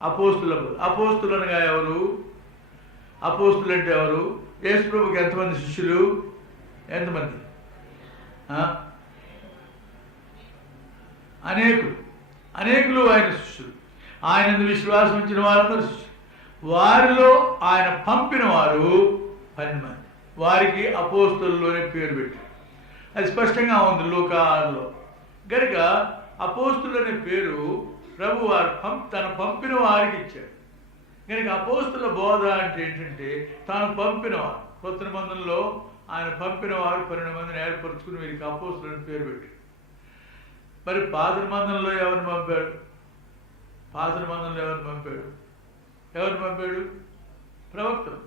అపోస్తులు అనగా ఎవరు? అపోస్తులు అంటే ఎవరు? యేసు ప్రభుకి ఎంతమంది శిష్యులు? ఎంతమంది? అనేకులు ఆయన శిష్యులు. ఆయన విశ్వాసం ఉంచిన వారందరూ శిష్యులు. వారిలో ఆయన పంపిన వారు 12 మంది. వారికి అపోస్తులలోనే పేరు పెట్టారు. అది స్పష్టంగా ఉంది లూకాలో. కనుక అపోస్తులు అనే పేరు ప్రభు వారు తన పంపిన వారికి ఇచ్చాడు. కనుక అపోస్తుల బోధ అంటే ఏంటంటే తాను పంపినవారు. కొత్త నిబంధనలో ఆయన పంపిన వారు 12 మందిని ఏర్పరచుకుని వీరికి అపోస్తులు అని పేరు పెట్టాడు. మరి పాత నిబంధనలో ఎవరిని పంపాడు? ఎవరిని పంపాడు? ప్రవక్తలు.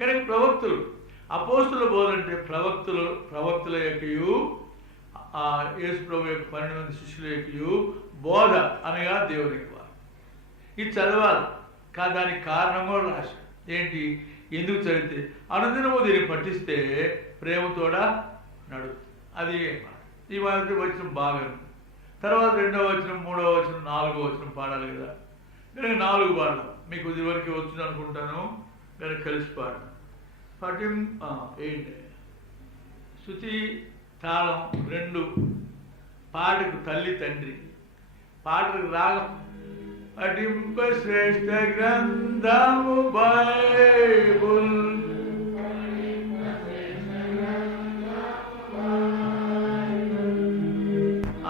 కనుక ప్రవక్తులు, అపోస్తుల బోధ అంటే ప్రవక్తుల యొక్కయు యేసు ప్రభు యొక్క 12 మంది శిష్యుల యొక్కయు బోధ అనగా దేవునికి వారు. ఇది చదవాలి. దానికి కారణం కూడా రాశాడు. ఏంటి? ఎందుకు చదివితే అనుదినము దీన్ని పఠిస్తే ప్రేమతోడా నడుస్తుంది. అది ఈ వారికి వచ్చిన బాగా. తర్వాత 2వ వచనం, 3వ వచనం, 4వ వచనం పాడాలి కదా. కనుక 4 పాడడం మీకు ఇదివరకు వచ్చింది అనుకుంటాను. కనుక కలిసి పాడడం. ఏంటి? శృతి తాళం 2. పాటకు తల్లి తండ్రి, పాటకు రాగం. పఠింప శ్రేష్ఠ గ్రంథము బైబుల్,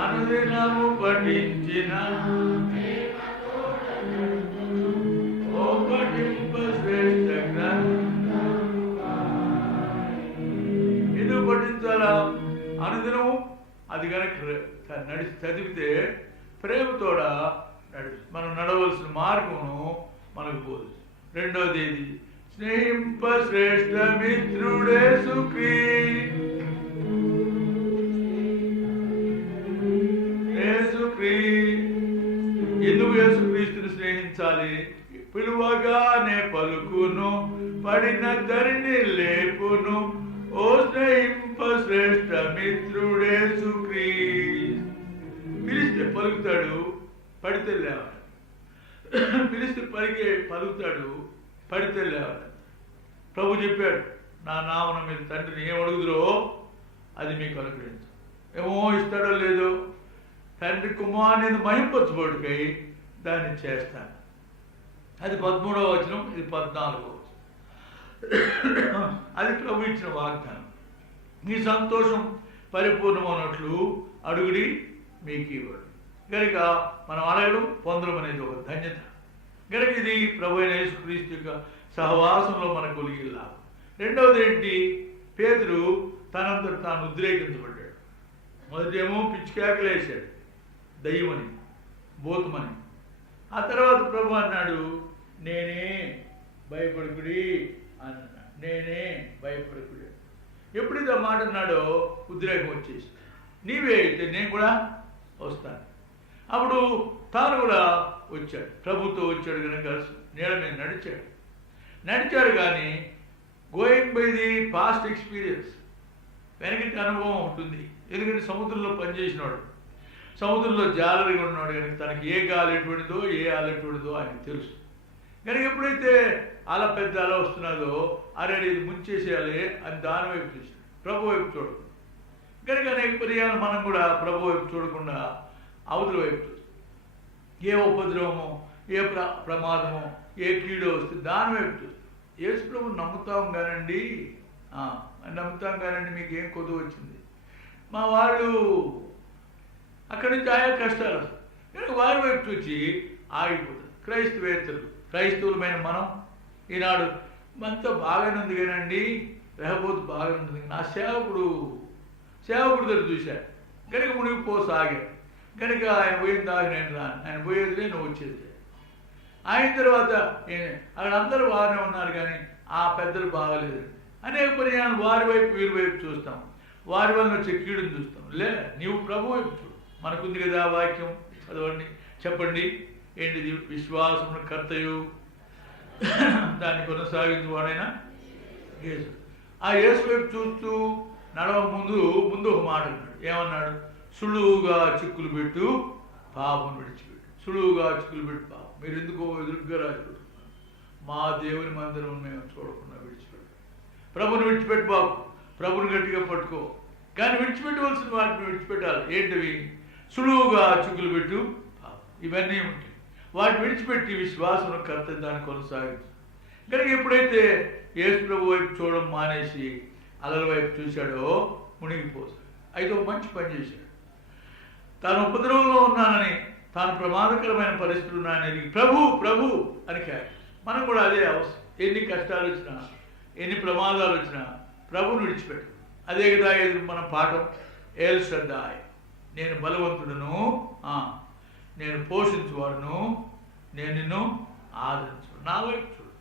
అనుదినము పఠించిన పఠింప శ్రేష్ఠ గ్రంథం. ఎందుకు పఠించాలా? అనుదినము అది కనుక నడిచి చదివితే ప్రేమతోడ మనం నడవలసిన మార్గమును మనకు బోధిస్తుంది. 2వది స్నేహింప శ్రేష్ఠ మిత్రుడేసు క్రీస్తు. ఎందుకు యేసుక్రీస్తుని స్నేహించాలి? పిలువగానే పలుకును, పడిన ధరిని లేపును, ఓ స్నేహింప శ్రేష్ఠ మిత్రుడేసు క్రీస్తు. పిలిస్తే పలుకుతాడు, పడితే లేవాలి. పిలిస్తే పలుకుతాడు, పడితే లేవాలి. ప్రభు చెప్పాడు, నా నామన మీద తండ్రిని ఏం అడుగుదురో అది మీకు అనుగ్రహించు. ఏమో ఇస్తాడో లేదో తండ్రి కుమారుని మహింపరచుబడుకై దాన్ని చేస్తాను. అది 13వ వచనం, ఇది 14వ వచనం. అది ప్రభు ఇచ్చిన వాగ్దానం. మీ సంతోషం పరిపూర్ణమైనట్లు అడుగుడి, మీకు ఇవ్వడు. కనుక మనం అడగడం, పొందడం అనేది ఒక ధన్యత. కనుక ఇది ప్రభు అయిన యేసుక్రీస్తు యొక్క సహవాసంలో మనకు కలిగే లాభం. 2వది ఏంటి? పేతురు తనంతట తాను ఉద్రేకించబడ్డాడు. మొదటేమో పిచ్చికేకలేశాడు, దయ్యమని, భూతమని. ఆ తర్వాత ప్రభు అన్నాడు, నేనే భయపడుకుడి అన్నాడు. నేనే భయపడుకుడి. ఎప్పుడైతే ఆ మాట అన్నాడో ఉద్రేకం వచ్చేసి, నీవే అయితే నేను కూడా వస్తాను. అప్పుడు తాను కూడా వచ్చాడు, ప్రభుతో వచ్చాడు. కనుక నీళ్ళ మీద నడిచాడు. కానీ going by the past experience, వెనకటి అనుభవం ఉంటుంది. ఎందుకంటే సముద్రంలో పనిచేసినాడు, సముద్రంలో జాలరిగా ఉన్నాడు. కనుక తనకి ఏ గాలి ఎటువంటిదో ఏ అల ఎటువంటిదో ఆయనకు తెలుసు. కనుక ఎప్పుడైతే అలా పెద్ద అల వస్తున్నదో అరే ఇది ముంచేసేయాలి అని దాని వైపు చూసాడు, ప్రభు వైపు చూడకుండా. కనుక అనేక పర్యాలు మనం కూడా ప్రభు వైపు చూడకుండా అవతల వైపు చూస్తాం. ఏ ఉపద్రవమో, ఏ ప్రమాదమో, ఏ కీడో వస్తే దాని వైపు చూస్తాం. యేసు ప్రభు నమ్ముతాం కానండి మీకు ఏం కొద్దు వచ్చింది, మా వాళ్ళు అక్కడి నుంచి ఆయా కష్టాలు వస్తాయి. కనుక వారి వైపు చూసి ఆగిపోతుంది. క్రైస్తవులమైన మనం ఈనాడు మనతో బాగానే ఉంది కానండి, రెహబోతు బాగానే ఉంటుంది, నా సేవకుడు దగ్గర చూశాడు. కనుక మునిగిపోసాగాడు. కనుక ఆయన పోయిన దాకా నేను రాను, ఆయన పోయేదిలే నువ్వు వచ్చేది. ఆయన తర్వాత అక్కడ అందరూ బాగానే ఉన్నారు కానీ ఆ పెద్దలు బాగాలేదు. అనేక పర్యాలు వారి వైపు వీరి వైపు చూస్తాం, వారి వల్ల వచ్చే కీడుని చూస్తాం. నీవు ప్రభు వైపు చూడు. మనకుంది కదా వాక్యం, చదవండి, చెప్పండి. ఏంటిది? విశ్వాసమును కర్తయు దాన్ని కొనసాగించువాడైనా యేసు. ఆ యేసు వైపు చూస్తూ నడవ ముందు ఒక మాట అన్నాడు. ఏమన్నాడు? సులువుగా చిక్కులు పెట్టు పాపం విడిచిపెట్టు. సులువుగా చిక్కులు పెట్టి మీరు ఎందుకో ఎదురుగ్గా రాజుకుంటున్నారు. మా దేవుని మందిరం మేము చూడకుండా విడిచిపెట్టు. ప్రభుని విడిచిపెట్టు బాబు, ప్రభుని గట్టిగా పట్టుకో. కానీ విడిచిపెట్టవలసిన వాటిని విడిచిపెట్టాలి. ఏంటివి? సులువుగా చిక్కులు పెట్టు ఇవన్నీ ఉంటాయి. వాటిని విడిచిపెట్టి విశ్వాసం కర్తవ్యాన్ని కొనసాగించు. కనుక ఎప్పుడైతే యేసు ప్రభు వైపు చూడడం మానేసి అలల వైపు చూశాడో మునిగిపోతాడు. అయితే ఒక మంచి పని చేశాడు. తాను ఉపద్రవంలో ఉన్నానని, తాను ప్రమాదకరమైన పరిస్థితులు ఉన్నానని ప్రభు ప్రభు అని కాదు. మనం కూడా అదే అవసరం. ఎన్ని కష్టాలు వచ్చినా, ఎన్ని ప్రమాదాలు వచ్చినా ప్రభుని విడిచిపెట్టు. అదే కదా ఎదురు మన పాఠం. ఏల్ శ్రద్ధాయ్, నేను బలవంతుడును, నేను పోషించువాడును, నేను నిన్ను ఆదరించు. నా వైపు చూడు,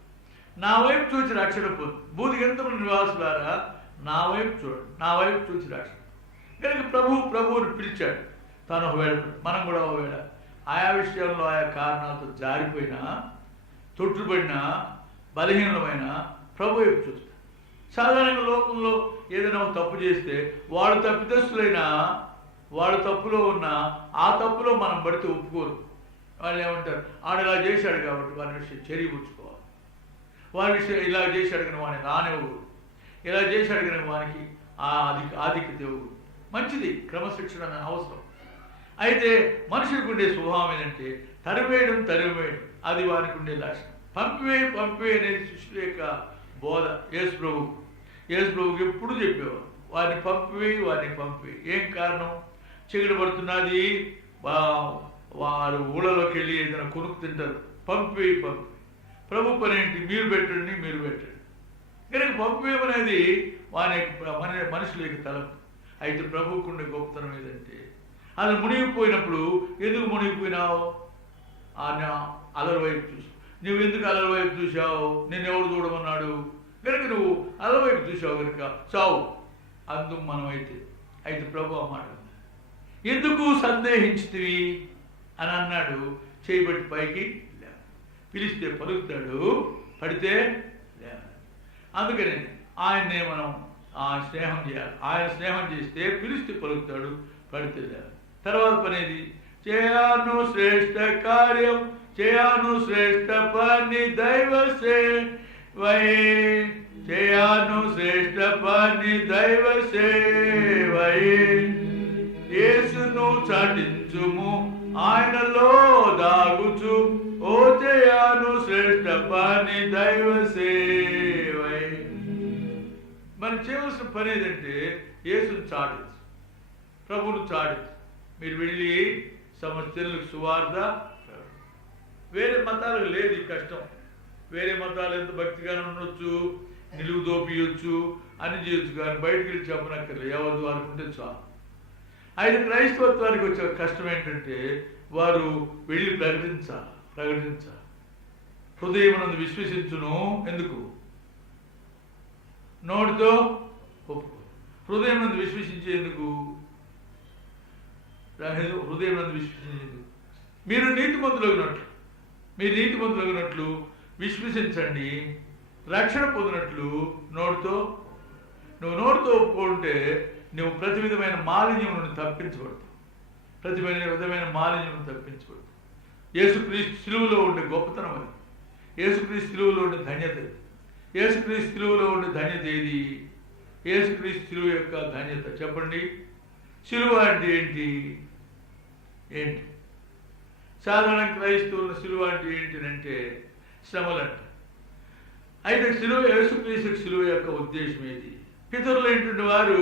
నా వైపు చూసి రక్షణ పొందు. భూతికి ఎంతమంది నివాసులారా నా వైపు చూడండి, నా వైపు చూసి రక్షణ. కనుక ప్రభువుని పిలిచాడు. తాను ఒకవేళ, మనం కూడా ఒకవేళ ఆయా విషయంలో ఆయా కారణాలతో జారిపోయినా, తొట్టుబడినా, బలహీనమైన ప్రభు వైపు చూస్తాడు. సాధారణంగా లోకంలో ఏదైనా తప్పు చేస్తే వాడు తప్పిదస్తులైనా, వాడు తప్పులో ఉన్నా ఆ తప్పులో మనం పడితే ఒప్పుకోరు. వాళ్ళు ఏమంటారు? ఆడు ఇలా చేశాడు కాబట్టి వారి విషయం చర్యపుచ్చుకోవాలి. వారి విషయం ఇలా చేశాడు కనుక వాడిని రానివ్వకూడదు, ఇలా చేశాడు కనుక వానికి ఆధిక్యత ఇవ్వకూడదు. మంచిది, క్రమశిక్షణ అవసరం. అయితే మనుషులకు ఉండే స్వభావం ఏంటంటే తరివేయడం. అది వారికి ఉండే లక్షణం. పంపివే అనేది శిష్యుల యొక్క బోధ. యేసు ప్రభువుకి ఎప్పుడు చెప్పేవారు, వారిని పంపివే. ఏం కారణం? చీకటి పడుతున్నది, వారు ఊళ్ళలోకి వెళ్ళి ఏదైనా కొనుక్కు తింటారు. పంపివే. ప్రభు పని ఏంటి? మీరు పెట్టండి. కనుక పంపివేయమనేది మనుషుల యొక్క తలంపు. అయితే ప్రభువుకు ఉండే గొప్పతనం ఏదంటే, అది మునిగిపోయినప్పుడు ఎందుకు మునిగిపోయినావు? అలల వైపు చూసావు. నువ్వు ఎందుకు అలల వైపు చూసావు? నిన్ను ఎవరు చూడమన్నాడు? కనుక నువ్వు అలల వైపు చూసావు కనుక చావు. అందుకు మనం అయితే ప్రభు మాట ఎందుకు సందేహించితివి అని అన్నాడు. చేయబట్టి పైకి లే, పిలిస్తే పలుకుతాడు, పడితే లే. అందుకని ఆయన్నే మనం స్నేహం చేయాలి. ఆయన స్నేహం చేస్తే పిలిస్తే పలుకుతాడు, పడితే లే. తర్వాత పనేది? చేయను శ్రేష్ఠ కార్యం, చేయను శ్రేష్ఠ పని దైవ సేవయే, చేయను శ్రేష్ఠ పని దైవ సేవయే. యేసును చాటించుము ఆయనలో దాగుచు, ఓ చేయను శ్రేష్ఠ పని దైవ సేవయే. మనం చేయవలసిన పని ఏదంటే యేసును చాటించు, ప్రభువును చాటించు. మీరు వెళ్ళి సమస్యలకు సువార్త. వేరే మతాలకు లేదు ఈ కష్టం. వేరే మతాలు ఎంత భక్తిగానే ఉండొచ్చు, నిలువు దోపియొచ్చు, అన్ని చేయొచ్చు, కానీ బయటకు వెళ్ళి చెప్పనక్కర్లేదు. ఎవరు అనుకుంటే చాలు. అయితే క్రైస్తవత్వానికి వచ్చే కష్టం ఏంటంటే వారు వెళ్ళి ప్రకటించాలి. హృదయమునందు విశ్వసించును. ఎందుకు? నోటితో ఒప్పుకో. హృదయమునందు విశ్వసించేందుకు? హృదయమునందు విశ్వసించేందుకు మీరు నీతిమంతులగినట్లు విశ్వసించండి, రక్షణ పొందినట్లు నువ్వు నోటితో ఒప్పుకుంటే నువ్వు ప్రతి విధమైన మాలిన్యం నుండి తప్పించబడతావు. యేసుక్రీస్తు సిలువలో ఉండే గొప్పతనం అది. యేసుక్రీస్తు సిలువలో ఉండే ధన్యత. యేసుక్రీస్తు సిలువలో ఉండే ధన్యత ఏది? యేసుక్రీస్తు సిలువ యొక్క ధన్యత చెప్పండి. సిలువ అంటే ఏంటి? సాధారణ క్రైస్తవుల సిలువ అంటే ఏంటంటే శ్రమలంట. అయితే యేసుక్రీస్తు సిలువ యొక్క ఉద్దేశం ఏది? పితరులు ఏంటంటే వారు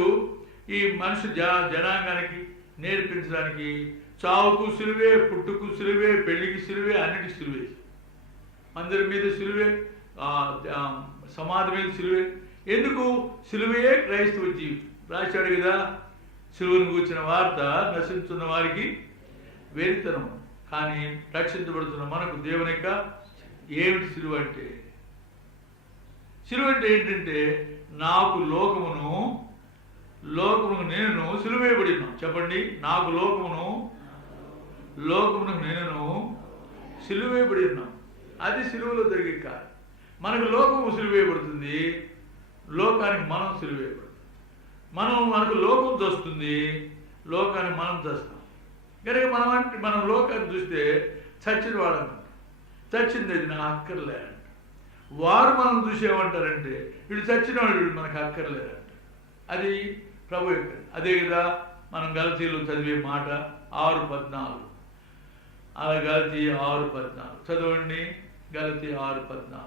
ఈ మనుషు జనాంగానికి నేర్పించడానికి చావుకు సిలువే, పుట్టుకు సిలువే, పెళ్లికి సిలువే, అన్నిటికి సిలువే. మందిరం మీద సిలువే, సమాధి మీద సిలువే. ఎందుకు? సిలువే క్రైస్తవ జీవితం. రాశాడు కదా, సిలువను కూర్చిన వార్త నశించున్న వారికి వేరితనం, కానీ రక్షించబడుతున్న మనకు దేవుని యొక్క ఏమిటి సిలువ అంటే? సిలువ అంటే ఏంటంటే నాకు లోకమును నేను సిలువేయబడి ఉన్నాను. చెప్పండి. నాకు లోకమును నేను సిలువేయబడి ఉన్నాను. అది సిలువలో జరిగే కాదు. మనకు లోకము సిలువేయబడుతుంది, లోకానికి మనం సిలువేయబడుతుంది. మనకు లోకం చూస్తుంది, లోకానికి మనం చూస్తాం. కనుక మనం లోకాన్ని చూస్తే చచ్చిన వాడనుకుంటాం. చచ్చింది అది నాకు అక్కర్లే అంట. వారు మనం చూసేమంటారంటే వీళ్ళు చచ్చిన వాడు, వీళ్ళు మనకు అక్కర్లేదంట. అది ప్రభు యొక్క. అదే కదా మనం గలతీలో చదివే మాట 6:14. అలా గలతీ 6:14 చదవండి. గలతీ 6:14.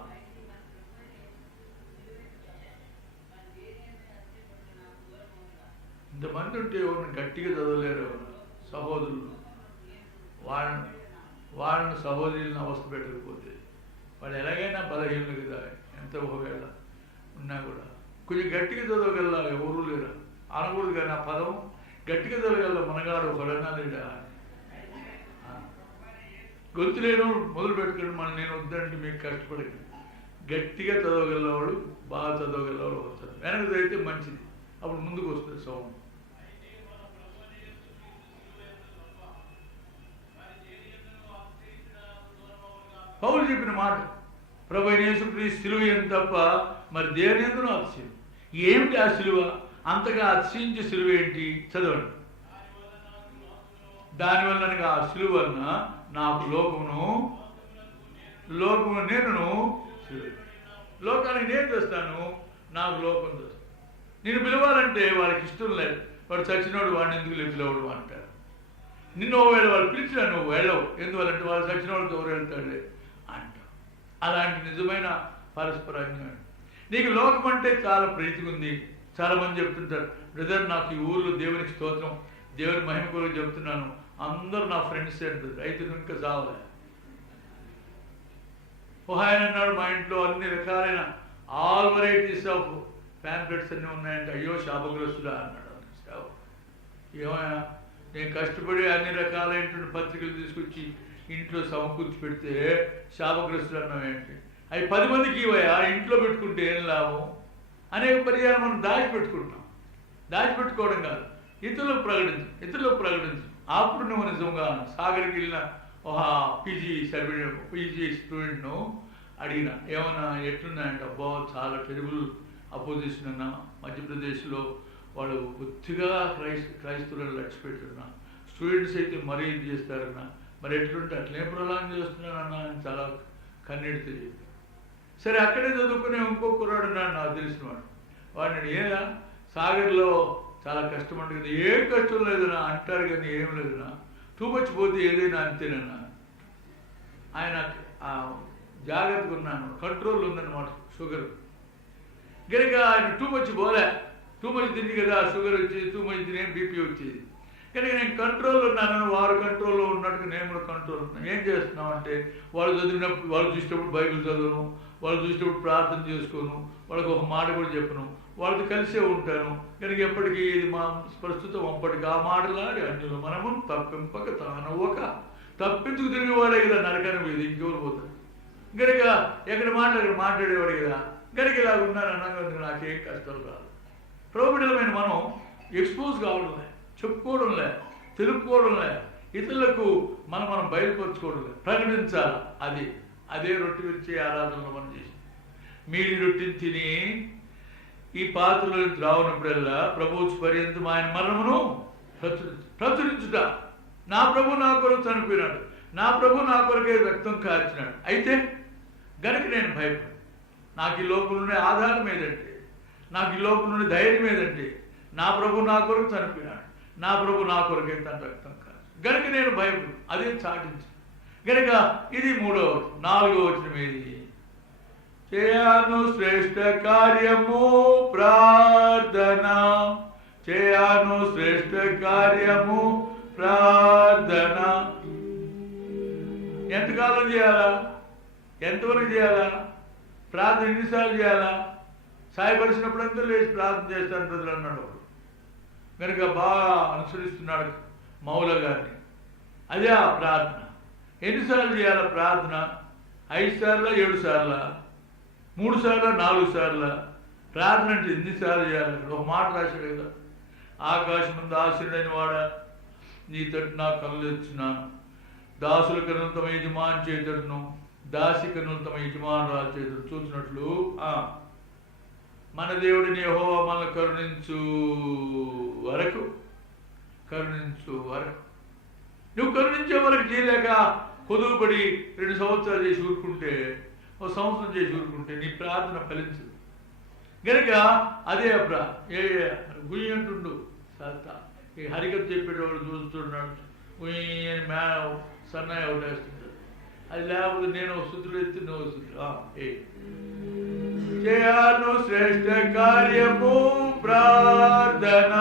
ఇంతమంది ఉంటే ఎవరిని గట్టిగా చదవలేరు సహోదరులు. వాళ్ళని సహోదరులను అవస్థ పెట్టకపోతే వాళ్ళు ఎలాగైనా బలహీనలు కదా. ఎంత ఒకవేళ ఉన్నా కూడా కొంచెం గట్టిగా చదవగల ఎవరూ లేరా అనకూడదు. కానీ ఆ పదం గట్టిగా చదవగల మనగాడు ఒకడన్నా లేడా. గొంతు లేను మొదలు పెట్టుకుని మనం నేను వద్దంటే మీకు కష్టపడదు. గట్టిగా చదవగలవాడు బాగా చదవగలవాడు వస్తారు. వెనక చదివితే మంచిది, అప్పుడు ముందుకు వస్తుంది సౌండ్. పౌలు చెప్పిన మాట, ప్రభు అయిన యేసుక్రీస్తు సిలువ ఏం తప్ప మరి దేని ఎందునో అతిశయం. ఏమిటి ఆ సిలువ? అంతగా అతిశయించే సిలువ ఏంటి? చదవండి. దానివల్ల ఆ సిలువ వలన నాకు లోకమును నేను లోకానికి నేను తెస్తాను, నాకు లోకం తెస్తాను. నేను పిలవాలంటే వాళ్ళకి ఇష్టం లేదు. వాడు చచ్చినోడు వాడిని ఎందుకు పిలవడు అంటారు. నిన్ను ఒకవేళ వాళ్ళు పిలిచినా నువ్వు వెళ్ళవు. ఎందువల్లంటే వాళ్ళు చచ్చినోడితో ఎవరు వెళ్తాడే అంటారు. అలాంటి నిజమైన పరస్పర అన్యాయం. నీకు లోకం అంటే చాలా ప్రీతిగా ఉంది. చాలామంది చెప్తుంటారు, బ్రదర్ నాకు ఈ ఊళ్ళో దేవునికి స్తోత్రం, దేవుని మహిమ కొరకు చెప్తున్నాను, అందరూ నా ఫ్రెండ్స్ అంటారు. అయితే నువ్వు ఇంకా చావలే. ఆయన అన్నాడు, మా ఇంట్లో అన్ని రకాలైన ఆల్ వెరైటీస్ ఆఫ్ ప్యాంప్లెట్స్ అన్నీ ఉన్నాయంటే అయ్యో శాపగ్రస్తుడా అన్నాడు. ఏమయ్యా, నేను కష్టపడి అన్ని రకాలైనటువంటి పత్రికలు తీసుకొచ్చి ఇంట్లో సమకూర్చి పెడితే శాపగ్రస్తుడు అన్నాం ఏంటి? అవి 10 మందికి ఇవ్వయా, ఇంట్లో పెట్టుకుంటే ఏం లాభం? అనేక పర్యాలు మనం దాచిపెట్టుకోవడం కాదు, ఇతరులకు ప్రకటించు. అప్పుడు నువ్వు నిజంగా సాగర్కి వెళ్ళిన ఒక పీజీ స్టూడెంట్ను అడిగిన, ఏమన్నా ఎట్లున్నాయంటే, అబ్బా చాలా టెరిబుల్ అపోజిషన్ అన్న, మధ్యప్రదేశ్లో వాళ్ళు బొత్తిగా క్రైస్తవులను లక్ష్యపెట్టున్నా, స్టూడెంట్స్ అయితే మరీ ఇది చేస్తారన్నా, మరి ఎట్లుంటే అట్లే ప్రొలాంగ్ చేస్తున్నానన్నా అని చాలా కన్నీటి తెలియదు. సరే, అక్కడే చదువుకునే ఇంకో కుర్రాడు ఉన్నాడు నాకు తెలిసినవాడు. వాడిని ఏదా సాగర్లో చాలా కష్టం ఉంటుంది కదా, ఏం కష్టం లేదన్నా అంటారు కానీ ఏం లేదన్నా, టూమచ్ పోతే ఏదైనా అంతేనన్నా. ఆయన జాగ్రత్తగా ఉన్నాను, కంట్రోల్ ఉందన్నమాట షుగర్. కనుక ఆయన టూమచ్ తింది కదా షుగర్ వచ్చేది, టూమచ్ తినే బీపీ వచ్చేది. కనుక నేను కంట్రోల్లో ఉన్నాను, వారు కంట్రోల్లో ఉన్నట్టుగా నేను కూడా కంట్రోల్ ఉన్నాను. ఏం చేస్తున్నాం అంటే, వాళ్ళు చదివినప్పుడు, వాళ్ళు చూసేటప్పుడు బైబిల్ చదవను, వాళ్ళు చూసేటప్పుడు ప్రార్థన చేసుకోను, వాళ్ళకి ఒక మాట కూడా చెప్పను, వాళ్ళతో కలిసే ఉంటాను. కనుక ఎప్పటికీ ఇది మా ప్రస్తుతం అప్పటికి ఆ మాటలాడి అన్యులు మనము తప్పింపక తానవ్వక తప్పించుకు తిరిగేవాడే కదా నరకానికి పోయేది, ఇంకెవరు పోతారు. కనుక ఎక్కడ మాట్లాడేవాడు కదా. కనుక ఇలాగ ఉన్నాను అన్నది నాకేం కష్టాలు కాదు. ప్రభుబిడ్డలమైన మనం ఎక్స్పోజ్ కావడంలే, చెప్పుకోవడంలే, తెలుపుకోవడంలే, ఇతరులకు మనం బయలుపరుచుకోవడంలే, ప్రకటించాలి. అదే రొట్టె విరిచే ఆరాధనలో మనం చేసి, మీరు రొట్టెని తిని ఈ పాత్రలో ద్రావణప్పుడల్లా ప్రభువు పర్యంతం ఆయన మరణమును ప్రచురించుట. నా ప్రభు నా కొరకు చనిపోయినాడు, నా ప్రభు నా కొరకే రక్తం కార్చినాడు. అయితే గనుక నేను భయపడు. నాకు ఈ లోపల ఉండే ఆధారం ఏదంటే, నాకు ఈ లోపల ఉండే ధైర్యం ఏదంటే, నా ప్రభు నా కొరకు చనిపోయినాడు, నా ప్రభు నా కొరకే తన రక్తం కార్చి, గనుక నేను భయపడు. అదే చాటించు. గనుక ఇది 4వ వచనం ఏది? చేయను శ్రేష్ఠ కార్యము ప్రార్థన, చేయను శ్రేష్ఠ కార్యము ప్రార్థన. ఎంతకాలం చేయాలా? ఎంతవరకు చేయాలా? ప్రార్థన ఎన్నిసార్లు చేయాలా? సాయపరిచినప్పుడు అంతా లేచి ప్రార్థన చేస్తాను బ్రదర్ అన్నాడు. కనుక బాగా అనుసరిస్తున్నాడు మౌల గారిని. అదే ఆ ప్రార్థన. ఎన్నిసార్లు చేయాలా ప్రార్థన? 5 సార్లా, 7 సార్లా, 3 సార్లా, 4 సార్లా? ప్రార్థన అంటే ఎన్నిసార్లు చేయాలి? ఒక మాట రాశాడు కదా, ఆకాశం ముందు ఆశీనుడైన వాడా, నీ తట్టు నా కళ్ళు తెచ్చున్నాను, దాసుల కన్నులు తమ యజమాని చేతడును, దాసి కన్నులు తమ యజమానురాలు చేతడు చూసినట్లు మన దేవుడిని యెహోవా మనల్ని కరుణించు వరకు నువ్వు కరుణించే వరకు చేయలేక కొదువుపడి 2 సంవత్సరాలు చేసి ఊరుకుంటే, ఒక సంవత్సరం చేసి ఊరుకుంటే నీ ప్రార్థన ఫలించదు. కనుక అదే గుయ్యి అంటుండు ఈ హరికథ చెప్పేటవాడు చూస్తున్నాడు, గుయ్యి అని సన్నాయి ఒకటి వేస్తుంటాడు. అది లేకపోతే నేను శుద్ధుడు ఎత్తి నువ్వు శుద్ధుడు చేయను శ్రేష్ఠ కార్యము ప్రార్థన,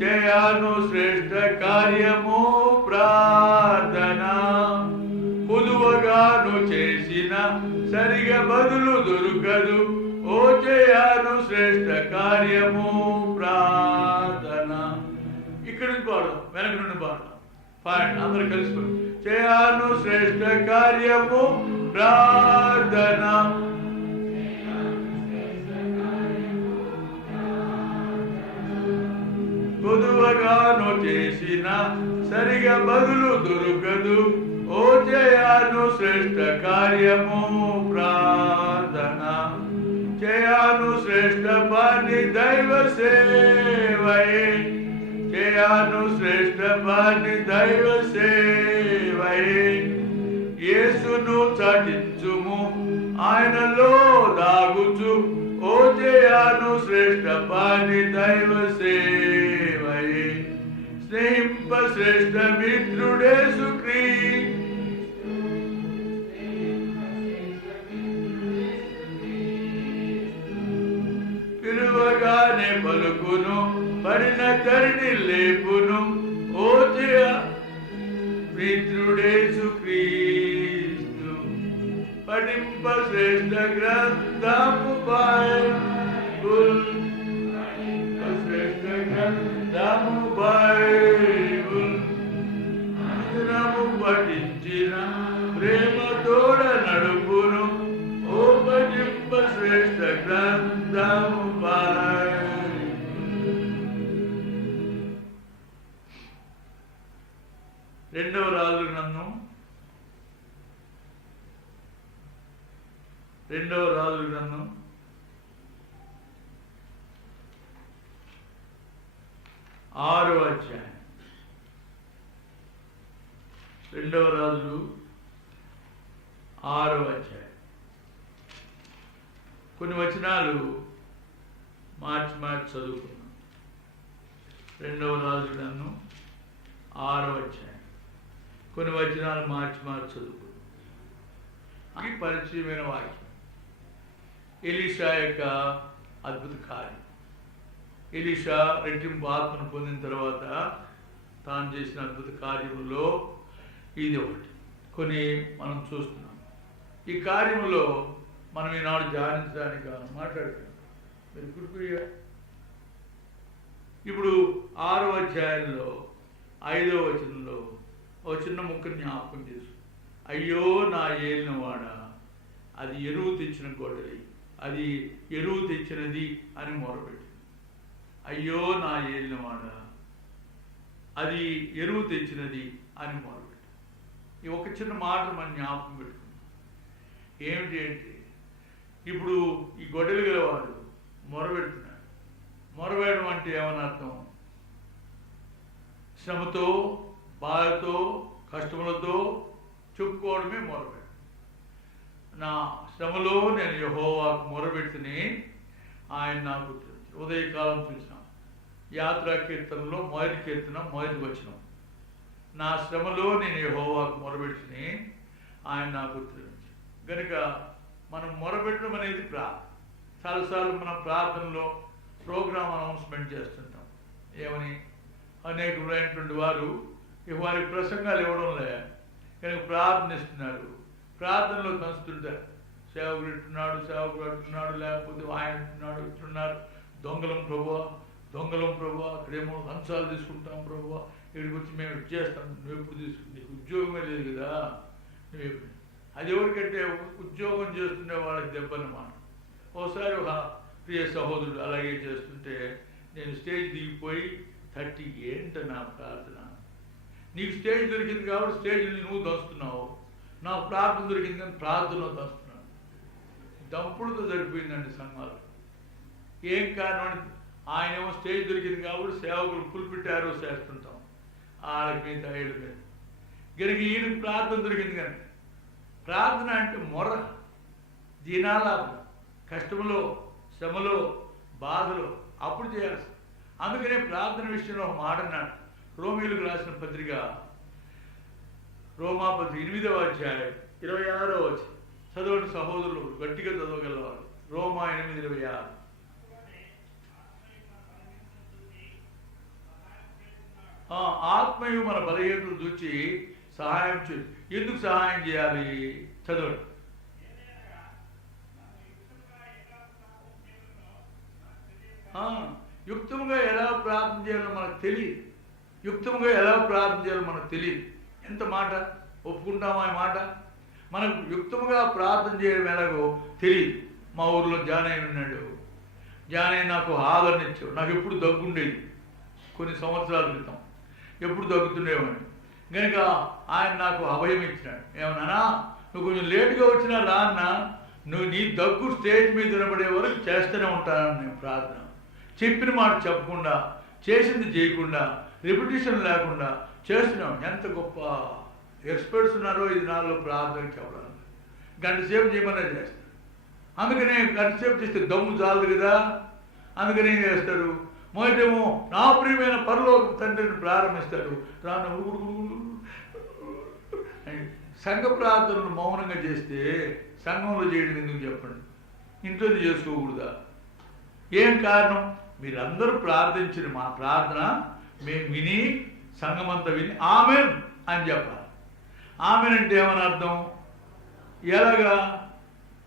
చేయను శ్రేష్ఠ కార్యము ప్రార్థన, పొదువగాను చేసిన సరిగా బదులు దొరకదు, ఓ చేయను శ్రేష్ఠ కార్యము ప్రార్థన. ఇక్కడి నుంచి పాడదాం, వెనక నుండి పాడదాం. పాడండి అందరూ కలిసిపోయి. చేయను శ్రేష్ఠ కార్యము ప్రార్థన, పొదువగాను చేసిన సరిగా బదులు దొరకదు, ఓ చేయను శ్రేష్ఠ కార్యము ప్రార్థన, చేయను శ్రేష్ఠ పని దైవ సేవయే, చేయను శ్రేష్ఠ పని దైవ సేవయే, యేసును చాటించుము ఆయనలో దాగుచు, ఓ చేయను శ్రేష్ఠ పని దైవ సేవయే, స్నేహింప శ్రేష్ఠ మిత్రుడేసు క్రీస్తు, పిలువగానే పలుకును పడిన తరిని లేపును, ఓ జయ మిత్రుడేసు క్రీస్తు, పఠింప శ్రేష్ఠ గ్రంథము బైబుల్, శ్రేష్ఠ గ్రంథము బైబుల్, అందరము పఠించిన ప్రేమతోడ నడుపును, ఓ పఠింప శ్రేష్ఠ గ్రంథము బైబుల్. రెండవ రాజుల గ్రంథం 6వ అధ్యాయం. 2వ రాజులు 6వ అధ్యాయం. కొన్ని వచనాలు మార్చి చదువుకున్నాం. 2వ రాజుల గ్రంథం 6వ అధ్యాయం. కొన్ని వచనాలు మార్చి చదువుకున్నాం. అది పరిచయమైన వాక్యం. ఎలీషా యొక్క అద్భుత కార్యం. ఎలీషా రెట్టింపు ఆత్మను పొందిన తర్వాత తాను చేసిన అద్భుత కార్యములో ఇది ఒకటి. కొన్ని మనం చూస్తున్నాం. ఈ కార్యములో మనం ఈనాడు ధ్యానించడానికి మాట్లాడుతున్నాం. మీరు గుర్తు. ఇప్పుడు 6వ అధ్యాయంలో 5వ వచనంలో ఒక చిన్న ముక్కని జ్ఞాపకం చేసు. అయ్యో నా ఏలినవాడా, అది ఎరువు తెచ్చిన గొడ్డలి, అది ఎరువు తెచ్చినది అని మొరపెట్టింది. అయ్యో నా ఏలినవాడా, అది ఎరువు తెచ్చినది అని మొరపెట్టింది. ఈ ఒక చిన్న మాట మనం జ్ఞాపకం పెట్టుకున్నాం. ఏమిటి అంటే, ఇప్పుడు ఈ గొడ్డలి గలవాడు మొరపెడుతున్నాడు. మొరవేయడం అంటే ఏమని అర్థం? శ్రమతో, బాధతో, కష్టములతో చెప్పుకోవడమే మొరపెట్టు. నా శ్రమలో నేను యెహోవాకు మొరపెట్టుని ఆయన నాకు ఉదయకాలం చూసినాం. యాత్రా కీర్తనలో మొదటి కీర్తన మొదటి వచనం. నా శ్రమలో నేను యెహోవాకు మొరపెట్టుని ఆయన నాకు ఉత్తరించి. కనుక మనం మొరపెట్టడం అనేది ప్రార్థన. చాలాసార్లు మనం ప్రార్థనలో ప్రోగ్రామ్ అనౌన్స్మెంట్ చేస్తుంటాం. ఏమని? అనేకమైనటువంటి వారు వారికి ప్రసంగాలు ఇవ్వడంలే, కనుక ప్రార్థనిస్తున్నారు. ప్రార్థనలో కలుస్తుంటారు. సేవకుడు అంటున్నాడు, లేకపోతే ఆయన అంటున్నాడు, ఇట్టున్నారు. దొంగలం ప్రభువా, అక్కడేమో లంచాలు తీసుకుంటాం ప్రభువా, ఇక్కడికి వచ్చి మేము ఇది చేస్తాం. నువ్వు ఎప్పుడు తీసుకుంటే నీకు ఉద్యోగమే లేదు కదా. నువ్వు ఎప్పుడు అది ఎవరికంటే ఉద్యోగం చేస్తుండే వాళ్ళకి దెబ్బన్నమాట. ఒకసారి ఒక ప్రియ సహోదరుడు అలాగే చేస్తుంటే నేను స్టేజ్ దిగిపోయి 30 ఏంట నా ప్రార్థన. నీకు స్టేజ్ దొరికింది కాబట్టి స్టేజ్ని నువ్వు దంచుతున్నావు, నాకు ప్రార్థన దొరికింది కానీ ప్రార్థనలో దంచుతున్నాను. దంపుడుతో సరిపోయిందండి సంఘాలు. ఏం కారణం? ఆయనేమో స్టేజ్ దొరికింది కాబట్టి సేవకులు పుల్పిట్ యారోస్ చేస్తుంటాం వాళ్ళకి మీద ఏడు మీద. కనుక ఈయనకు ప్రార్థన దొరికింది కనుక ప్రార్థన అంటే మొర, దీనాలాపం, కష్టములో, శ్రమలో, బాధలో అప్పుడు చేయాల్సి. అందుకనే ప్రార్థన విషయంలో ఒక మాట అన్నాడు. రోమీయులకు రాసిన పత్రిక, రోమాపత్రిక 8వ అధ్యాయం 26వ వచనం చదవండి సహోదరులు, గట్టిగా చదవగలవారు. రోమా 8:26. ఆత్మయు మన బలహీనతలు చూచి సహాయం చేసి. ఎందుకు సహాయం చేయాలి? చదవండి. యుక్తంగా ఎలా ప్రార్థన చేయాలో మనకు తెలియదు. యుక్తంగా ఎలా ప్రార్థన చేయాలో మనకు తెలియదు. ఎంత మాట ఒప్పుకుంటామా ఈ మాట? మనకు యుక్తంగా ప్రార్థన చేయడం ఎలాగో తెలియదు. మా ఊర్లో జానయ్య ఉన్నాడు. జానయ్య నాకు ఆదరణ ఇచ్చాడు. నాకు ఎప్పుడు దగ్గుండేది. కొన్ని సంవత్సరాల క్రితం ఎప్పుడు దగ్గుతుండేవాడిని. కనుక ఆయన నాకు అభయం ఇచ్చినాడు. ఏమన్నా, నువ్వు కొంచెం లేటుగా వచ్చినా రా అన్న, నువ్వు నీ దగ్గు స్టేజ్ మీద నిలబడే వరకు చేస్తూనే ఉంటాను నేను ప్రార్థన. చెప్పిన మాట చెప్పకుండా, చేసింది చేయకుండా, రిపిటేషన్ లేకుండా చేస్తున్నాం. ఎంత గొప్ప ఎక్స్పర్ట్స్ ఉన్నారో ఇది నాలో ప్రార్థన చెప్పడానికి. గంట సేపు చేయమన్నా చేస్తాడు. అందుకనే గంట సేపు చేస్తే దమ్ము చాలదు కదా. అందుకని ఏం చేస్తాడు? మొదటేమో నా ప్రియమైన పరలోక తండ్రిని ప్రారంభిస్తాడు. రాను సంఘ ప్రార్థనను మౌనంగా చేస్తే సంఘంలో చేయడం ఎందుకు చెప్పండి? ఇంట్లో చేసుకోకూడదా? ఏం కారణం? మీరందరూ ప్రార్థించిన మా ప్రార్థన మేము విని, సంఘమంతా విని ఆమెన్ అని చెప్పాలి. ఆమెన్ అంటే ఏమని అర్థం? ఎలాగా?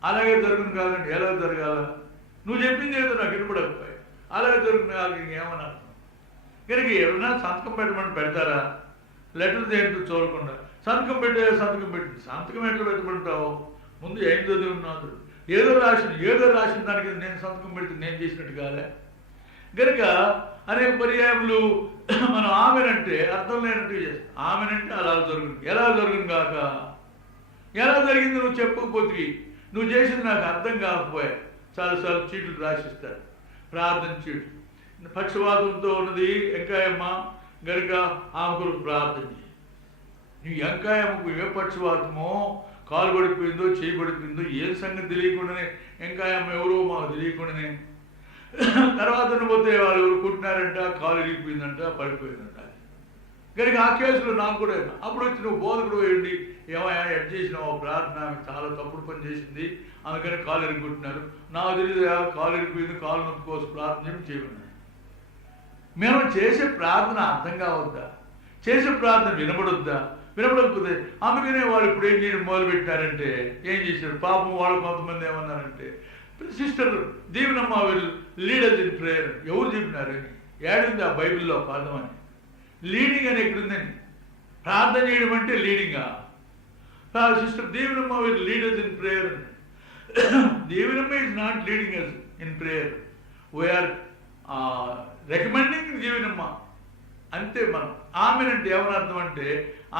అలాగే జరుగును కాదండి. ఎలా జరగాల? నువ్వు చెప్పింది ఏదో నాకు వినపడకపోయి అలాగే జరుగును కాదు ఏమని అర్థం? కనుక ఎవరైనా సంతకం పెట్టమని పెడతారా? లెటర్ ఏంటో చూడకుండా సంతకం సంతకం ఎట్లా పెట్టమంటావు? ముందు ఏం చదివి ఉన్నాడు? ఏదో రాసిన దానికి నేను సంతకం పెడితే నేను చేసినట్టు కాలే. కనుక అనేక పర్యాయములు మనం ఆమెనంటే అర్థం లేనట్టు చేస్తాం. ఆమెనంటే అలా జరుగుతుంది. ఎలా జరుగును కాక? ఎలా జరిగింది నువ్వు చెప్పకపోతే, నువ్వు చేసింది నాకు అర్థం కాకపోయా చాలాసార్లు చీట్లు రాసిస్తారు. ప్రార్థన చీట్లు. పక్షవాతంతో ఉన్నది వెంకాయమ్మ, గనుక ఆమె కొరకు ప్రార్థన చేయి. నువ్వు వెంకాయమ్మకు ఏ పక్షవాతమో, కాలు పడిపోయిందో, చేయి పడిపోయిందో ఏం సంగతి తెలియకుండానే, వెంకాయమ్మ ఎవరో మాకు తెలియకుండానే తర్వాత పోతే వాళ్ళు ఎవరు కుట్టినారంట, కాలు ఇరిగిపోయిందంట, పడిపోయిందంట. కనుక ఆ కేసులో నాకు కూడా అప్పుడు వచ్చి నువ్వు బోధకుడు వేయండి, ఏమయ్యా ఎడ్ చేసినావు ప్రార్థన, ఆమె చాలా తప్పుడు పని చేసింది, అందుకని కాలు ఇరుగుకుంటున్నారు. నాకు తెలియదు కాలు ఇరిగిపోయింది, కాలు నొప్పి కోసం ప్రార్థన చేయమన్నాడు. మేము చేసే ప్రార్థన అర్థం కావద్దా? చేసే ప్రార్థన వినబడొద్దా? వినపడకపోతే అందుకనే వాళ్ళు ఇప్పుడు ఏం చేయడం మొదలుపెట్టారంటే ఏం చేశారు పాపం? వాళ్ళు కొంతమంది ఏమన్నారంటే, sister Deevenamma will lead us in prayer. ఎవరు చెప్పినారని? ఏడుంది ఆ బైబిల్లో పాదం అని? లీడింగ్ అని ఎక్కడుందని? ప్రార్థన చేయడం అంటే లీడింగా? Sister Deevenamma will lead us in prayer. Deevenamma is not leading us in prayer. We are recommending Deevenamma అంతే. మనం ఆమెనంటే ఏమని అర్థం అంటే,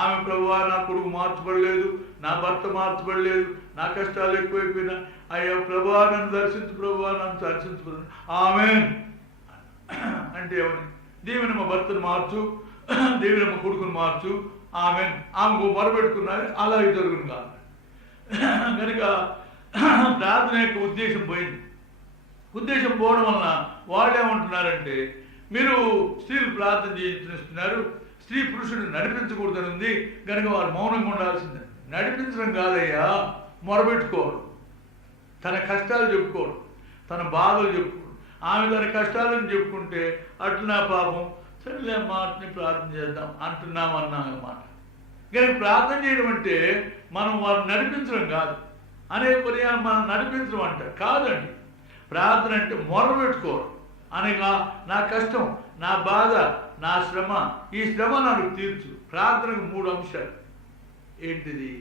ఆమె ప్రభువా నా కొడుకు మార్చబడలేదు, నా భర్త మార్చబడలేదు, నా కష్టాలు ఎక్కువైపోయినా, అయ్యా ప్రభువా నన్ను దర్శించు, ప్రభువా నన్ను దర్శించు. ఆమెన్ అంటే ఏమని? దీవెనమ్మ భర్తను మార్చు, దీవెనమ్మ కొడుకును మార్చు, ఆమెన్. ఆమెకు మొరపెట్టుకున్నారు, అలాగే జరుగును కాదు. కనుక ప్రార్థన యొక్క ఉద్దేశం పోయింది. ఉద్దేశం పోవడం వలన వాళ్ళు ఏమంటున్నారంటే, మీరు స్త్రీలు ప్రార్థన చేయిస్తున్నారు, స్త్రీ పురుషుడు నడిపించకూడదని ఉంది, కనుక వారు మౌనంగా ఉండాల్సిందే. నడిపించడం కాదయ్యా, మొరబెట్టుకోవడం, తన కష్టాలు చెప్పుకోవడం, తన బాధలు చెప్పుకోవడం. ఆమె తన కష్టాలను చెప్పుకుంటే అట్లా నా పాపం సరేలే మాటని ప్రార్థన చేద్దాం అంటున్నామన్నమాట. కనుక ప్రార్థన చేయడం అంటే మనం వారిని నడిపించడం కాదు. అనేక పర్యాలు మనం నడిపించడం అంటారు. కాదండి, ప్రార్థన అంటే మొరబెట్టుకోవడం. అనగా నా కష్టం, నా బాధ, నా శ్రమ, ఈ శ్రమ నాకు తీర్చు. ప్రార్థనకు 3 అంశాలు. ఏంటిది?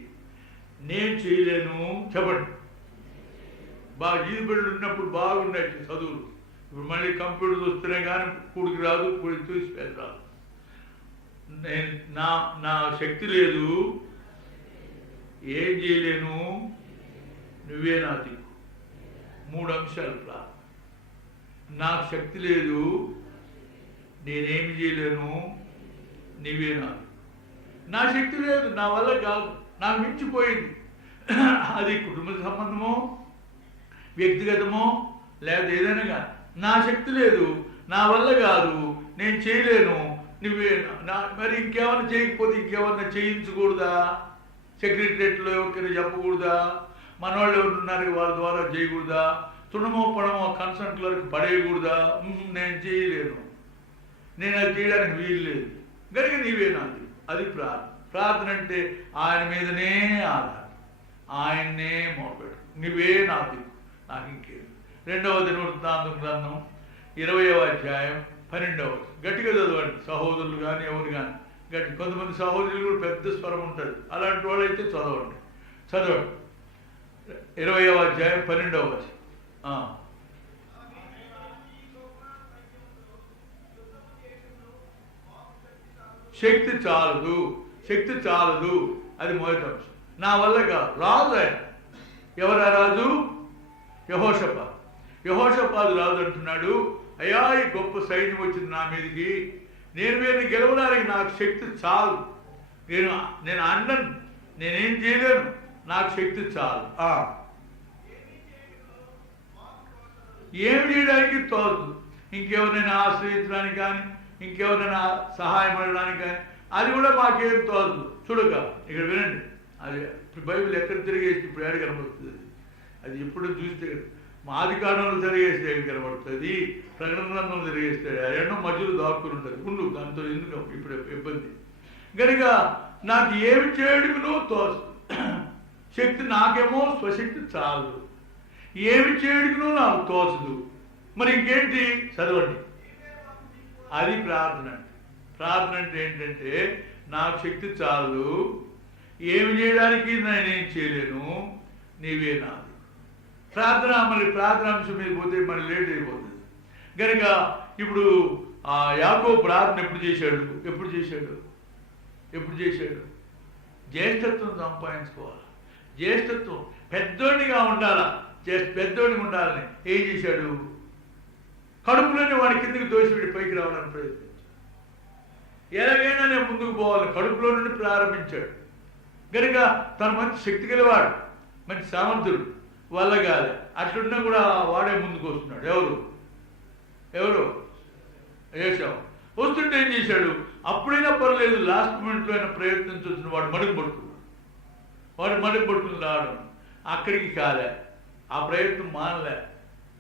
నేను చేయలేను చెప్పండి. బాగా ఈది బిడ్డలు ఉన్నప్పుడు బాగున్నాయి చదువులు. ఇప్పుడు మళ్ళీ కంప్యూటర్ చూస్తేనే కానీ కూడికి రాదు, కూడికి చూసి రాదు. నేను నా శక్తి లేదు, ఏం చేయలేను, నువ్వే నా దిక్కు. 3 అంశాలు ప్రార్థన. నాకు శక్తి లేదు, నేనేమి చేయలేను, నీవే నాకు. నా శక్తి లేదు, నా వల్ల కాదు, నాకు మించిపోయింది. అది కుటుంబ సంబంధమో వ్యక్తిగతమో లేదా ఏదైనా కానీ నా శక్తి లేదు, నా వల్ల కాదు, నేను చేయలేను, నువ్వే మరి ఇంకేమన్నా చేయకపోతే ఇంకేమన్నా చేయించకూడదా? సెక్రటరియట్లో ఎవరికైనా చెప్పకూడదా? మన వాళ్ళు ఎవరు ఉన్నారు వాళ్ళ ద్వారా చేయకూడదా? తుణమో పడమో కన్సల్ట్ క్లర్క్ పడేయకూడదా? నేను చేయలేను, నేను అది చేయడానికి వీలు లేదు కనుక నీవే నాది. అది ప్రార్థన. ప్రార్థన అంటే ఆయన మీదనే ఆధారం, ఆయన్నే మోపెడు, నువ్వే నాది, నాకు ఇంకేం. 2వ దినవృత్తాంతం గ్రంథం 20వ అధ్యాయం 12వ గట్టిగా చదవండి సహోదరులు కానీ ఎవరు కానీ గట్టి. కొంతమంది సహోదరులు కూడా పెద్ద స్వరం ఉంటుంది, అలాంటి వాళ్ళు అయితే చదవండి. 20వ అధ్యాయం 12వ శక్తి చాలదు, శక్తి చాలదు, అది మొదటి అంశం. నా వల్ల కాదు, రాజు ఆయన. ఎవరా రాజు? యెహోషాపాతు. యెహోషాపాతు రాజు అంటున్నాడు, అయ్యా ఈ గొప్ప సైన్యం వచ్చింది నా మీదకి, నేను వీరిని గెలవడానికి నాకు శక్తి చాలు, నేను అన్నను, నేనేం చేయలేను, నాకు శక్తి చాలు. ఏమి చేయడానికి తోచదు. ఇంకెవరినైనా ఆశ్రయించడానికి కానీ ఇంకెవరైనా సహాయం అడగడానికి కానీ అది కూడా మాకేం తోచదు. చూడక ఇక్కడ వినండి, అది బైబిల్ ఎక్కడ తిరిగేసి ఇప్పుడు ఏడ కనబడుతుంది? అది ఎప్పుడు చూస్తే ఆది కాలంలో తిరిగేస్తే ఏమి కనబడుతుంది, ప్రకటన గ్రంథంలో తిరిగేస్తే ఎన్నో మధ్యలో దాక్కుని ఉంటుంది. ఉండు దాంతో ఎందుకు ఇప్పుడు ఇబ్బంది కనుక నాకు ఏమి చేయడమునో తోచదు. శక్తి నాకేమో స్వశక్తి చాలదు, ఏమి చేయడమునో నాకు తోచదు. మరి ఇంకేంటి? చదవండి. అది ప్రార్థన అంటే. ప్రార్థన అంటే ఏంటంటే నాకు శక్తి చాలు, ఏమి చేయడానికి నేనేం చేయలేను, నీవే నాది. ప్రార్థన మళ్ళీ ప్రార్థనాంశం మీద పోతే మళ్ళీ లేట్ అయిపోతుంది కనుక ఇప్పుడు యాకోబు ప్రార్థన ఎప్పుడు చేశాడు? జ్యేష్ఠత్వం సంపాదించుకోవాలి. జ్యేష్ఠత్వం పెద్దోడిగా ఉండాలా, పెద్దోడిగా ఉండాలని ఏం చేశాడు? కడుపులోనే వాడి కిందకి దోషిపెట్టి పైకి రావడానికి ప్రయత్నించాడు. ఎలాగైనా నేను ముందుకు పోవాలి, కడుపులో నుండి ప్రారంభించాడు కనుక తను మంచి శక్తి గలవాడు, మంచి సామంతుడు, వల్ల కాదు. అట్లున్నా కూడా వాడే ముందుకు వస్తున్నాడు. ఎవరు ఏసావు. వస్తుంటే ఏం చేశాడు? అప్పుడైనా పర్లేదు, లాస్ట్ మినిట్లో అయినా ప్రయత్నించొచ్చిన వాడు మడుగు పట్టుకుని రావడం. అక్కడికి కాలే, ఆ ప్రయత్నం మానలే.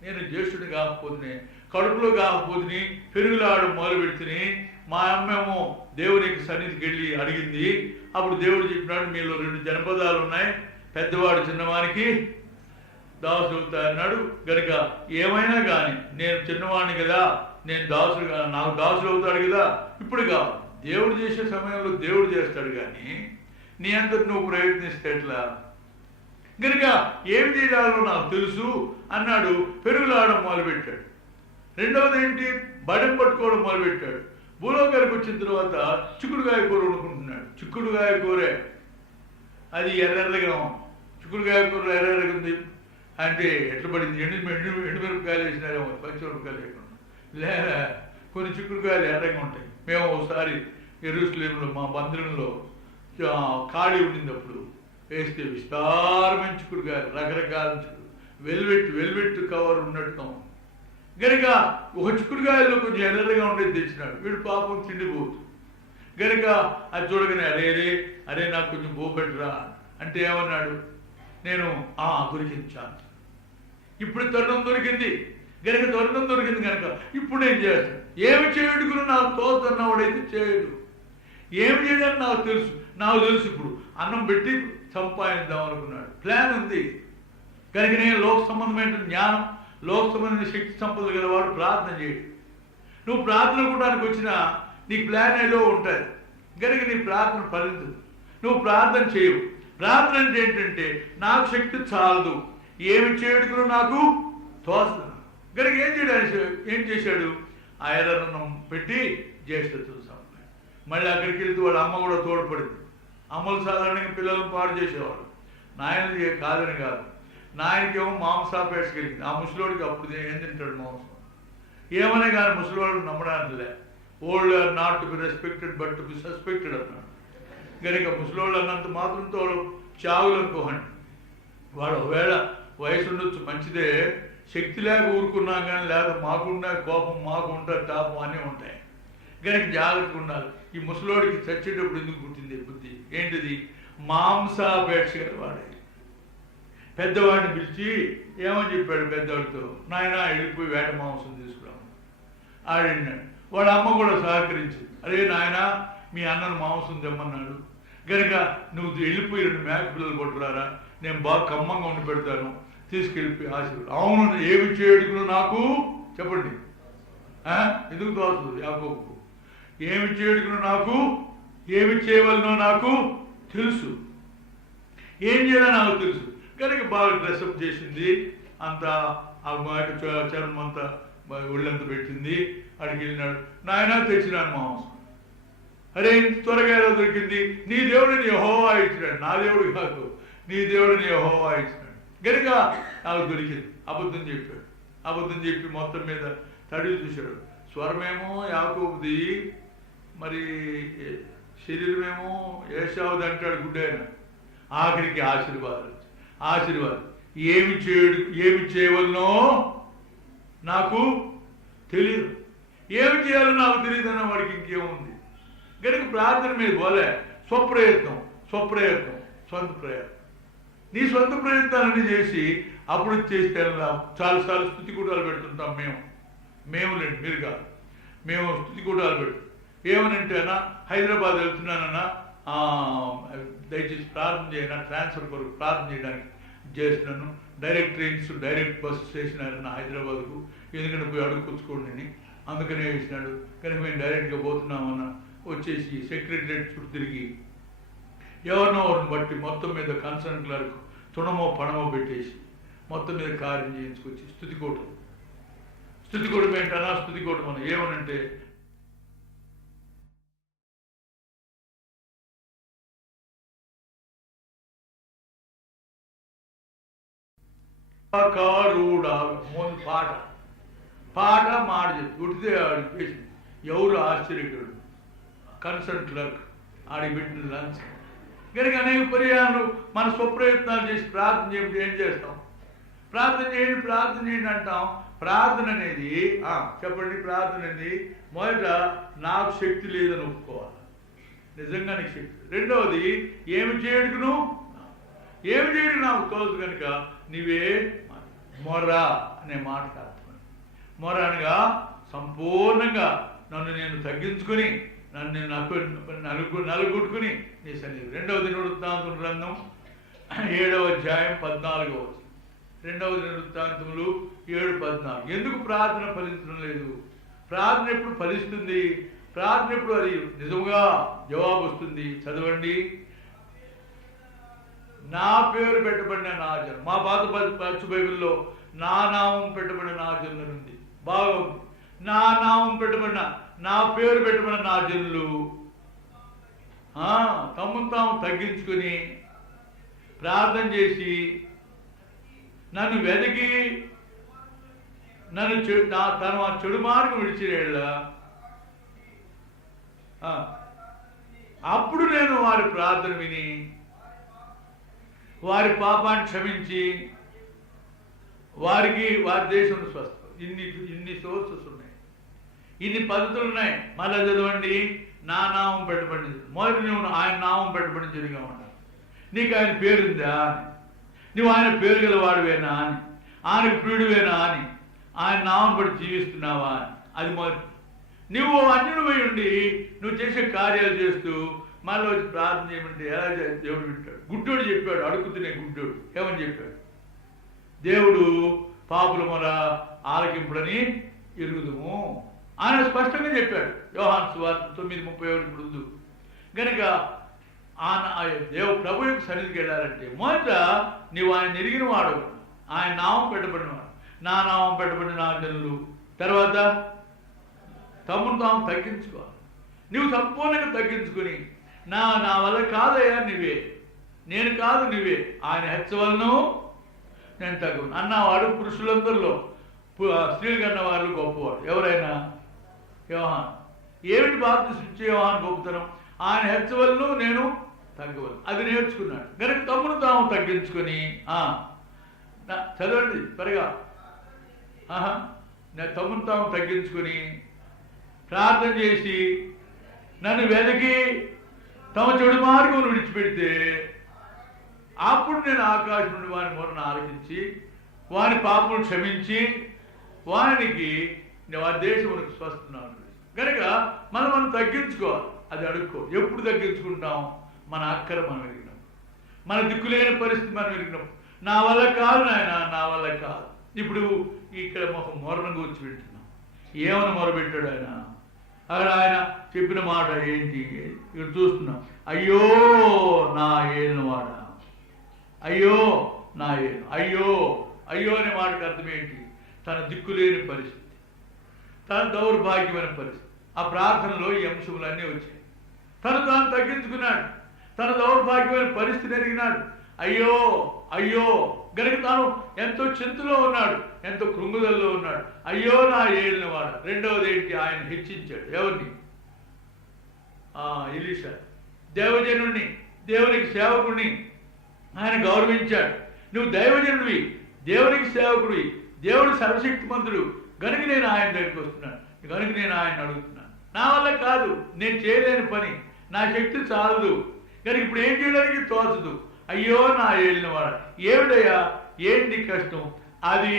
నేను జ్యేష్ఠుడు కాకపోతే, కడుపులో కాకపోతే పెరుగులాడడం మొదలుపెడుతుని. మా అమ్మేమో దేవునికి సన్నిధికి వెళ్ళి అడిగింది. అప్పుడు దేవుడు చెప్పినాడు, మీలో 2 జనపదాలు ఉన్నాయి, పెద్దవాడు చిన్నవానికి దాసు అవుతా అన్నాడు కనుక ఏమైనా కానీ నేను చిన్నవాడిని కదా, నేను దాసుడు కదా, నాకు దాసుడు అవుతాడు కదా. ఇప్పుడు కాదు, దేవుడు చేసే సమయంలో దేవుడు చేస్తాడు, కానీ నీ అంతటి నువ్వు ప్రయత్నిస్తే ఎట్లా? కనుక ఏమి చేయాలో నాకు తెలుసు అన్నాడు. పెరుగులాడడం మొదలుపెట్టాడు. రెండవది ఏంటి? బడం పట్టుకోవడం మొదలుపెట్టాడు. భూలోకానికి వచ్చిన తర్వాత చిక్కుడుకాయ కూర వండుకుంటున్నాడు. చిక్కుడుకాయ కూరే అది ఎర్రెర్రగా ఉంది. చిక్కుడుకాయ కూర ఎర్రెర్రగా ఉంది అంటే ఎట్లా పడింది? ఎండుమిరపకాయలు వేసినారేమో, పచ్చిమిరపకాయలు లేకుండా. లేదా కొన్ని చిక్కుడుకాయలు ఎర్రగా ఉంటాయి. మేము ఒకసారి యెరూషలేములో మా మందిరంలో ఖాళీ ఉండినప్పుడు వేస్తే విస్తారమైన చిక్కుడుకాయలు, రకరకాల వెల్వెట్ కవర్ ఉన్నట్టుగా ఉంది కనుక ఒక చిక్కుడుకాయల్లో కొంచెం ఎర్రగా ఉండేది తెచ్చినాడు. వీడు పాపం తిండిపోతు కనుక అది చూడగానే అరే నాకు కొంచెం పోపెట్టరా అంటే ఏమన్నాడు? నేను దొరికింది ఛాన్స్, ఇప్పుడు తరుణం దొరికింది కనుక ఇప్పుడు నేను చేస్తాను. ఏమి చేయడుకుని నాకు తోచన్నవాడైతే చేయడు. ఏమి చేయడానికి నాకు తెలుసు. ఇప్పుడు అన్నం పెట్టి సంపాదిద్దాం అనుకున్నాడు. ప్లాన్ ఉంది కనుక నేను లోక సంబంధమైన జ్ఞానం, లోక సంబంధమైన శక్తి సంపద గలవాడు ప్రార్థన చేయడు. నువ్వు ప్రార్థన కూడానికి వచ్చినా నీ ప్లాన్ ఏదో ఉంటుంది కనుక నీ ప్రార్థన ఫలించదు. నువ్వు ప్రార్థన చేయవు. ప్రార్థన అంటే ఏంటంటే నాకు శక్తి చాలదు, ఏమి చేయడుకును నాకు తోస్తుంది కనుక ఏం చేశాడు? ఆ ఎర్రన్నం పెట్టి జ్యేష్ఠత్వం సంపాదించాడు. మళ్ళీ అక్కడికి వెళ్తే వాళ్ళ అమ్మ కూడా తోడ్పడింది. అమ్మలు సాధారణంగా పిల్లలను పాడు చేసేవాడు. నాయనది కాదని కాదు, నాయనకేమో మాంసాపేక్ష కలిగింది. ఆ ముసలివాడికి అప్పుడు ఏం తింటాడు? మాంసం. ఏమనే కానీ ముసలివాడు నమ్మడానికి లే. Old are not to be respected but to be suspected అన్నాడు. కనుక ముసలోళ్ళు అన్నంత మాత్రంతో చావులు అనుకోండి. వాడు ఒకవేళ వయసు ఉండొచ్చు, మంచిదే, శక్తి లేక ఊరుకున్నాం కానీ లేదా మాకుండా కోపం, మాకుంటా తాపం అన్నీ ఉంటాయి. కనుక జాగ్రత్తగా ఉండాలి. ఈ ముసలోడికి చచ్చేటప్పుడు ఎందుకు పుట్టింది బుద్ధి? ఏంటిది? మాంసాపేక్ష వాడే. పెద్దవాడిని పిలిచి ఏమని చెప్పాడు పెద్దవాడితో? నాయన వెళ్ళిపోయి వేట మాంసం తీసుకురాము ఆడినాడు. వాడు అమ్మ కూడా సహకరించింది. అరే నాయన, మీ అన్నను మాంసం తెమ్మన్నాడు కనుక నువ్వు వెళ్ళిపోయి 2 మేక పిల్లలు పట్టురారా, నేను బాగా కమ్మంగా ఉండి పెడతాను, తీసుకెళ్ళిపోయి ఆశీర్వాదం. అవును, ఏమి చేయడుకును నాకు చెప్పండి, ఎందుకు తోస్తుంది యాకోబుకు? ఏమి చేయడుకును నాకు, ఏమి చేయవలనో నాకు తెలుసు, ఏం చేయాలో నాకు తెలుసు. కనుక బాగా డ్రెస్అప్ చేసింది, అంతా ఆ మేక చర్మం అంతా ఒళ్ళంతా పెట్టింది. అడిగి వెళ్ళినాడు. నాయన తెచ్చినాను మాంసం. అరే ఇంత త్వరగా ఎలా దొరికింది? నీ దేవుడిని యెహోవా ఇచ్చినాడు. నా దేవుడు కాదు, నీ దేవుడిని యెహోవా ఇచ్చినాడు కనుక నాకు దొరికింది. అబద్ధం చెప్పాడు. అబద్ధం చెప్పి మొత్తం మీద తడివి చూశాడు. స్వరమేమో యాకోబుది, మరి శరీరమేమో ఏశావుది అంటాడు గుడ్డైన. ఆఖరికి ఆశీర్వాదం. ఏమి చేయవలనో నాకు తెలియదు, ఏమి చేయాలో నాకు తెలియదు అన్న వాడికి ఇంకేముంది? కనుక ప్రార్థన మీద పోలే, స్వప్రయత్నం, సొంత ప్రయత్నం. నీ సొంత ప్రయత్నాలన్నీ చేసి అప్పుడు చేస్తే చాలాసార్లు స్తుతి కూటాలు పెడుతుంటాం మేము లేండి, మీరు కాదు, మేము స్తుతి కూటాలు పెడుతాం. ఏమనంటే అన్నా, హైదరాబాద్ వెళ్తున్నానన్నా, దయచేసి ప్రార్థన చేయనా, ట్రాన్స్ఫర్ కొరకు ప్రార్థన చేయడానికి చేస్తున్నాను. డైరెక్ట్ ట్రైన్స్, డైరెక్ట్ బస్సు వేసినారన్న హైదరాబాద్కు, ఎందుకంటే పోయి అడుగుకొచ్చుకోండి అని. అందుకనే వేసినాడు. కనుక మేము డైరెక్ట్గా పోతున్నామన్నా వచ్చేసి సెక్రటరియట్ చుట్టూ తిరిగి ఎవరినో వారిని బట్టి మొత్తం మీద కన్సర్న్ క్లర్క్ తుణమో పణమో పెట్టేసి మొత్తం మీద కార్యం చేయించుకొచ్చి స్తుతికోవడం ఏంటన్నా, స్తుతికోవడం అని ఏమనంటే పాట మాట చెప్పి ఉడితే ఆడికి వేసింది. ఎవరు ఆశ్చర్యకుడు? కన్సర్న్ క్లర్క్ ఆడికి పెట్టిన లంచ్. కనుక అనేక పర్యాలు మన స్వప్రయత్నాలు చేసి ప్రార్థన చేయడం ఏం చేస్తాం? ప్రార్థన చేయండి అంటాం. ప్రార్థన అనేది చెప్పండి, ప్రార్థన అనేది మొదట నాకు శక్తి లేదని ఒప్పుకోవాలి, నిజంగా నీకు శక్తి. రెండవది ఏమి చేయడానికి నాకు తోచదు కనుక నీవే మొర్ర అనే మాట కాదు. మొర్ర అనగా సంపూర్ణంగా నన్ను నేను తగ్గించుకొని, నన్ను నేను నలుగుట్టుకుని నీ సన్నిధి. 2వ దినవృత్తాంతం గ్రంథం 7వ అధ్యాయం 14వ వచనం. 2వ దినవృత్తాంతములు 7:14. ఎందుకు ప్రార్థన ఫలించడం లేదు? ప్రార్థన ఎప్పుడు ఫలిస్తుంది? ప్రార్థన ఎప్పుడు అది నిజంగా జవాబు వస్తుంది? చదవండి. నా పేరు పెట్టబడిన నా జనం, మా పాత పచ్చు బైబిల్లో నా నామం పెట్టబడిన నా జనులు ఉంది. బాగుంది. నా నామం పెట్టబడిన, నా పేరు పెట్టబడిన నా జనులు తమను తాము తగ్గించుకొని ప్రార్థన చేసి నన్ను వెతికి నన్ను తన చెడు మార్గం విడిచిరేళ్ళ అప్పుడు నేను వారి ప్రార్థన విని వారి పాపాన్ని క్షమించి వారి దేశంలో స్వస్థ. ఇన్ని సోర్సెస్ ఉన్నాయి, ఇన్ని పద్ధతులు ఉన్నాయి. మళ్ళీ చదవండి. నా నామం పెట్టబడింది. మొదటి నువ్వు ఆయన నామం పెట్టబడిన జరిగా ఉన్నావు. నీకు ఆయన పేరుందా అని, నువ్వు ఆయన పేరు గలవాడువేనా అని, ఆయనకు ప్రియుడువేనా అని, ఆయన నామం బట్టి జీవిస్తున్నావా అని. అది మొదటి. నువ్వు అన్యుడు పోయి ఉండి నువ్వు చేసే కార్యాలు చేస్తూ మళ్ళీ వచ్చి ప్రార్థన చేయమంటే ఎలా దేవుడు వింటాడు? గుడ్డోడు చెప్పాడు, అడుగుతున్న గుడ్డోడు ఏమని చెప్పాడు? దేవుడు పాపుల మొర ఆలకింపుడని ఎరుగుదుము ఆయన స్పష్టంగా చెప్పాడు. యోహాను సువార్త 9:31 ముందు. కనుక ప్రభు యొక్క సన్నిధికి వెళ్ళాలంటే మొదట నీవు ఆయన ఎరిగిన వాడు, ఆయన నామం పెట్టబడినవాడు. నా నామం పెట్టబడిన నా జనులు. తర్వాత తమ్మును తాము తగ్గించుకోవాలి. నువ్వు సంపూర్ణంగా తగ్గించుకొని నా వల్ల కాదయ్యా నువ్వే, నేను కాదు నువ్వే, ఆయన హెచ్చవలను నేను తగ్గు అన్నవాడు. పురుషులందరిలో స్త్రీలు కన్న వాళ్ళు గొప్పవాడు ఎవరైనా? యోహాను. ఏమిటి బాప్తిసం ఇచ్చే యోహాను గొప్పతనం? ఆయన హెచ్చవలను నేను తగ్గవలను. అది నేర్చుకున్నాడు. కనుక తమ్మును తాము తగ్గించుకొని చదవండి త్వరగా. తమ్మును తాము తగ్గించుకొని ప్రార్థన చేసి నన్ను వెతికి తమ చెడు మార్గం విడిచిపెడితే అప్పుడు నేను ఆకాశం నుండి వాని మొరను ఆలకించి వాని పాపమును క్షమించి వానికి వారి దేశమునకు స్వస్తున్నాను. కనుక మనం తగ్గించుకోవాలి. అది అడుక్కో. ఎప్పుడు తగ్గించుకుంటాం? మన అక్కర మనం ఎరిగినాం, మన దిక్కులేని పరిస్థితి మనం ఎరిగినాం. నా వల్ల కాదు నాయన, నా వల్ల కాదు. ఇప్పుడు ఇక్కడ మొరను కూర్చి పెడుతున్నాం. ఏమని మొరబెట్టాడు ఆయన? అక్కడ ఆయన చెప్పిన మాట ఏంటి? ఇక్కడ చూస్తున్నాం. అయ్యో నా ఏలినవాడ, అయ్యో నా ఏను. అయ్యో అయ్యో అనే మాటకు అర్థం ఏంటి? తన దిక్కులేని పరిస్థితి, తన దౌర్భాగ్యమైన పరిస్థితి. ఆ ప్రార్థనలో ఈ అంశములన్నీ వచ్చాయి. తను తాను తగ్గించుకున్నాడు, తన దౌర్భాగ్యమైన పరిస్థితి ఎరిగినాడు. అయ్యో అయ్యో గనుక తాను ఎంతో చింతలో ఉన్నాడు, ఎంతో కృంగుదల్లో ఉన్నాడు. అయ్యో నా ఏలినవాడు. రెండవది ఏంటి? ఆయన హెచ్చించాడు. ఎవరిని? ఎలీషా, దేవజనుడిని, దేవునికి సేవకుడిని ఆయన గౌరవించాడు. నువ్వు దైవజనుడివి, దేవునికి సేవకుడివి, దేవుడు సర్వశక్తిమంతుడు గనుక నేను ఆయన దగ్గరికి వస్తున్నాను, గనుక నేను ఆయన అడుగుతున్నాను. నా వల్ల కాదు, నేను చేయలేని పని, నా శక్తి చాలదు కనుక ఇప్పుడు ఏం చేయడానికి తోచదు. అయ్యో నా ఏలినవాడ. ఏమిటయ్యా? ఏంటి కష్టం? అది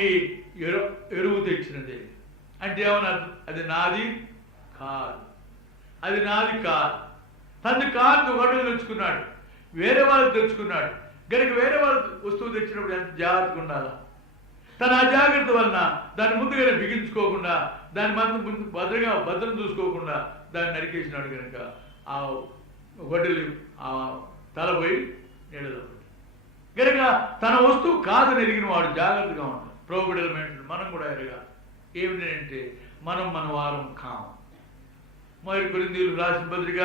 ఎరువు తెచ్చినదే. అంటే ఏమన్నా? అది నాది కాదు, అది నాది కాదు. తను కాదు గొడవలు తెచ్చుకున్నాడు, వేరే వాళ్ళు తెచ్చుకున్నాడు. కనుక వేరే వాళ్ళు వస్తువు తెచ్చినప్పుడు ఎంత జాగ్రత్తగా ఉండాలా? తన అజాగ్రత్త వలన దాన్ని ముందుగానే బిగించుకోకుండా, దాని ముందు భద్రం చూసుకోకుండా దాన్ని నరికేసినాడు. కనుక ఆ గొడ్డలి ఆ తల పోయి నీళ్ళలో పడి. కనుక తన వస్తువు కాదని ఎరిగిన వాడు జాగ్రత్తగా ఉంటాడు. ప్రోబిడల్ మనం కూడా ఎరగాలి. ఏమిటంటే మనం మన వారం కాం. మొదటి కొరింథీయులకు రాసిన పత్రిక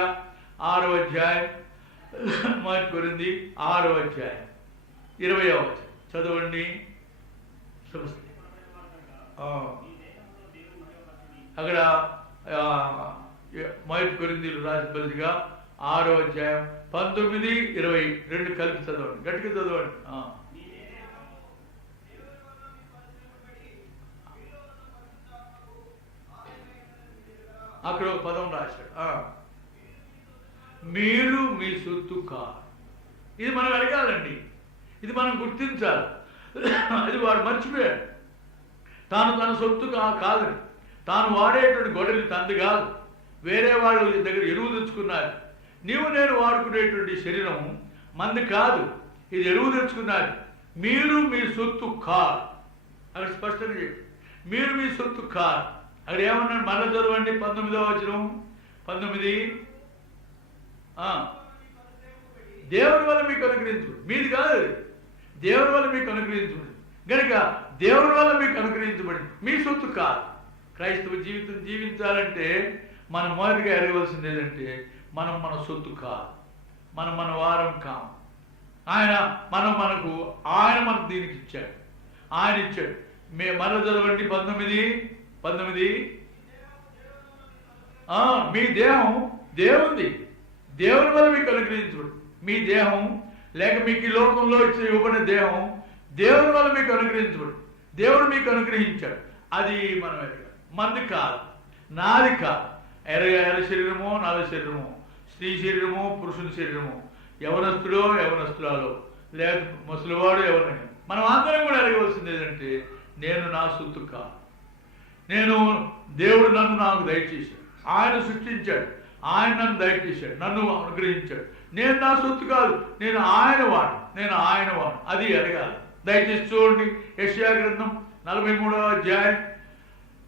6వ అధ్యాయం, మొదటి కొరింథీ 6వ అధ్యాయం 20వ వచనం చదవండి. అక్కడ మొదటి కొరింథీయులకు రాసిన పత్రిక 6వ అధ్యాయం 19, 20 రెండు కలిపి చదవండి, గట్టిగా చదవండి. అక్కడ ఒక పదం రాశాడు, మీరు మీ సొత్తు కాదు. ఇది మనం అడగాలండి, ఇది మనం గుర్తించాలి. అది వాడు మర్చిపోయాడు. తాను తన సొత్తు కాదని, తాను వాడేటువంటి గొడవలు తంది కాదు, వేరే వాళ్ళు దగ్గర ఎరువు తెచ్చుకున్నారు. నీవు నేను వాడుకునేటువంటి శరీరము మంది కాదు, ఇది ఎరువు తెచ్చుకున్నారు. మీరు మీ సొత్తు కాదు. అక్కడ స్పష్టంగా చెప్పి మీరు మీ సొత్తు కాదు. అక్కడ ఏమన్నాడు? మళ్ళీ చదవండి 19వ వచనం 19. దేవుడి వల్ల మీకు అనుగ్రహించు, మీది కాదు, దేవుడి వల్ల మీకు అనుగ్రహించబడి కనుక దేవుడి వల్ల మీకు అనుగ్రహించబడి మీ సొత్తు కాదు. క్రైస్తవ జీవితం జీవించాలంటే మనం మొదటిగా ఎరగవలసింది ఏంటంటే మనం మన సొత్తు కాదు, మనం మన వారం కాము. ఆయన మనకు దీనికి ఇచ్చాడు, ఆయన ఇచ్చాడు. మరల చదవండి 19. మీ దేహం దేవుంది, దేవుని వల్ల మీకు అనుగ్రహించబడి మీ దేహం లేక మీకు ఈ లోకంలో ఇవ్వబడిన దేహం దేవుని వల్ల మీకు అనుగ్రహించబడి దేవుడు మీకు అనుగ్రహించాడు. అది మనం ఎరగాలి. మంది కాదు, నాది కాదు. ఎర్ర శరీరమో నల్ల శరీరమో, స్త్రీ శరీరమో పురుషుని శరీరమో, యవనస్తురాలో లేక ముసలివాడు ఎవరినైనా మనం అందరం కూడా ఎరగవలసింది ఏంటంటే నేను నా సొత్తు కాదు. నేను దేవుడు నాకు దయచేశాడు, ఆయన సృష్టించాడు, ఆయన నన్ను దయచేశాడు, నన్ను అనుగ్రహించాడు. నేను నా సొత్తు కాదు, నేను ఆయన వాడు. అది ఎరగాలి. దయచేసి చూడండి యెషయా గ్రంథం 43వ అధ్యాయం,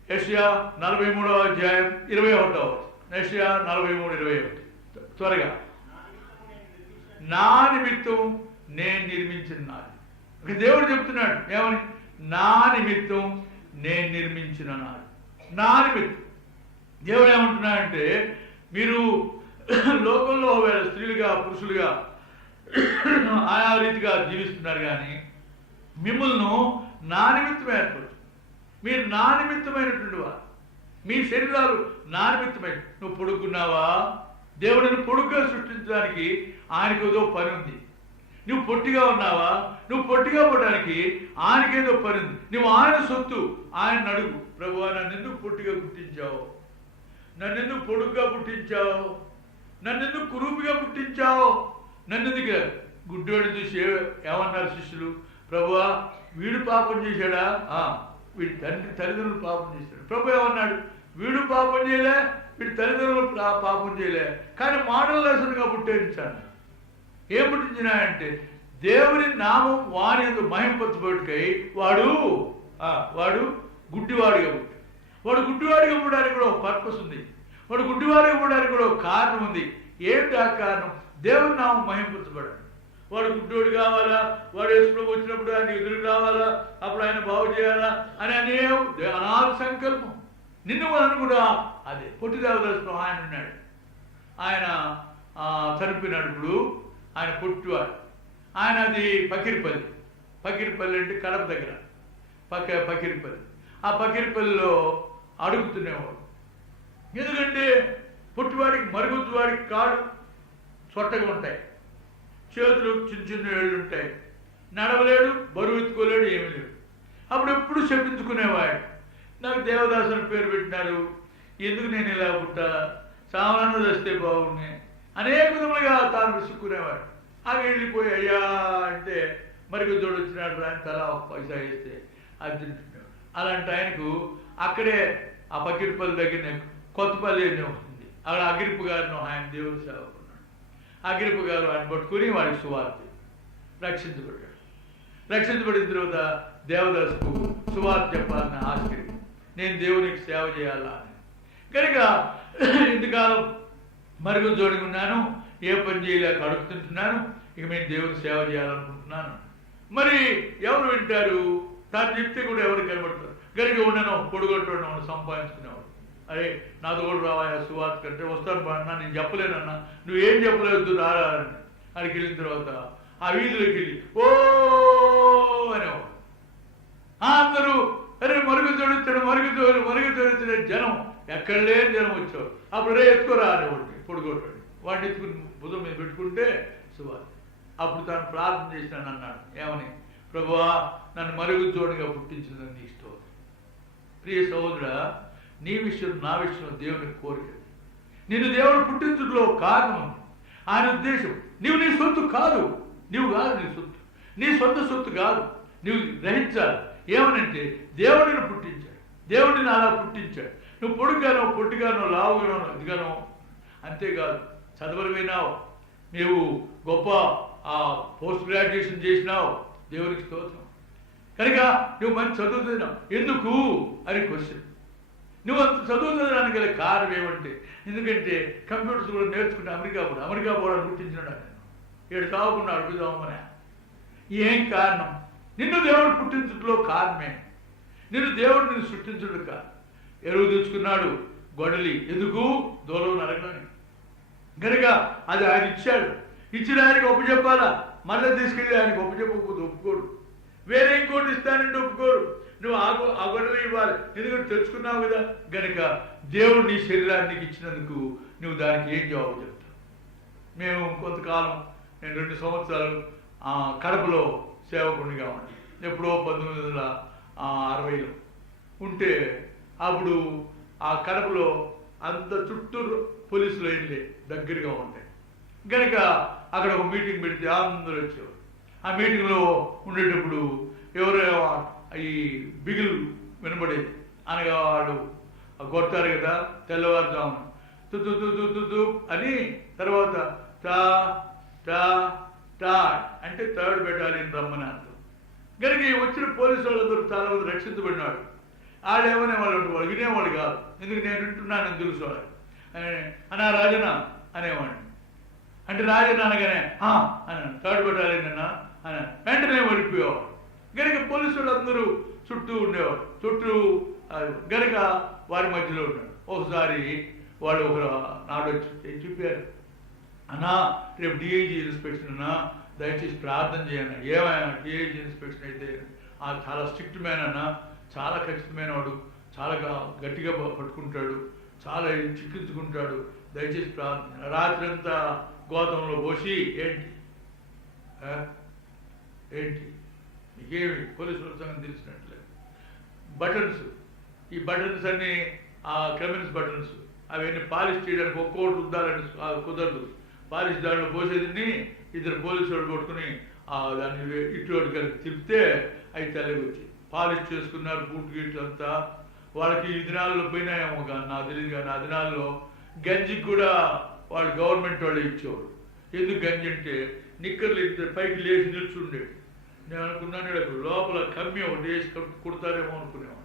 యెషయా 43వ అధ్యాయం 21వ. యెషయా 43:21 త్వరగా. నా నిమిత్తం నేను నిర్మించిన నాది. దేవుడు చెప్తున్నాడు ఏమని? నా నిమిత్తం నేను నిర్మించిన నాది. నా నిమిత్తం. దేవుడు ఏమంటున్నాడంటే మీరు లోకంలో స్త్రీలుగా పురుషులుగా ఆయా రీతిగా జీవిస్తున్నారు, కానీ మిమ్మల్ని నా నిమిత్తం ఏర్పడు. మీరు నా నిమిత్తమైనటువంటి వారు. మీ శరీరాలు నా నిమిత్తమైన. నువ్వు పొడుక్కున్నావా, దేవుడిని పొడుగ్గా సృష్టించడానికి ఆయనకు ఏదో పని ఉంది. నువ్వు పొట్టిగా ఉన్నావా? నువ్వు పొట్టిగా పోవడానికి ఆయనకేదో పని ఉంది. నువ్వు ఆయన సొత్తు. ఆయన అడుగు, ప్రభువా నన్నెందుకు పొట్టిగా పుట్టించావు? నన్నెందుకు పొడుగ్గా పుట్టించావు? నన్నెందుకు కురూపిగా పుట్టించావు? నన్నెందుకు గుడ్డివాడిని చూసి ఏమన్నారు శిష్యులు? ప్రభువా వీడు పాపం చేశాడా? వీడి తల్లిదండ్రులు పాపం చేశాడు. ప్రభు ఏమన్నాడు? వీడు పాపం చేయలే, వీడి తల్లిదండ్రులు పాపం చేయలే, కానీ మోడల్ లెసన్గా పుట్టించాను. ఏం పుట్టించినాయంటే దేవుని నామం వారి ఎందుకు మహింపరచబడుకై వాడు గుడ్డివాడిగా పుట్టాడు. వాడు గుడ్డివాడిగా పుట్టడానికి కూడా ఒక పర్పస్ ఉంది. వాడు గుడ్డివాడిగా పుట్టడానికి కూడా ఒక కారణం ఉంది. ఏమిటి ఆ కారణం? దేవుని నామం మహింపరచబడాడు. వాడు గుడ్డోడు కావాలా, వాడు యేసుప్రభు వచ్చినప్పుడు ఆయన ఎదురుకు రావాలా, అప్పుడు ఆయన బాగు చేయాలా అని అనాథ సంకల్పం. నిన్ను వాళ్ళని కూడా అదే పొట్టి దేవదాసులో ఆయన ఉన్నాడు. ఆయన చనిపోయినప్పుడు ఆయన పొట్టివాడు. ఆయన అది పకిరిపల్లి అంటే కడప దగ్గర పకిరిపల్లి. ఆ పకిరిపల్లిలో అడుగుతునేవాడు. ఎందుకంటే పొట్టివాడికి మరుగుతువాడికి కాళ్ళు సొట్టగా ఉంటాయి, చేతులు చిన్న చిన్న ఏళ్ళు ఉంటాయి, నడవలేడు, బరువు ఎత్తుకోలేడు, ఏమీ లేడు. అప్పుడు ఎప్పుడు శపించుకునేవాడు. నాకు దేవదాసు అని పేరు పెట్టినారు, ఎందుకు నేను ఇలా పుట్టా, సామాన్లు వస్తే బాగుంది అనేక విధములుగా తాను విసుక్కునేవాడు. అవి వెళ్ళిపోయి అయ్యా అంటే మరికి తోడు వచ్చినాడు ఆయన తల ఒక పైసా వేస్తే అది తింటున్నాడు. అలాంటి ఆయనకు అక్కడే ఆ పకిరిపల్లి దగ్గర కొత్తపల్లి అని వస్తుంది. అక్కడ అగిరిపు గారిని ఆయన దేవుని సేవకున్నాడు. అగిరిపు గారు ఆయన పట్టుకుని వాడికి సువార్త రక్షించబడ్డాడు. రక్షించబడిన తర్వాత దేవదాసుకు సువార్త చెప్పాలని ఆశ్చర్యం, నేను దేవునికి సేవ చేయాలా అని. కనుక ఇంతకాలం మరుగు జోడి ఉన్నాను, ఏ పని చేయలేక అడుగుతుంటున్నాను, ఇక మేము దేవుని సేవ చేయాలనుకుంటున్నాను. మరి ఎవరు వింటారు? తాను చెప్తే కూడా ఎవరు కనబడతారు? గరిగి ఉండను, పొడుగొట్టున్నాను, సంపాదించుకునేవాడు. అరే నాతో కూడా రావాయా సువార్త కంటే వస్తాను బాగున్నా, నేను చెప్పలేనన్నా, నువ్వేం చెప్పలేదు రారా అని. అక్కడికి వెళ్ళిన తర్వాత ఆ వీధిలోకి వెళ్ళి ఓ అనేవాడు. అందరూ అరే మరుగు తోడుతాడు, మరుగు తోడుతాడు. జనం ఎక్కడ లేని జనం వచ్చేవాడు. అప్పుడు రే ఎత్తుకోరా అనేవాడు, పొడుగొట్టాడు. వాడిని ఎత్తుకుని భుజం మీద పెట్టుకుంటే సువార్త. అప్పుడు తాను ప్రార్థన చేసినాను అన్నాడు. ఏమని? ప్రభువా నన్ను మరుగు జోడిగా పుట్టించిందని నీ ఇష్టం. ప్రియ సహోదరా, నీ విషయం నా విషయం దేవుని కోరిక. నిన్ను దేవుడు పుట్టించడంలో కారణం ఆయన ఉద్దేశం. నీవు నీ సొత్తు కాదు, నీవు కాదు నీ సొత్తు, నీ సొంత సొత్తు కాదు. నీవు గ్రహించాలి ఏమనంటే దేవుడిని పుట్టించాడు, దేవుడిని అలా పుట్టించాడు. నువ్వు పొడుగానో పొట్టిగానో లావుగానో ఇదిగానో అంతేకాదు, చదవకపోయినావు, నీవు గొప్ప పోస్ట్ గ్రాడ్యుయేషన్ చేసినావు, దేవునికి స్తోత్రం. కనుక నువ్వు మంచి చదువుతున్నావు ఎందుకు అని క్వశ్చన్. నువ్వు అంత చదువుతుందడానికి గల కారణం ఏమంటే, ఎందుకంటే కంప్యూటర్స్ కూడా నేర్చుకుంటే అమెరికా పోవడానికి పుట్టించినాడు ఆయన. 7 తావకుండా అడుగుదామని. ఏం కారణం? నిన్ను దేవుడు పుట్టించడంలో కారణమే. నిన్ను సృష్టించడం కాదు. ఎరువు తెచ్చుకున్నాడు గొడలి, ఎందుకు? దూలం నరకడానికి. కనుక అది ఆయన ఇచ్చాడు. ఇచ్చిన ఆయనకి ఒప్పచెప్పాలా, మళ్ళీ తీసుకెళ్ళి ఆయనకి ఒప్పచెప్పకపోతే ఒప్పుకోడు. వేరే ఇంకోటి ఇస్తానంటే ఒప్పుకోడు. నువ్వు ఆ గొడవలు ఇవ్వాలి, ఎందుకంటే తెచ్చుకున్నావు కదా. గనుక దేవుడు నీ శరీరానికి ఇచ్చినందుకు నువ్వు దానికి ఏం జవాబు చెప్తావు? మేము కొంతకాలం, నేను 2 సంవత్సరాలు కడపలో సేవకునిగా ఉన్నాను. ఎప్పుడో 1960లో ఉంటే, అప్పుడు ఆ కడపలో అంత చుట్టూ పోలీసు లైన్లే దగ్గరగా ఉంటాయి. కనుక అక్కడ ఒక మీటింగ్ పెడితే అందరూ వచ్చేవారు. ఆ మీటింగ్లో ఉండేటప్పుడు ఎవరో ఈ బిగులు వినబడేది. అనగా వాడు కొడతారు కదా తెల్లవారుజామున తుతు అని, తర్వాత టా టా టా అంటే 3rd బెటాలియన్ రమ్మని అర్థం. కనుక వచ్చిన పోలీసు వాళ్ళందరూ చాలా మంది రక్షించబడినాడు. వాళ్ళు ఏమనేవాళ్ళు, వాళ్ళు వినేవాళ్ళు కాదు. ఎందుకు నేను వింటున్నానని తెలుసు వాళ్ళు. అన్నా రాజనా అనేవాడిని. అంటే రాజన్న అనగానే అని 3rd బెటాలియన్ అన్నా అని వెంటనే వెళ్ళిపోయేవాడు. గనుక పోలీసు వాళ్ళందరూ చుట్టూ ఉండేవాడు. గనుక వారి మధ్యలో ఉన్నాడు. ఒకసారి వాళ్ళు ఒక నాడు వచ్చి చెప్పారు, అన్నా రేపు డిఐజీ ఇన్స్పెక్షన్ అన్నా, దయచేసి ప్రార్థన చేయన్నా. ఏమైనా డిఐజీ ఇన్స్పెక్షన్ అయితే చాలా స్ట్రిక్ట్ మ్యాన్ అన్నా, చాలా ఖచ్చితమైన వాడు, చాలా గట్టిగా పట్టుకుంటాడు, చాలా చిక్కించుకుంటాడు, దయచేసి ప్రార్థన. రాత్రి అంతా గోతంలో పోసి ఏంటి ఏంటి మీకేమి పోలీసుల సంగతి తెలిసినట్లే. బటన్స్, ఈ బటన్స్ అన్నీ క్రిమినల్స్ బటన్స్, అవన్నీ పాలిష్ చేయడానికి ఒక్కోటి రుద్దాలని కుదరదు. పాలిష్ దాంట్లో పోసేదిని ఇద్దరు పోలీసు వాళ్ళు కొట్టుకుని దాన్ని ఇటు కలిపి తిప్పితే అవి తెల్లగా వచ్చి పాలిష్ చేసుకున్నారు. బూట్ గీట్లు అంతా వాళ్ళకి ఈ దినాల్లో పోయినాయేమో కానీ నాకు తెలియదు. కానీ ఆ దినాల్లో గంజికి కూడా వాళ్ళు గవర్నమెంట్ వాళ్ళు ఇచ్చేవాడు. ఎందుకు గంజి అంటే నిక్కర్లు ఇద్దరు పైకి లేచి నిల్చుండేవి. నేను అనుకున్నాను లోపల కమ్మి ఒకటి వేసి కుడతారేమో అనుకునేవాడు.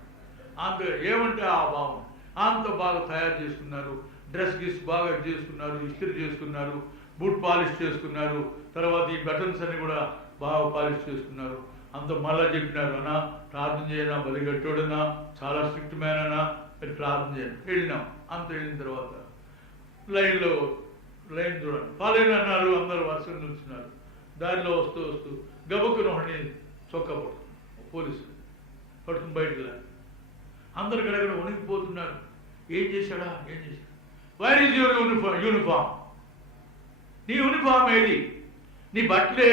అంత ఏమంటే ఆ భావం అంత బాగా తయారు చేసుకున్నారు. డ్రెస్ గిస్ బాగా చేసుకున్నారు, ఇస్త్రీ చేసుకున్నారు, బూట్ పాలిష్ చేసుకున్నారు. తర్వాత ఈ బటన్స్ అన్ని కూడా బాగా పాలిష్ చేసుకున్నారు. అంత మళ్ళా చెప్పినారు, అన్నా ప్రార్థన చేయనా, బలిగట్టోడనా, చాలా స్ట్రిక్ట్ మ్యాన్ అన్నా, మీరు ప్రార్థన చేయండి. వెళ్ళినాం. అంత వెళ్ళిన తర్వాత లైన్ చూడండి పాలైన అన్నారు. అందరూ వరుసగా నిల్చున్నారు. దారిలో వస్తూ వస్తూ గబుక్కున ఒకటి చొక్కా పడుతుంది, పోలీసు పడుతుంది బయటకు. అందరు గడగడ వణికిపోతున్నారు. ఏం చేశాడా, ఏం చేశాడు? వైర్ ఈజ్ యువర్ యూనిఫామ్, నీ యూనిఫామ్ ఏది, నీ బట్టలే.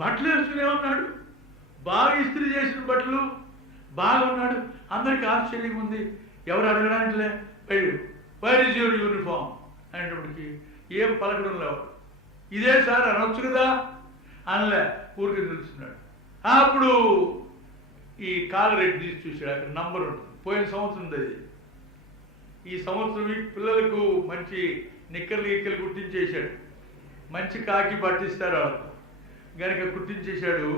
బట్టలు వేసుకునే ఉన్నాడు, బాగా ఇస్త్రీ చేసిన బట్టలు బాగా ఉన్నాడు. అందరికి ఆశ్చర్యం ఉంది. ఎవరు అడగడానికిలే. వైర్ ఈజ్ యువర్ యూనిఫామ్ అనేటప్పటికి ఏం పలకడం లేవు. ఇదే సార్ అనొచ్చు కదా అనలే, ఊరికి నిలుస్తున్నాడు. అప్పుడు ఈ కాలర్ రెడ్డి తీసి చూశాడు. అక్కడ నంబర్ ఉంటుంది. పోయిన సంవత్సరం అది. ఈ సంవత్సరం పిల్లలకు మంచి నిక్కర్లు కుట్టించేశాడు. మంచి కాకి పట్టిస్తారు వాళ్ళకు గనక కుట్టించేశాడు.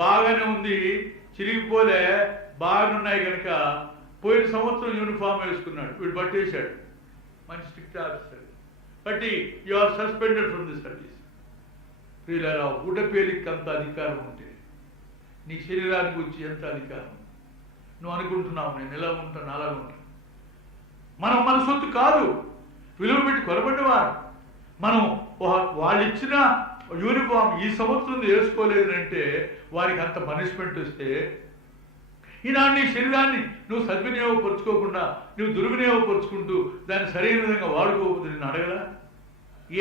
బాగానే ఉంది, చిరిగిపోలే, బాగానున్నాయి కనుక పోయిన సంవత్సరం యూనిఫామ్ వేసుకున్నాడు. వీడు పట్టేశాడు. మంచి స్ట్రిక్ట్ ఆఫీసర్ బట్టి you are suspended from the service. వీళ్ళ గుడ్డపేలికి అంత అధికారం ఉంటే నీ శరీరానికి వచ్చి ఎంత అధికారం. నువ్వు అనుకుంటున్నావు నేను ఎలా ఉంటాను అలా ఉంటాను. మనం మన సొత్తు కాదు, విలువ పెట్టి కొనబడ్డవారు. మనం వాళ్ళు ఇచ్చిన యూనిఫామ్ ఈ సంవత్సరం వేసుకోలేదంటే వారికి అంత పనిష్మెంట్ వస్తే ఈనాడు నీ శరీరాన్ని నువ్వు సద్వినియోగపరుచుకోకుండా నువ్వు దుర్వినియోగపరుచుకుంటూ దాన్ని సరైన విధంగా వాడుకోకపోతే నేను అడగలా?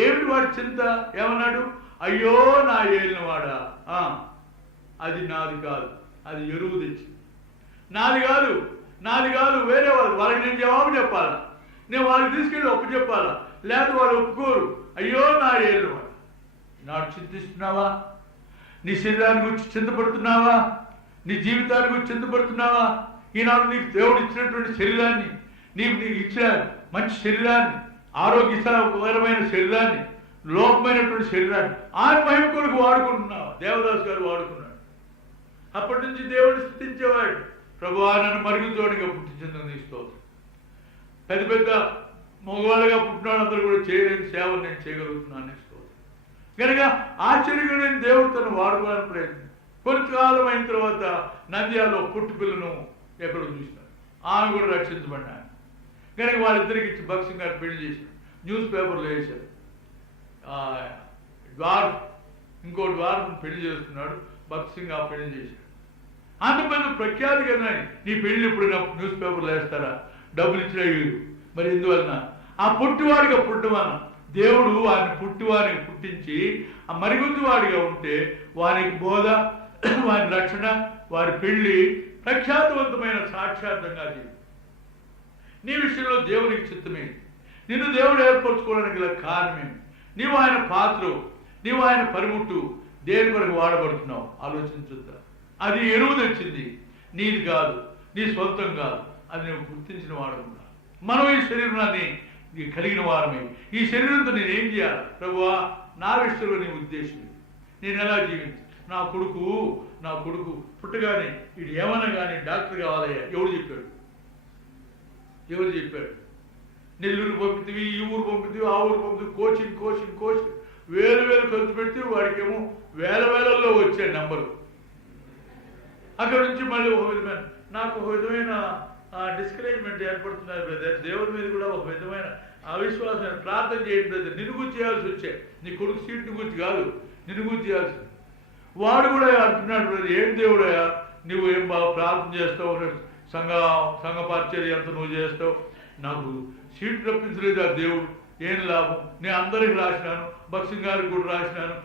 ఏమిటి వాడి చింత? ఏమన్నాడు? అయ్యో నా ఏలినవాడా, అది నాది కాదు, అది ఎరువు తెచ్చి నాది కాదు, నాది కాదు, వేరే వాళ్ళకి నేను జవాబు చెప్పాలా, నేను వాళ్ళకి తీసుకెళ్ళి ఒప్పు చెప్పాలా, లేకపోతే వాళ్ళు ఒప్పుకోరు. అయ్యో నా ఏలినవాడు. నాడు చింతిస్తున్నావా? నీ శరీరాన్ని గురించి చింతపడుతున్నావా? నీ జీవితాన్ని గురించి చింతపడుతున్నావా? ఈనాడు నీకు దేవుడు ఇచ్చినటువంటి శరీరాన్ని, నీకు ఇచ్చిన మంచి శరీరాన్ని, ఆరోగ్యకరమైన శరీరాన్ని, లోపమైనటువంటి శరీరాన్ని ఆయన మహిమ కొరకు వాడుకుంటున్నావు. దేవదాస్ గారు వాడుకున్నాడు. అప్పటి నుంచి దేవుడిని స్తుతించేవాడు. ప్రభువా నన్ను మరుగుదోడిగా పుట్టించేందుకు నీ స్తోత్రం. పెద్ద పెద్ద మగవాళ్ళగా పుట్టినాడు కూడా చేయలేని సేవలు నేను చేయగలుగుతున్నాను నీ స్తోత్రం. కనుక ఆశ్చర్యంగా నేను దేవుడు తను వాడుకోవాలని ప్రయత్నం. కొంతకాలం అయిన తర్వాత నంద్యాలలో పుట్టు పిల్లను ఎక్కడో చూసినారు. ఆమె కూడా రక్షించబడినాను. కనుక వాళ్ళిద్దరికి ఇచ్చి భక్సింగ్ గారు పెళ్లి చేశారు. న్యూస్ పేపర్లో వేశారు. ద్వార్ఫ్ ఇంకో ద్వార్ఫ్ని పెళ్లి చేస్తున్నాడు. భక్సింగ్ ఆ పెళ్లి చేశాడు. అంత పెద్ద ప్రఖ్యాతి కదా. నీ పెళ్లి ఇప్పుడు న్యూస్ పేపర్లు వేస్తారా? డబ్బులు ఇచ్చినా మరి ఎందువలన? ఆ పుట్టివాడిగా పుట్టవన దేవుడు వారిని పుట్టివారికి పుట్టించి ఆ మరుగుద్దువాడిగా ఉంటే వారికి బోధ, వారి రక్షణ, వారి పెళ్లి ప్రఖ్యాతవంతమైన సాక్షాత్తంగా చేయి. నీ విషయంలో దేవునికి చిత్తమే. నిన్ను దేవుడు ఏర్పరచుకోవడానికి గల కారణమేమి? నీవు ఆయన పాత్రవు, నీవు ఆయన పనిముట్టు. దేని కొరకు వాడబడుతున్నావు ఆలోచించుద్దా. అది ఎరువు తెచ్చింది, నీది కాదు, నీ సొంతం కాదు. అది నువ్వు గుర్తించిన వాడు. మనం ఈ శరీరాన్ని కలిగిన వారమే. ఈ శరీరంతో నేను ఏం చేయాలి ప్రభువా? నా విషయంలో నీ ఉద్దేశం నేను ఎలా జీవించు? నా కొడుకు పుట్టగానే వీడు ఏమన్నా కానీ డాక్టర్ కావాలయ్యా. ఎవరు చెప్పాడు? నెల్లూరు పంపితివి, ఈ ఊరు పంపితివి, ఆ ఊరు పంపితివి, కోచింగ్ వేలు ఖర్చు పెడితే వాడికేమో వేలలో వచ్చే నెంబరు. అక్కడ నుంచి మళ్ళీ ఒక విధమైన నాకు ఒక విధమైన డిస్కరేజ్మెంట్ ఏర్పడుతున్నారు బ్రదర్. దేవుడి మీద కూడా ఒక విధమైన అవిశ్వాసం. ప్రార్థన చేయండి బ్రదర్. నిన్ను గురించి చేయాల్సి వచ్చే, నీ కొడుకు సీట్ని గురించి కాదు, నిన్ను గురించి చేయాల్సి. వాడు కూడా అంటున్నాడు బ్రదర్, ఏం దేవుడయ్యా నువ్వు ఏం బాగా ప్రార్థన చేస్తావు, సంఘ పరిచర్య అంతా నువ్వు చేస్తావు, నాకు సీట్ రప్పించలేదు ఆ దేవుడు. ఏం లాభం, నేను అందరికి రాసినాను, భక్సింగ్ గారికి కూడా రాసినాను,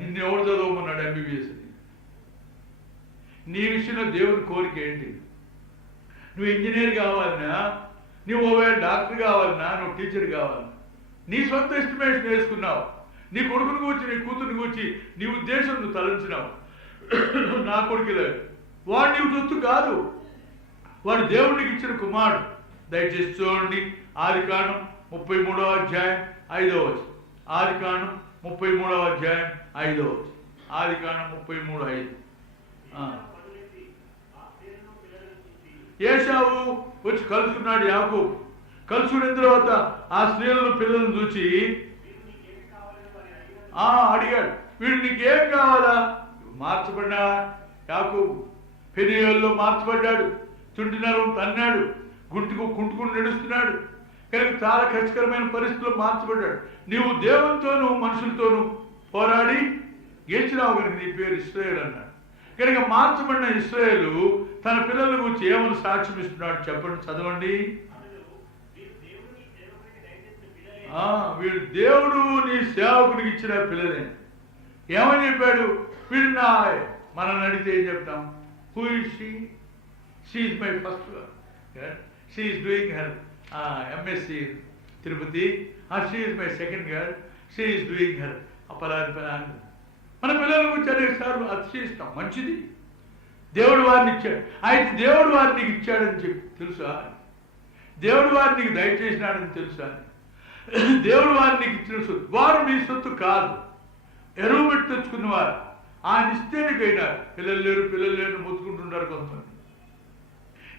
నిన్ను ఎవరు చదవమన్నాడు ఎంబీబీఎస్ అని? నీ విషయంలో దేవుడి కోరిక ఏంటి? నువ్వు ఇంజనీర్ కావాలన్నా, నువ్వు ఒకవేళ డాక్టర్ కావాలన్నా, నువ్వు టీచర్ కావాలన్నా, నీ సొంత ఎస్టిమేషన్ వేసుకున్నావు. నీ కొడుకుని కూర్చి, నీ కూతురుని కూర్చి నీ ఉద్దేశం నువ్వు తలంచినావు. నా కొడుకు లేదు, వాడు నీవు సొత్తు కాదు, వాడు దేవుడికి ఇచ్చిన కుమారుడు. దయచేసి చూడండి, ఆదికాండం 33వ అధ్యాయం 5వ వచనం. ఆదికాండం 33వ అధ్యాయం 5వ వచనం. ఆదికాండం 33:5. ఏశావు వచ్చి కలుసుకున్నాడు యాకోబు. కలుసుకున్న తర్వాత ఆ స్త్రీలను పిల్లలను చూసి అడిగాడు, వీడు నీకేం కావాలా? మార్చబడినా యాకోబు పెనియోల్లో మార్చబడ్డాడు, తుంటినరం తన్నాడు, కుంటుకుని నడుస్తున్నాడు, కనుక చాలా కష్టకరమైన పరిస్థితుల్లో మార్చబడ్డాడు. నీవు దేవునితోనూ మనుషులతోనూ పోరాడి గెలిచినావు కనుక నీ పేరు ఇశ్రాయేలు అన్నాడు. కనుక మార్చబడిన ఇశ్రాయేలు తన పిల్లల గురించి ఏమని సాక్ష్యం ఇస్తున్నాడు చెప్పండి, చదవండి. వీడు దేవుడు నీ సేవకుడికి ఇచ్చిన పిల్లలే. ఏమని చెప్పాడు? వీడు మనల్ని అడిగితే ఏం చెప్తాం? Who is she? She is my first girl, she is doing her MSc Tirupati. She is my second girl, she is doing her Palani. మన పిల్లల గురించి అనేక సార్లు అతిశయిస్తాం. మంచిది, దేవుడు వారిని ఇచ్చాడు. అయితే దేవుడు వారిని నీకు ఇచ్చాడని చెప్పి తెలుసా? దేవుడు వారిని నీకు దయచేసినాడని తెలుసా? దేవుడు వారిని నీకు ఇచ్చిన సొత్తు, వారు మీ సొత్తు కాదు, ఎరువు పెట్టి తెచ్చుకున్నవారు. ఆయన ఇస్తేనికైనా పిల్లలు లేరు మొత్తుకుంటుంటారు. కొంతమంది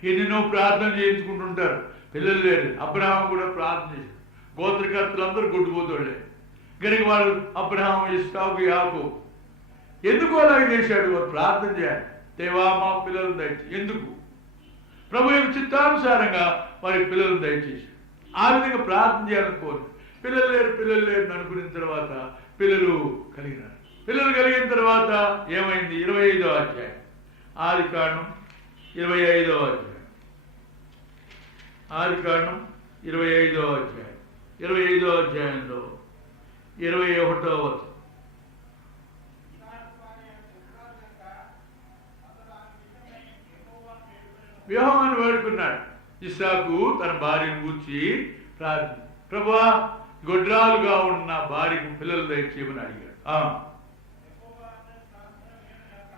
ఎన్నెన్నో ప్రార్థన చేయించుకుంటుంటారు, పిల్లలు లేరు. అబ్రహాం కూడా ప్రార్థన చేశారు. గోత్రకర్తలందరూ గుడ్డుపోతాడే కనుక వాళ్ళు అబ్రహాం, ఇస్సాకు, యాకోబు ఎందుకు అలాగే చేశాడు? వారు ప్రార్థన చేయాలి, దేవా మా పిల్లలను దయచేసి. ఎందుకు? ప్రభు యొక్క చిత్తానుసారంగా వారి పిల్లలను దయచేసి ఆ విధంగా ప్రార్థన చేయాలనుకోరు. పిల్లలు లేరు అనుకున్న తర్వాత పిల్లలు కలిగినారు. పిల్లలు కలిగిన తర్వాత ఏమైంది? 25వ అధ్యాయం, ఆదికాండం 25వ అధ్యాయం, ఆదికాండం 25వ అధ్యాయం, 25వ అధ్యాయంలో 21వ వచనం. యెహోవాను వేడుకున్నాడు. ఇస్సాకు తన భార్యను గూర్చి ప్రార్థన, ప్రభువా గొడ్రాలుగా ఉన్న భార్యకు పిల్లలు దయచేయమని అడిగాడు.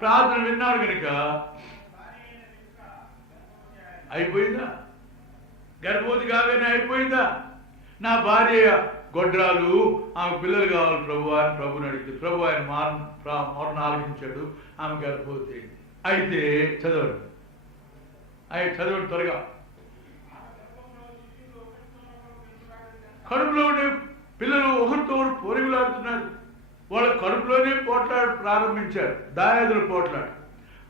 ప్రార్థన విన్నాడు కనుక అయిపోయిందా? గర్భవతి కాగానే అయిపోయిందా? నా భార్య గొడ్రాలు, ఆమె పిల్లలు కావాలి ప్రభు అని ప్రభుని అడిగితే ప్రభు ఆయన మొన్న ఆలోచించాడు, ఆమె గర్భవతి అయింది. అయితే చదవండి త్వరగా. కడుపులో ఉండే పిల్లలు ఒకరితో పోరుగులాడుతున్నారు. వాళ్ళ కడుపులోనే పోట్లాడు ప్రారంభించారు. దాయాదులు పోట్లాడు,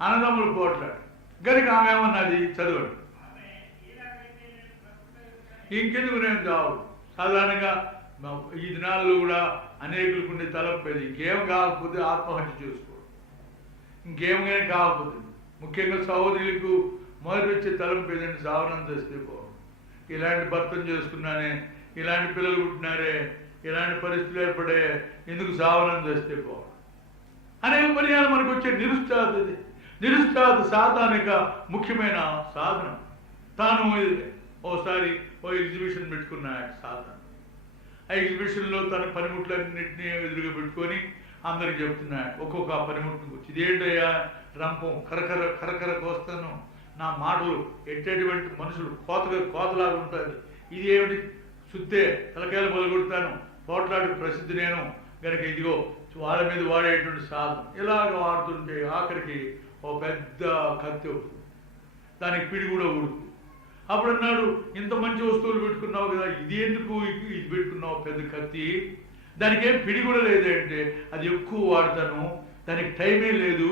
అన్నదమ్ములు పోట్లాడు. కనుక ఆమె ఏమన్నది? చదవండి. ఇంకెందుకు నేను చావు? సాధారణంగా ఈ దినాల్లో కూడా అనేకులకు ఉండే తలంపేది, ఇంకేం కాకపోతే ఆత్మహత్య చేసుకోవడం, ఇంకేమైనా కాకపోతే. ముఖ్యంగా సహోదరులకు మొదటి వచ్చే తలంపు ఏదంటే సావనం చేస్తే పోవడం. ఇలాంటి భర్తను చేసుకున్నానే, ఇలాంటి పిల్లలు పుట్టినారే, ఇలాంటి పరిస్థితులు ఏర్పడే, ఎందుకు సావనం చేస్తే పోవడం. అనేక పర్యాలు మనకు వచ్చే నిరుత్సాహత సాధారణ ముఖ్యమైన సాధనం. తాను ఓసారి ఎగ్జిబిషన్ పెట్టుకున్నాడు సాధన. ఆ ఎగ్జిబిషన్లో తన పనిముట్లన్నింటినీ ఎదురుగా పెట్టుకొని అందరికి చెప్తున్నాడు ఒక్కొక్క పనిముట్టు గురించి. ఇదేంటయ్యా రంపం, కరకర కోస్తాను, నా మాటలు ఎట్టేటువంటి మనుషులు కోతలాగా ఉంటుంది, ఇది ఏమిటి సుత్తే తలకాయలు మొదలుకొడతాను, పోట్లాడికి ప్రసిద్ధి నేను కనుక ఇదిగో వాళ్ళ మీద వాడేటువంటి సాధనం. ఇలాగ వాడుతుంటే ఆఖరికి ఓ పెద్ద కత్తి అవుతుంది, దానికి పిడి కూడా ఊడుతుంది. అప్పుడు అన్నాడు, ఇంత మంచి వస్తువులు పెట్టుకున్నావు కదా, ఇది ఎందుకు ఇది పెట్టుకున్నావు పెద్ద కత్తి, దానికి ఏం పిడి కూడా లేదంటే అది ఎక్కువ వాడతాను, దానికి టైమే లేదు,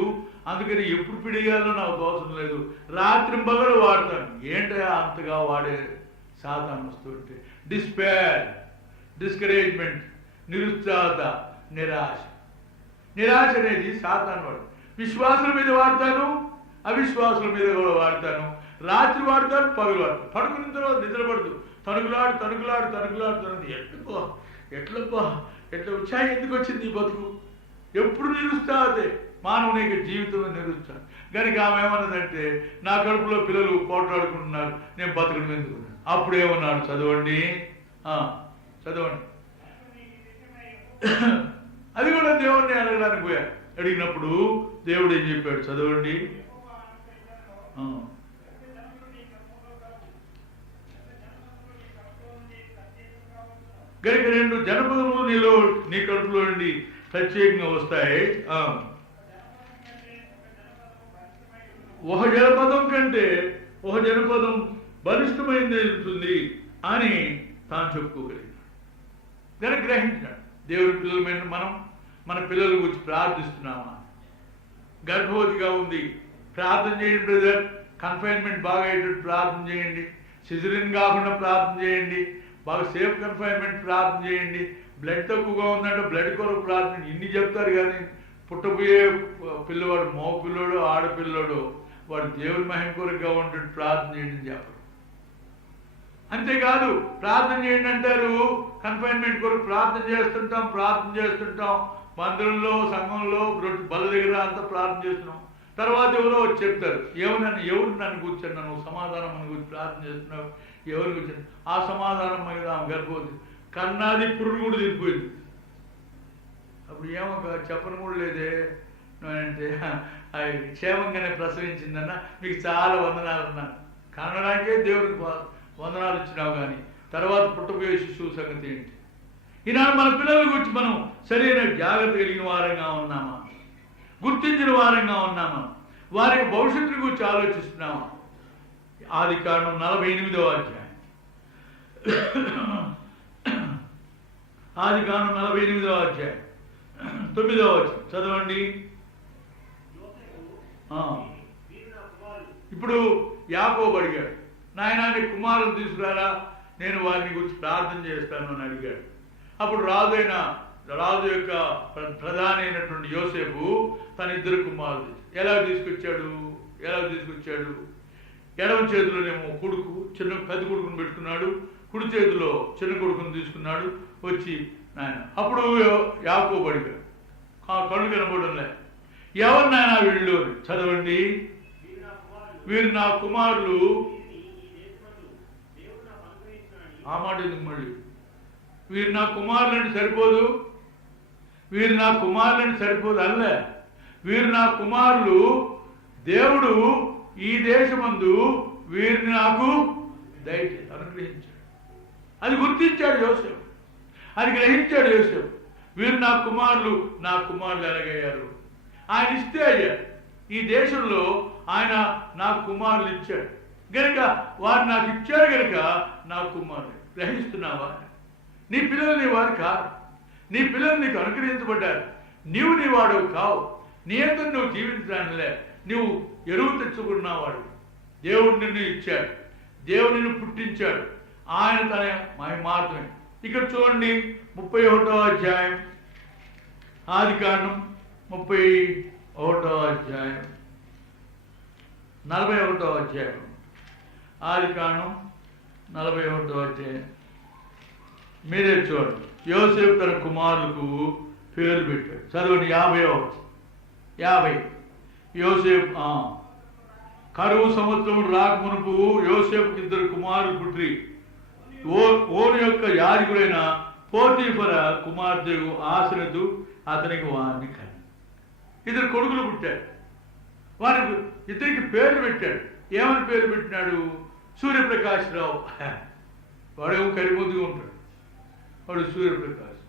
అందుకని ఎప్పుడు పిడిగాలో నాకు దోషం లేదు, రాత్రింబగలు వాడతాను. ఏంటో అంతగా వాడే సాధన వస్తుంటే డిస్కరేజ్మెంట్, నిరుత్సాహత, నిరాశ అనేది సాతాను వాడు. విశ్వాసుల మీద వాడతాను, అవిశ్వాసుల మీద కూడా వాడతాను, రాత్రి వాడతాను, పగలు వాడతాను. పడుకున్న తర్వాత నిద్రపడదు, తనుకులాడు ఎట్లబ్బా ఎట్లా ఉత్సాహం ఎందుకు వచ్చింది ఈ బతుకు? ఎప్పుడు నిలుస్తాదే మానవుని జీవితం నిలుస్తాను. కనుక ఆమె ఏమన్నదంటే, నా కడుపులో పిల్లలు పోట్లాడుకుంటున్నారు, నేను బతుకుని ఎందుకున్నాను. అప్పుడు ఏమన్నాడు? చదవండి. అది కూడా దేవుడిని అడగడానికి పోయాడు. అడిగినప్పుడు దేవుడు ఏం చెప్పాడు? చదవండి. కనుక 2 జనపదములు నీ కడుపులో నుండి ప్రత్యేకంగా వస్తాయి. ఒక జనపదం కంటే ఒక జనపదం బలిష్టమైంది ఉంటుంది అని తాను చెప్పుకోగలిగినాడు. కనుక గ్రహించినాడు. దేవుడి పిల్లలమైన మనం మన పిల్లల గురించి ప్రార్థిస్తున్నామా? గర్భవతిగా ఉంది, ప్రార్థన చేయండి బ్రదర్. కన్ఫైన్మెంట్ బాగా అయ్యేటట్టు ప్రార్థన చేయండి. సిజరిన్ కాకుండా ప్రార్థన చేయండి. బాగా సేఫ్ కన్ఫైన్మెంట్ ప్రార్థన చేయండి. బ్లడ్ తక్కువగా ఉందంటే బ్లడ్ కొరకు ప్రార్థన. ఇన్ని చెప్తారు కానీ పుట్టబోయే పిల్లవాడు మగ పిల్లోడు ఆడపిల్లోడు వాడు దేవుని మహిమ కొరకుగా ఉంటే ప్రార్థన చేయండి చెప్పరు. అంతేకాదు ప్రార్థన చేయండి అంటారు. కన్ఫైన్మెంట్ కొరకు ప్రార్థన చేస్తుంటాం. మందిరంలో సంఘంలో బల దగ్గర అంతా ప్రార్థన చేస్తున్నాం. తర్వాత ఎవరో వచ్చి చెప్తారు, ఎవరు నన్ను కూర్చొని నన్ను సమాధానం మన గురించి ప్రార్థన చేస్తున్నావు, ఎవరు కూర్చొని ఆ సమాధానం మీద ఆమె గర్భవతి కన్నాది పురుడు కూడా తిరిగిపోయింది. అప్పుడు ఏమో చెప్పను కూడా లేదే అంటే క్షేమంగానే ప్రసవించిందన్న, మీకు చాలా వందనాలు అన్నాను. కన్నడానికే దేవుడికి వందనాలు ఇచ్చినావు, కానీ తర్వాత పుట్టబోయే శిశువు సంగతి ఏంటి? ఈనాడు మన పిల్లల గురించి మనం సరైన జాగ్రత్త కలిగిన వారంగా ఉన్నామా? గుర్తించిన వారంగా ఉన్నామా? వారికి భవిష్యత్తు గురించి ఆలోచిస్తున్నామా? ఆదికాండం 48వ అధ్యాయం. ఆదికాండం 48వ అధ్యాయం 9వ వచనం చదవండి. ఇప్పుడు యాకోబు అడిగాడు, నాయనా నీ కుమారులు తీసుకురారా, నేను వారిని గురించి ప్రార్థన చేస్తాను అని అడిగాడు. అప్పుడు రాజు యొక్క ప్రధాని అయినటువంటి యోసేపు తన 2 కుమారులు ఎలా తీసుకొచ్చాడు? ఎడమ చేతిలోనేమో కొడుకు పెద్ద కొడుకుని పెట్టుకున్నాడు, కుడి చేతిలో చిన్న కొడుకుని తీసుకున్నాడు. వచ్చి నాయన అప్పుడు యాకోబు అడిగాడు, కళ్ళు కనబడంలే, ఎవరు నాయన వీళ్ళు? చదవండి. వీరు నా కుమారులు. ఆ మాట ఎందుకు మళ్ళీ? వీరు నా కుమారులని సరిపోదు, అల్లే. వీరు నా కుమారులు, దేవుడు ఈ దేశమందు వీరిని నాకు దయచేసి అనుగ్రహించాడు. అది గుర్తించాడు యోసేపు, అది గ్రహించాడు యోసేపు. వీరు నా కుమారులు ఎలాగయ్యారు? ఆయన ఇస్తే అయ్యారు. ఈ దేశంలో ఆయన నా కుమారులు ఇచ్చాడు గనుక వారు నాకు ఇచ్చారు గనుక నా కుమారులు. గ్రహిస్తున్నావా? నీ పిల్లలు నీ వారు కాదు. నీ పిల్లలు నీకు అనుగ్రహించబడ్డారు. నీవు నీ వాడు కావు. నీ అందరూ నువ్వు జీవించడానిలే. నువ్వు ఎరువు తెచ్చుకున్నవాడు. దేవుడు నిన్ను ఇచ్చాడు, దేవుడు నిన్ను పుట్టించాడు. ఆయన తన మహిమాత్మే. ఇక్కడ చూడండి 31వ అధ్యాయం, ఆదికాండం 31వ అధ్యాయం 41వ అధ్యాయం, ఆదికాండం 41వ అధ్యాయం. మీరే చూడండి. యోసేపు తన కుమారులకు పేరు పెట్టాడు. చదవండి 50 యోసేపు కరువు సంవత్సరం రాకమునుపు యోసేపుకి 2 కుమారులు పుట్టిరి. ఓను యొక్క యాజకుడైన పోతీఫర కుమార్తె ఆసనతు అతనికి వారిని కని. 2 కొడుకులు పుట్టారు. వారికి 2కి పేర్లు పెట్టాడు. ఏమని పేరు పెట్టినాడు? సూర్యప్రకాశ్రావు. వాడేమో కరిముద్దుగా ఉంటాడు, వాడు సూర్యప్రకాష్.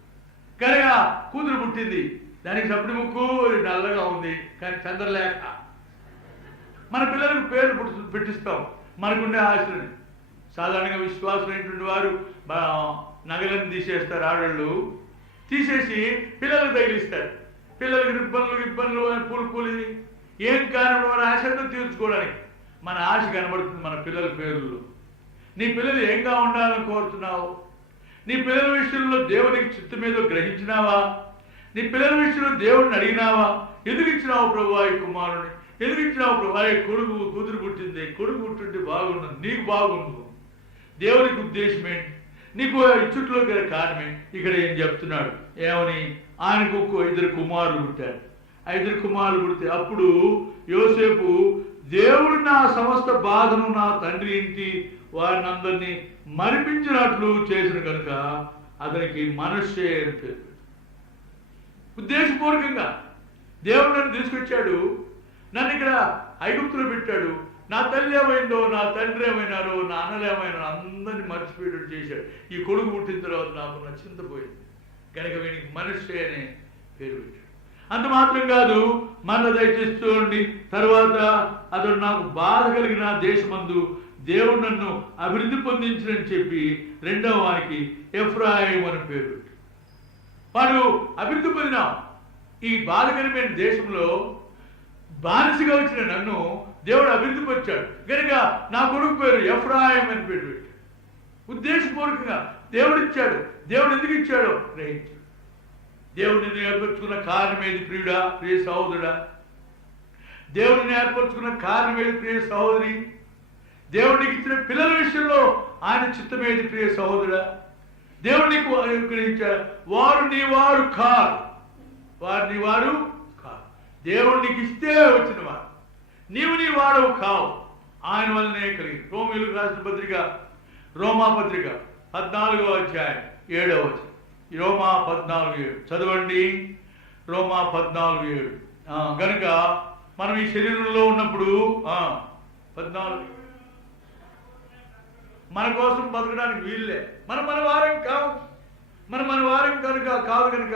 కనుక కూతురు పుట్టింది. దానికి సప్పుడు ముక్కు నల్లగా ఉంది, కానీ చంద్రలేఖ. మన పిల్లలకు పేర్లు పెట్టిస్తాం మనకుండే ఆశలని. సాధారణంగా విశ్వాసులైనటువంటి వారు నగలను తీసేస్తారు. ఆడళ్ళు తీసేసి పిల్లలకు తగిలిస్తారు. పిల్లలకి ఇబ్బందులు పూలు ఏం కారణం? మన ఆశను తీర్చుకోవడానికి మన ఆశ కనబడుతుంది మన పిల్లల పేర్లలో. నీ పిల్లలు ఏంగా ఉండాలని కోరుతున్నావు? నీ పిల్లల విషయంలో దేవునికి చిత్తం మీద గ్రహించినావా? నీ పిల్లల విషయంలో దేవుడిని అడిగినావా? ఎందుకు ఇచ్చినావు ప్రభు ఈ కుమారుని? ఎందుకు ఇచ్చినావు ప్రభు? కూతురు పుట్టింది, కొడుకు పుట్టింటే బాగున్నది, నీకు బాగుండు. దేవునికి ఉద్దేశం ఏంటి, నీకు ఇచ్చుట్లో గల కారణమే. ఇక్కడ ఏం చెప్తున్నాడు, ఏమని, ఆయనకు 5 కుమారులు పుట్టారు. 5 కుమారులు పుడితే అప్పుడు యోసేపు, దేవుడు నా సమస్త బాధను నా తండ్రి ఇంటి వారిని అందరినీ మరిపించినట్లు చేసిన కనుక అతనికి మనష్షే అని పేరు. ఉద్దేశపూర్వకంగా దేవుడు నన్ను తీసుకొచ్చాడు, నన్ను ఇక్కడ ఐగుప్తులో పెట్టాడు, నా తల్లి ఏమైందో, నా తండ్రి ఏమైనారో, నా అన్నలు ఏమైనారో అందరినీ మర్చిపోయేటట్టు చేశాడు. ఈ కొడుకు పుట్టిన తర్వాత నాకు నచ్చింతపోయింది కనుక వీనికి మనష్షే అనే పేరు పెట్టాడు. అంత మాత్రం కాదు, మళ్ళీ దయచేస్తూండి తర్వాత అతడు నాకు బాధ కలిగిన దేశమందు దేవుడు నన్ను అభివృద్ధి పొందించని చెప్పి 2వ వానికి ఎఫ్రాయిం అని పేరు పెట్టాడు. వాడు అభివృద్ధి పొందిన ఈ బాధకరమైన దేశంలో బానిసగా వచ్చిన నన్ను దేవుడు అభివృద్ధి పరిచాడు కనుక నా కొడుకు పేరు ఎఫ్రాయిం అని పేరు పెట్టాడు. ఉద్దేశపూర్వకంగా దేవుడు ఇచ్చాడు. దేవుడు ఎందుకు ఇచ్చాడో గ్రహించాడు. దేవుడిని ఏర్పరచుకున్న కారణం ఏది ప్రియుడా, ప్రియ సహోదరుడా? దేవుడిని ఏర్పరచుకున్న కారణం ఏది ప్రియ సహోదరి? దేవుడికి ఇచ్చిన పిల్లల విషయంలో ఆయన చిత్తమేది ప్రియ సహోదరుడా? దేవుడు నీకు అనుగ్రహించాడు. వారు నీ వారు కారు, వారు నీ వారు కారు. దేవుడు నీకు ఇస్తే వచ్చిన వారు, నీవు నీ వాడవు కావు. ఆయన వల్లనే కలిగింది. రోమీయులకు రాసిన పత్రిక, రోమా పత్రిక 14వ అధ్యాయం 7వ వచనం. రోమా 14:7 చదవండి. రోమా 14:7. గనుక మనం ఈ శరీరంలో ఉన్నప్పుడు 14 మన కోసం బతకడానికి వీళ్ళే. మన వారం కావు, మన వారం కనుక కాదు కనుక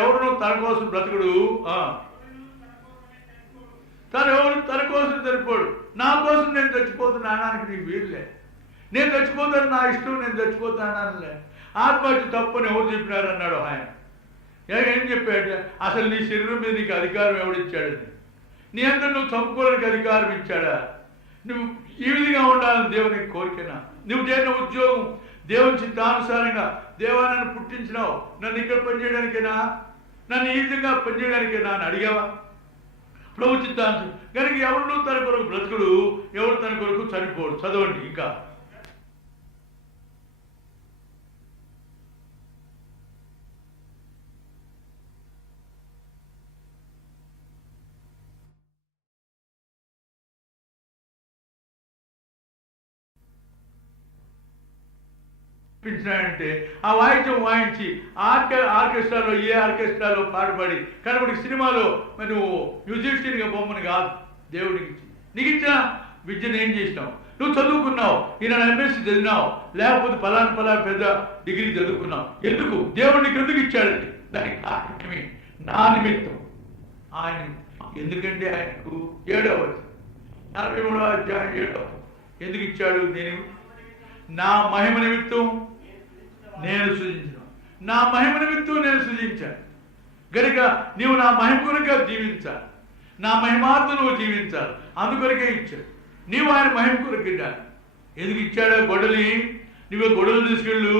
ఎవరినో తన కోసం బ్రతకడు. ఎవరు తన కోసం చనిపోడు. నా కోసం నేను చచ్చిపోతున్నా అనడానికి నీకు వీళ్ళే. నేను చచ్చిపోతాను, నా ఇష్టం, నేను చచ్చిపోతాను అనలే. ఆత్మహత్య తప్పని ఎవరు చెప్పినారు అన్నాడు ఆయన. ఏం చెప్పాడు? అసలు నీ శరీరం మీద నీకు అధికారం ఎవడిచ్చాడని, నీ అంతా నువ్వు చంపుకోవడానికి అధికారం ఇచ్చాడా? నువ్వు ఈ విధంగా ఉండాలని దేవుని కోరికనా? నువ్వు చేసిన ఉద్యోగం దేవుని చిత్తానుసారంగా, దేవా నన్ను పుట్టించినావు, నన్ను ఇక్కడ పనిచేయడానికేనా, నన్ను ఈ విధంగా పనిచేయడానికేనా అని అడిగావా? ప్రభు చిత్తాంశం కనుక ఎవరు తన కొరకు బ్రతుకుడు, ఎవరు తన కొరకు చనిపోడు. చదవండి ఇంకా. అంటే ఆ వాయిద్యం వాయించి ఆర్కెస్ట్రాలో పాడుపడి కనబడి సినిమాలో నువ్వు మ్యూజిషియన్గా బొమ్మని కాదు దేవుడికి ఇచ్చి. నీకు ఇచ్చిన విద్యను ఏం చేసినావు? నువ్వు చదువుకున్నావు, ఈయన ఎంఎస్సీ చదివినావు, లేకపోతే పలానా పెద్ద డిగ్రీ చదువుకున్నావు. ఎందుకు? దేవుడు నీకు ఎందుకు ఇచ్చాడండి? దానికి కారణమే నా నిమిత్తం ఆయన. ఎందుకంటే ఆయనకు 7వ వచనం 43వ అధ్యాయం 7వ ఎందుకు ఇచ్చాడు? నేను నా మహిమ నిమిత్తం నేను సృజించిన, నా మహిమ నిమిత్తం నేను సృజించాను గనుక నీవు నా మహిమ కొరకే జీవించాలి, నా మహిమార్థం నువ్వు జీవించాలి. అందుకొరకే ఇచ్చాడు. నీవు ఆయన మహిమ కొరకు ఇచ్చాను. ఎందుకు ఇచ్చాడో? గొడవలి నువ్వు గొడవలు తీసుకెళ్ళు.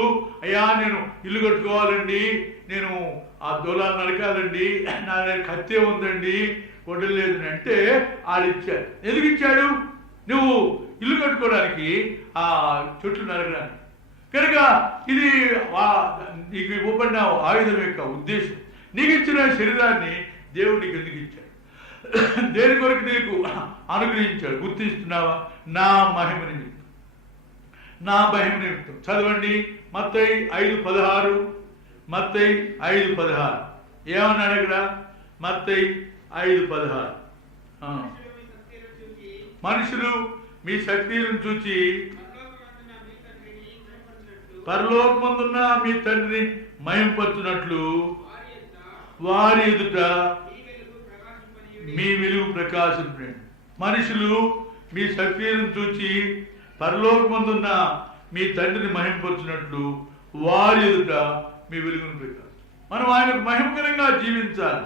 అయ్యా నేను ఇల్లు కట్టుకోవాలండి, నేను ఆ దూలాలు నరకాలండి, నా దగ్గర కత్తే ఉందండి, గొడవలు లేదని అంటే వాళ్ళు ఇచ్చాడు. ఎందుకు ఇచ్చాడు? నువ్వు ఇల్లు కట్టుకోవడానికి, ఆ చెట్లు నరకడానికి. కనుక ఇది నీకు ఇవ్వబడిన ఆయుధం యొక్క ఉద్దేశం. నీకు ఇచ్చిన శరీరాన్ని దేవుడు నీకు ఎందుకు ఇచ్చాడు? దేని కొరకు నీకు అనుగ్రహించాడు? గుర్తిస్తున్నావా? నా మహిమ నిమిత్తం, నా మహిమ నిమిత్తం. చదవండి మత్తయి 5:16. మత్తయి 5:16 ఏమన్నాడు ఇక్కడ? మత్తయి 5:16 మనుషులు మీ శక్తిని చూచి పరలోకమందున్న మీ తండ్రిని మహింపరచునట్లు వారి ఎదుట మీ వెలుగు ప్రకాశింపండి. మనుషులు మీ శక్తిని చూచి పరలోకమందున్న మీ తండ్రిని మహింపరచునట్లు వారి ఎదుట మీ వెలుగును ప్రకాశం. మనం ఆయనకు మహిమకరంగా జీవించాలి.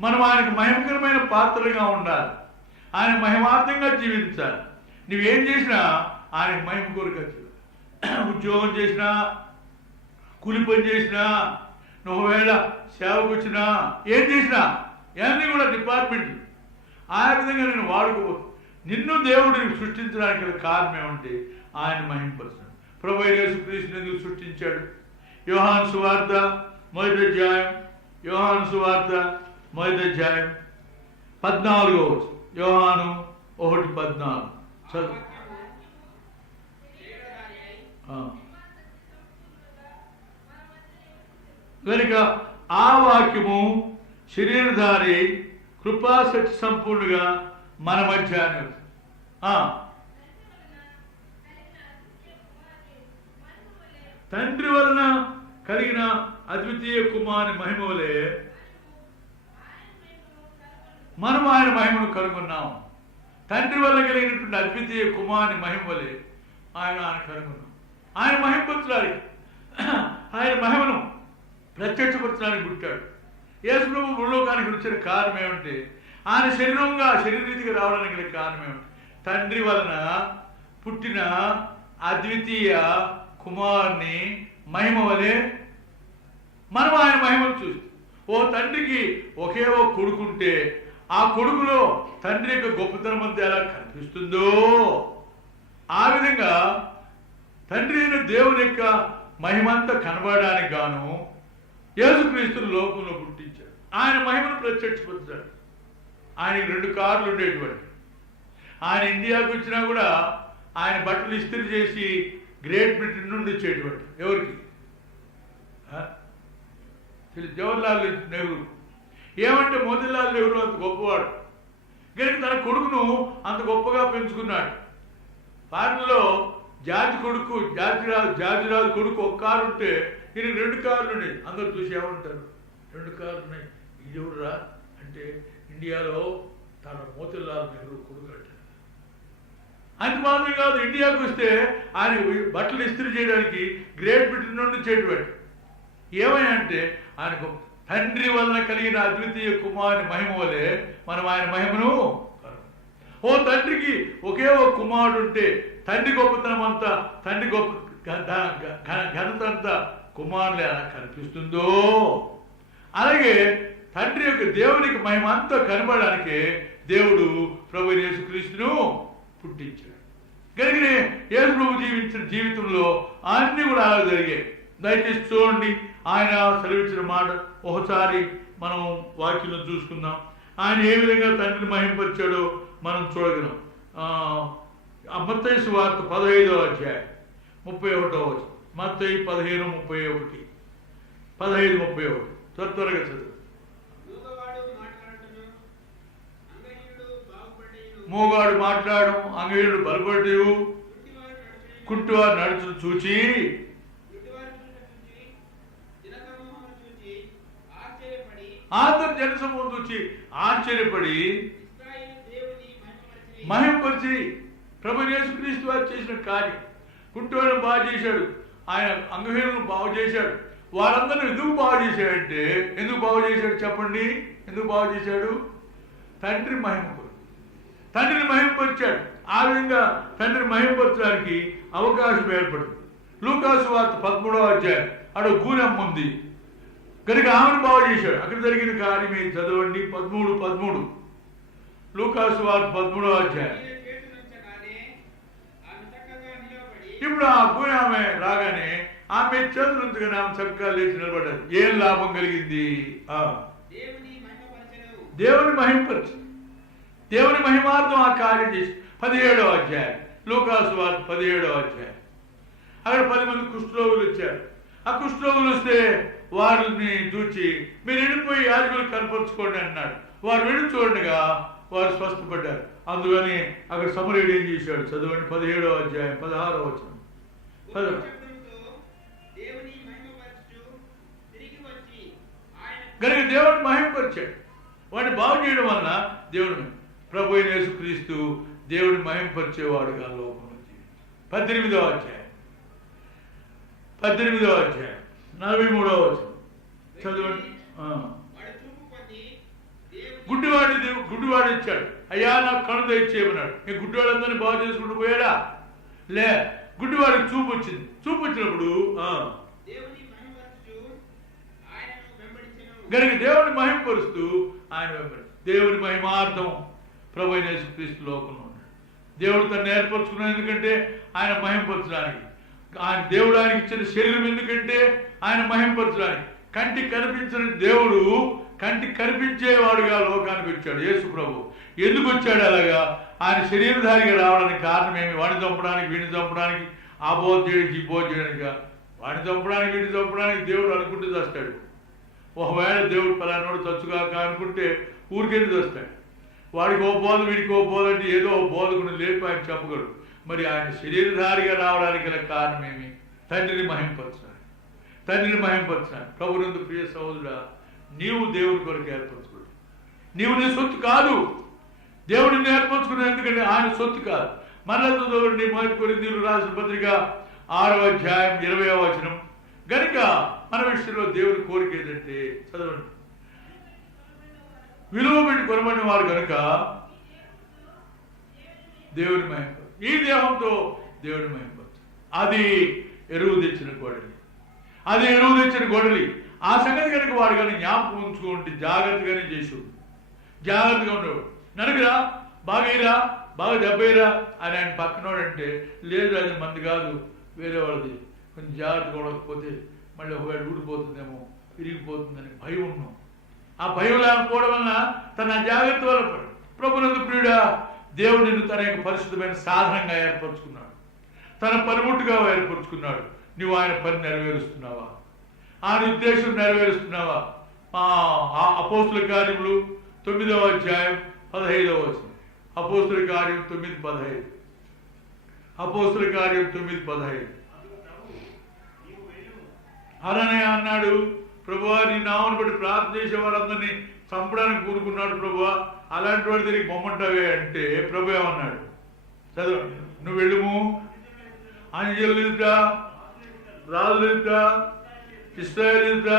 మనం ఆయనకు మహిమకరమైన పాత్రగా ఉండాలి. ఆయన మహిమార్థంగా జీవించాలి. నువ్వేం చేసినా ఆయనకు మహిమ కోరిక. ఉద్యోగం చేసినా, కూలి పని చేసినా, నువ్వు వేళ సేవకు వచ్చినా, ఏం చేసినా ఇవన్నీ కూడా డిపార్ట్మెంట్ ఆ విధంగా నేను వాడుకోవచ్చు. నిన్ను దేవుడిని సృష్టించడానికి కారణం ఏమంటే ఆయన మహింపరుస్తాడు. ప్రభు యేసుక్రీస్తుని ఎందుకు సృష్టించాడు? యోహాను సువార్త 1వ అధ్యాయం, యోహాను సువార్త 1వ అధ్యాయం 14వ వచనం. యోహాను 1:14 చదువు. కనుక ఆ వాక్యము శరీరధారి కృపాసత్య సంపూర్ణగా మన మధ్య. తండ్రి వలన కలిగిన అద్వితీయ కుమారుని మహిమ వలె మనం ఆయన మహిమను కనుగొన్నాం. తండ్రి వల్ల కలిగినటువంటి అద్వితీయ కుమారుని మహిమ వలె ఆయన కనుగొన్నాం. ఆయన మహిమపరచడానికి, ఆయన మహిమను ప్రత్యక్షపరచడానికి పుట్టాడు. యేసు ప్రభు భూలోకానికి వచ్చిన కారణం ఏమంటే, ఆయన శరీరీతిగా రావడానికి గల కారణం ఏమిటి? తండ్రి వలన పుట్టిన అద్వితీయ కుమారుని మహిమ వలె మనం ఆయన మహిమను చూస్తాం. ఓ తండ్రికి ఒకే ఒక కొడుకుంటే ఆ కొడుకులో తండ్రి యొక్క గొప్పతనం అంతా ఎలా కనిపిస్తుందో, ఆ విధంగా తండ్రి అయిన దేవుని యొక్క మహిమంతా కనబడడానికి గాను యేసుక్రీస్తుని లోకంలో పుట్టించాడు. ఆయన మహిమను ప్రత్యక్షపరిచాడు. ఆయనకి 2 కార్లు ఉండేటువంటి. ఆయన ఇండియాకు వచ్చినా కూడా ఆయన బట్టలు ఇస్త్రీ చేసి గ్రేట్ బ్రిటన్ నుండి వచ్చేటువంటి. ఎవరికి? జవహర్లాల్ నెహ్రూ. ఏమంటే మోతీలాల్ నెహ్రూ అంత గొప్పవాడు కనుక తన కొడుకును అంత గొప్పగా పెంచుకున్నాడు. ఫారెన్లో జార్జిరాజు కొడుకు ఒక కారు ఉంటే ఈయన 2 కార్లు ఉన్నాయి. అందరూ చూసి ఏమంటారు? 2 కార్లు ఉన్నాయి, ఇది ఎవరురా అంటే ఇండియాలో తన మోతీలాల్ నెహ్రూ కొడుకు అంటారు. అంత మాత్రమే కాదు, ఇండియాకు వస్తే ఆయన బట్టలు ఇస్త్రీ చేయడానికి గ్రేట్ బ్రిటన్ నుండి చేయటువంటి. ఏమై అంటే ఆయనకు తండ్రి వలన కలిగిన అద్వితీయ కుమారుని మహిమ వలె మనం ఆయన మహిమను. ఓ తండ్రికి ఒకే ఒక కుమారుడు ఉంటే తండ్రి గొప్పతనం అంతా, తండ్రి గొప్ప ఘనత అంతా కుమారులు ఎలా కనిపిస్తుందో, అలాగే తండ్రి యొక్క దేవునికి మహిమ అంతా కనబడడానికే దేవుడు ప్రభు యేసుక్రీస్తును పుట్టించాడు. కనుక యేసు ప్రభు జీవించిన జీవితంలో అన్నీ కూడా అలా జరిగాయి. దయచేసి చూడండి, ఆయన సెలవిచ్చిన మాట ఒకసారి మనం వాక్యంలో చూసుకుందాం. ఆయన ఏ విధంగా తండ్రిని మహింపరిచాడో మనం చూడగలం. మత్తయి సువార్త 15వ అధ్యాయం 31వ వచనం. మత్తయి 15:31, 15:31 త్వరగా చదువు. మోగాడు మాట్లాడు, అంగహీనుడు బలపడు, కుంటివారు నడుచు చూచి అందరు జనసమూహం చూచి ఆశ్చర్యపడి మహిమపరిచి ప్రభు యేసుక్రీస్తు వారు చేసిన కార్యం. కుంటివాళ్ళను బాగు చేశాడు, ఆయన అంగహీనులను బాగు చేశాడు. వారందరినీ ఎందుకు బాగు చేశాడంటే, ఎందుకు బాగు చేశాడు చెప్పండి? ఎందుకు బాగు చేశాడు? తండ్రి తండ్రిని మహిమపరిచాడు. ఆ విధంగా తండ్రిని మహిమపరచడానికి అవకాశం ఏర్పడింది. లూకాసు వార్త 13వ అధ్యాయం అక్కడ గూనెమ్మ ఉంది కనుక ఆమెను బాగు చేశాడు. అక్కడ జరిగిన కార్యం ఏం చదవండి, 13:13. లూకాసు వార్త 13వ అధ్యాయం. ఇప్పుడు ఆ గూనె ఆమె రాగానే ఆమె చేతులు ఉంచగానే ఆమె చక్కగా లేచి నిలబడ్డారు. ఏం లాభం కలిగింది? దేవుని మహిమపరిచి, దేవుని మహిమార్థం ఆ కార్యం చేసి 17వ అధ్యాయం లూకాసు వార్త 17వ అధ్యాయం. అక్కడ 10 మంది కుష్ఠరోగులు వచ్చారు. ఆ కుష్ఠరోగులు వస్తే వారిని చూచి మీరు వెళ్ళిపోయి యాజకులు కనపరుచుకోండి అన్నాడు. వారు వెళ్ళి చూడగా వారు స్వస్థపడ్డారు. అందుకని అక్కడ సమరయుడు ఏం చేశాడు చదవండి, 17వ అధ్యాయం 16వ వచనం. కనుక దేవుడిని మహిమపరిచాడు. వాడిని బాగు చేయడం వలన దేవుడు ప్రభు అయిన యేసుక్రీస్తు దేవుడిని మహిమపరిచేవాడుగా లోకంలో జీవించాడు. 18వ అధ్యాయం 43వ వచనం చదవండి. గుడ్డివాడు ఇచ్చాడు. అయ్యా నాకు కను దయచేయమన్నాడు. ఈ గుడ్డివాడందరినీ బాగు చేసుకుంటూ పోయాడా? లే, గుడ్డివాడికి చూపు వచ్చింది. చూపు వచ్చినప్పుడు కనుక దేవుని మహిమపరుస్తూ ఆయన వెంబడి దేవుని మహిమార్థం ప్రభు అయిన యేసుక్రీస్తు లోకంలో ఉన్నాడు. దేవుడు తను ఏర్పరచుకున్నాడు. ఎందుకంటే ఆయన మహిమపరచడానికి. ఆయన దేవుడు ఆయనకి ఇచ్చిన శరీరం ఎందుకంటే ఆయన మహింపరచడానికి. కంటికి కనిపించిన దేవుడు కంటికి కనిపించేవాడుగా లోకానికి వచ్చాడు యేసు ప్రభు. ఎందుకు వచ్చాడు అలాగా? ఆయన శరీరధారిగా రావడానికి కారణం ఏమి? వాడిని చంపడానికి, వీడిని చంపడానికి, ఆ బోధ చేయడానికి, ఈ బోధ చేయడానికి. వాడిని చంపడానికి, వీడిని చంపడానికి దేవుడు అనుకుంటే చేస్తాడు. ఒకవేళ దేవుడు పలానోడు చచ్చుగాక అనుకుంటే ఊరికెళ్ళి చేస్తాడు. వాడికి ఓ బోధ, వీడికి ఓ బోధ అంటే ఏదో ఓ బోధకుని లేపి ఆయన చెప్పగలడు. మరి ఆయన శరీరధారిగా రావడానికి గల కారణం ఏమి? తండ్రిని మహింపరచడానికి. తండ్రిని మహింపరచడానికి. ప్రభునందు ప్రియ సహోదరుడా, నీవు దేవుడి కొరకు ఏర్పరచుకోడు. నీవు నీ సొత్తు కాదు. దేవుడిని ఏర్పరచుకున్నావు ఎందుకంటే ఆయన సొత్తు కాదు. మరలా చదవండి మొదటి కొరింథీయులకు రాసిన పత్రిక 6వ అధ్యాయం 20వ వచనం. గనుక మన విషయంలో దేవుడి కోరిక ఏంటంటే, చదవండి, విలువ పెట్టి కొనబడిన వారు కనుక దేవుని మహింపరచు. ఈ దేహంతో దేవుని మహింపరచు. అది ఎరువు తెచ్చిన గొడలి. అది ఎరువు తెచ్చిన గొడలి. ఆ సంగతి కనుక వాడు కానీ జ్ఞాపకం ఉంచుకుంటే జాగ్రత్తగానే చేసి జాగ్రత్తగా ఉండేవాడు. నలుగురా, బాగా ఇరా, బాగా దెబ్బయిరా అని ఆయన పక్కనోడంటే, లేదు అది మంది కాదు, వేరే వాళ్ళది, కొంచెం జాగ్రత్తగా ఉండకపోతే మళ్ళీ ఒకవేళ ఊడిపోతుందేమో, విరిగిపోతుందని భయం ఉన్నాం. ఆ భయం లేకపోవడం వలన తన జాగ్రత్త వల్ల ప్రభునందు ప్రియుడా, దేవుడు నిన్ను తన యొక్క పరిశుద్ధమైన సాధనంగా ఏర్పరచుకున్నాడు. తన పనిముట్టుగా ఏర్పరచుకున్నాడు. నువ్వు ఆయన పని నెరవేరుస్తున్నావా? ఆయన ఉద్దేశం నెరవేరుస్తున్నావా? అపోస్తుల కార్యములు 9వ అధ్యాయం 15వ వచనం. అపోస్తుల కార్యం 9:15. అపోస్తుల కార్యం 9:15. అలానే అన్నాడు, ప్రభువా నీ నామను బట్టి ప్రార్థన చేసే వారందరినీ చంపడానికి కూరుకున్నాడు ప్రభువా, అలాంటి వాడి తిరిగి బొమ్మంటావే అంటే ప్రభు ఏమన్నాడు? చదువు, నువ్వు వెళ్ళుము, అంజలు ఎదుట, రాజులు ఎదుట, ఇశ్రాయేలు ఎదుట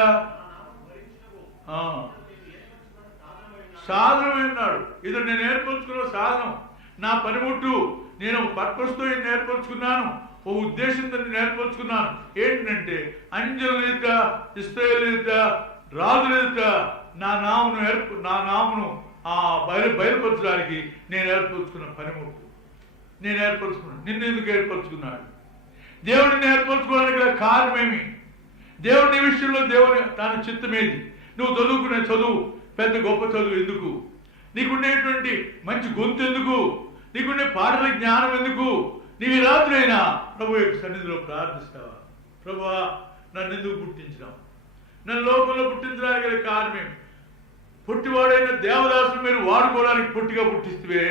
సాధనం అన్నాడు. ఇది నేను ఏర్పరచుకున్న సాధనం, నా పనిముట్టు. నేను ఒక పర్పస్తో ఇది ఏర్పరచుకున్నాను, ఓ ఉద్దేశంతో నేను ఏర్పరచుకున్నాను. ఏంటంటే అంజలు ఎదుట, ఇశ్రాయేలు ఎదుట, రాజుల ఎదుట నా నామను బయలుపరచడానికి నేను ఏర్పరచుకున్న పనిముట్టు. నేను ఏర్పరచుకున్నాను. నిన్ను ఎందుకు ఏర్పరచుకున్నాడు? దేవుడిని ఏర్పరచుకోవడానికి కారణమేమి? దేవుడి విషయంలో దేవుని తన చిత్తమేది? నువ్వు చదువుకునే చదువు, పెద్ద గొప్ప చదువు ఎందుకు? నీకుండేటువంటి మంచి గొంతు ఎందుకు? నీకుండే పాటల జ్ఞానం ఎందుకు? నీవు రాత్రి అయినా ప్రభు యొక్క సన్నిధిలో ప్రార్థిస్తావా? ప్రభువా నన్ను ఎందుకు పుట్టించినావు? నన్ను లోకంలో పుట్టించడానికి కారణమేమి? పుట్టివాడైన దేవదాసును మీరు వాడుకోవడానికి పుట్టిగా పుట్టిస్తే,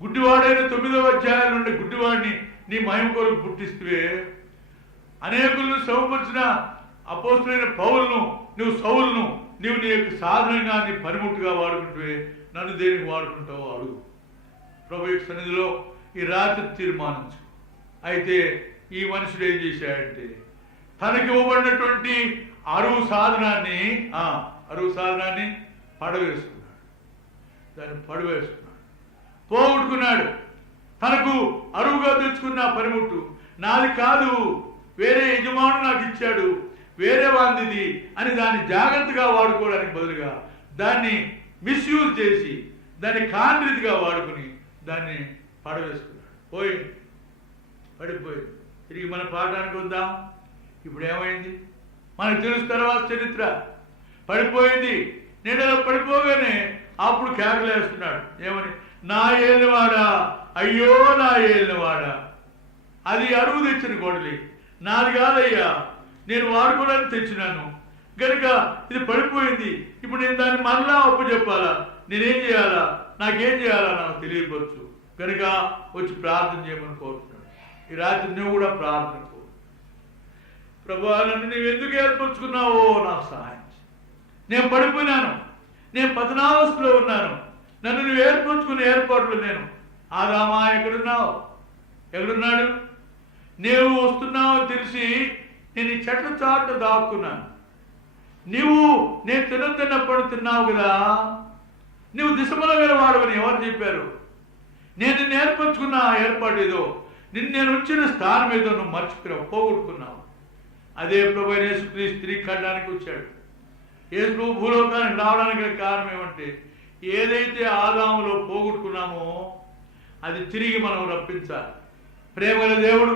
గుడ్డివాడైన 9వ అధ్యాయం నుండి గుడ్డివాడిని నీ మహిమ కొరకు పుట్టిస్తే, అనేకులను సౌపరిచిన అపోస్తులైన పౌలను, నువ్వు సౌలును నీవు నీ యొక్క సాధనంగా నీ పనిముట్టుగా వాడుకుంటే నన్ను దేనికి వాడుకుంటావో అడుగు. ప్రభు యొక్క సన్నిధిలో ఈ రాత్రి తీర్మానించు. అయితే ఈ మనుషుడు ఏం చేశాడంటే, తనకి ఇవ్వబడినటువంటి అరువు సాధనాన్ని పడవేసుకున్నాడు. దాన్ని పడవేసుకున్నాడు, పోగొట్టుకున్నాడు. తనకు అరువుగా తెచ్చుకున్న పనిముట్టు నాది కాదు, వేరే యజమాను నాకు ఇచ్చాడు, వేరే వాందిది అని దాన్ని జాగ్రత్తగా వాడుకోవడానికి బదులుగా దాన్ని మిస్యూజ్ చేసి దాన్ని కాండ్రితిగా వాడుకుని దాన్ని పడవేసుకున్నాడు. పడిపోయింది. తిరిగి మన పాఠానికి వద్దాం. ఇప్పుడు ఏమైంది మనకు తెలుసు. తర్వాత చరిత్ర పడిపోయింది. నీడలో పడిపోగానే అప్పుడు కేకలేస్తున్నాడు. ఏమని? నా ఏలినవాడా, అయ్యో నా ఏలినవాడా. అది అరువు తెచ్చిన గొడలి, నాది కాదయ్యా, నేను వాడుకోవడానికి తెచ్చినాను కనుక ఇది పడిపోయింది. ఇప్పుడు నేను దాన్ని మరలా అప్పచెప్పాలా? నేనేం చేయాలా? నాకేం చేయాలా? నాకు తెలియపరచు కనుక వచ్చి ప్రార్థన చేయమని కోరుతున్నాను. ఈ రాత్రి నువ్వు కూడా ప్రార్థన కోరు. ప్రభువా నన్ను నువ్వు ఎందుకు ఏర్పరచుకున్నావో నాకు సహాయం. నేను పడిపోయినాను, నేను పతనావస్థలో ఉన్నాను. నన్ను నువ్వు ఏర్పరచుకున్న ఏర్పాట్లు నేను. ఆదామా ఎక్కడున్నావు? ఎక్కడున్నాడు? నీవు వస్తున్నావు తెలిసి నేను ఈ చెట్ల చాటు దాక్కున్నాను. నీవు నేను తిన్నప్పుడు తిన్నావు కదా, నువ్వు దిశమల వాడవని ఎవరు చెప్పారు? నేను నిన్ను ఏర్పరచుకున్న ఏర్పాటు ఏదో, నేను ఉంచిన స్థానం ఏదో నువ్వు మర్చిపోయావు, పోగొట్టుకున్నావు. అదే ప్రభు యేసుక్రీస్తు తిరిగి కట్టడానికి వచ్చాడు. యేసు భూలోకానికి రావడానికి కారణం ఏమంటే, ఏదైతే ఆదాములో పోగొట్టుకున్నామో అది తిరిగి మనం రప్పించాలి. ప్రేమల దేవుడు,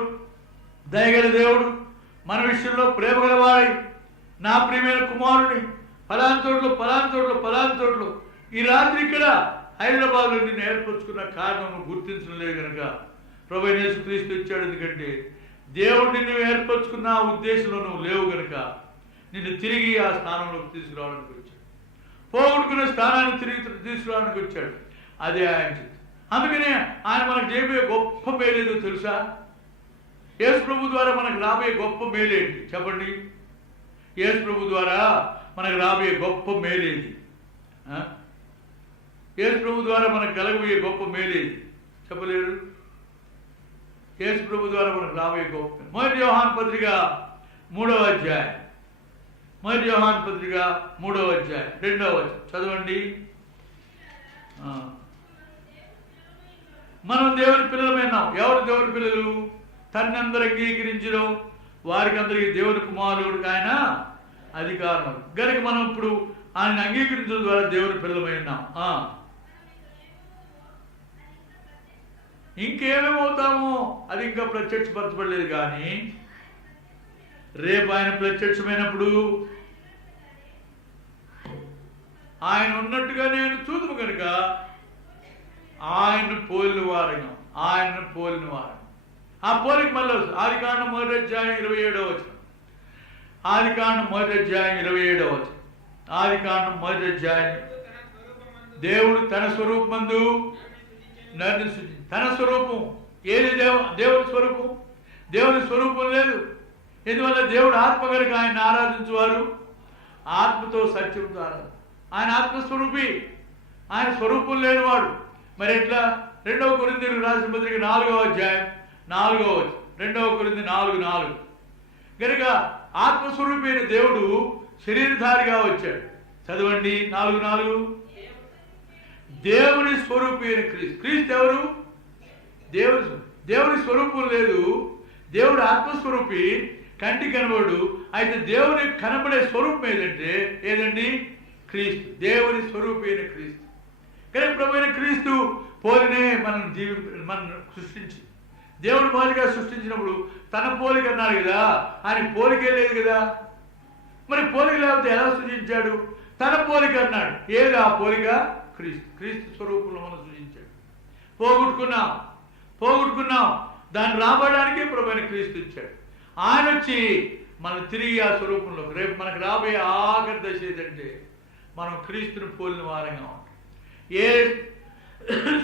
దయగల దేవుడు మన విషయంలో ప్రేమ గలవాడై నా ప్రియమైన కుమారుని పలాంతోట్లు ఈ రాత్రి ఇక్కడ హైదరాబాద్లో నిన్ను ఏర్పరచుకున్న కారణం గుర్తించలేదు కనుక ప్రభువైన యేసుక్రీస్తు ఇచ్చాడు. ఎందుకంటే దేవుడు నిన్ను ఏర్పరచుకున్న ఉద్దేశంలో నువ్వు లేవు కనుక నిన్ను తిరిగి ఆ స్థానంలోకి తీసుకురావడానికి వచ్చాడు. పోగొట్టుకున్న స్థానాన్ని తిరిగి తీసుకురావడానికి వచ్చాడు. అదే ఆయన చిత్తం. అందుకనే ఆయన మనకు చేయబోయే గొప్ప మేలేదో తెలుసా? యేసు ప్రభు ద్వారా మనకు రాబోయే గొప్ప మేలేంటి చెప్పండి? యేసు ప్రభు ద్వారా మనకు రాబోయే గొప్ప మేలేది? యేసు ప్రభు ద్వారా మనకు కలగబోయే గొప్ప మేలేది చెప్పలేరు? యేసు ప్రభు ద్వారా మనకు రాబోయే గొప్ప మొదటి యోహాను పత్రిక 3వ అధ్యాయం 2వ వచనం చదవండి. మనం దేవుని పిల్లలమైనాం. ఎవరు దేవుని పిల్లలు? తన్నందరూ అంగీకరించడం వారికి అందరికీ దేవుని కుమారుడికి ఆయన అధికారం. గనుక మనం ఇప్పుడు ఆయన అంగీకరించడం ద్వారా దేవుని పిల్లలమైనాం. ఇంకేమేమవుతామో అది ఇంకా ప్రత్యక్షపరచబడలేదు. కానీ రేపు ఆయన ప్రత్యక్షమైనప్పుడు ఆయన ఉన్నట్టుగా నేను చూదుము కనుక ఆయన్ను పోలిన వారం. ఆ పోలిక మళ్ళీ ఆదికాండం 1వ అధ్యాయం 27వ వచనం. ఆదికాండం 1వ అధ్యాయం 27వ వచనం. ఆదికాండం 1వ అధ్యాయం దేవుడు తన స్వరూపమందు నన్ను సృజించి. తన స్వరూపం ఏది? దేవుని స్వరూపం. దేవుని స్వరూపం లేదు. ఎందువల్ల దేవుడు ఆత్మ కనుక ఆయన ఆరాధించువారు ఆత్మతో సత్యంతో ఆరాధన. ఆయన ఆత్మస్వరూపి. ఆయన స్వరూపం లేనివాడు. మరి ఎట్లా? 2వ కొరింథీయులకు రాసిన పత్రిక 4వ అధ్యాయం 4వ వచనం. 2వ కొరింథీ 4:4. కనుక ఆత్మస్వరూపి అయిన దేవుడు శరీరధారిగా వచ్చాడు. చదవండి 4:4. దేవుని స్వరూపి అయిన క్రీస్తు ఎవరు? దేవుని స్వరూపం లేదు. దేవుడు ఆత్మస్వరూపి, కంటికి కనబడు. అయితే దేవుని కనబడే స్వరూపం ఏదండి? క్రీస్తు. దేవుని స్వరూపి అయిన క్రీస్తు. కానీ ప్రభు అయిన క్రీస్తు పోలినే మనం సృష్టించి, దేవుడు పోలిగా సృష్టించినప్పుడు తన పోలిక అన్నాడు కదా. ఆయన పోలికే లేదు కదా. మరి పోలిక లేకపోతే ఎలా సృజించాడు? తన పోలిక అన్నాడు. ఏది ఆ పోలిక? క్రీస్తు స్వరూపంలో మనం సృజించాడు. పోగొట్టుకున్నాం. దాన్ని రాబడడానికే ప్రభు అయిన క్రీస్తు ఇచ్చాడు. ఆయన వచ్చి మనం తిరిగి ఆ స్వరూపంలో రేపు మనకు రాబోయే ఆఖరి దశ ఏదంటే మనం క్రీస్తుని పోలిన వారంగా ఉంటాం. ఏ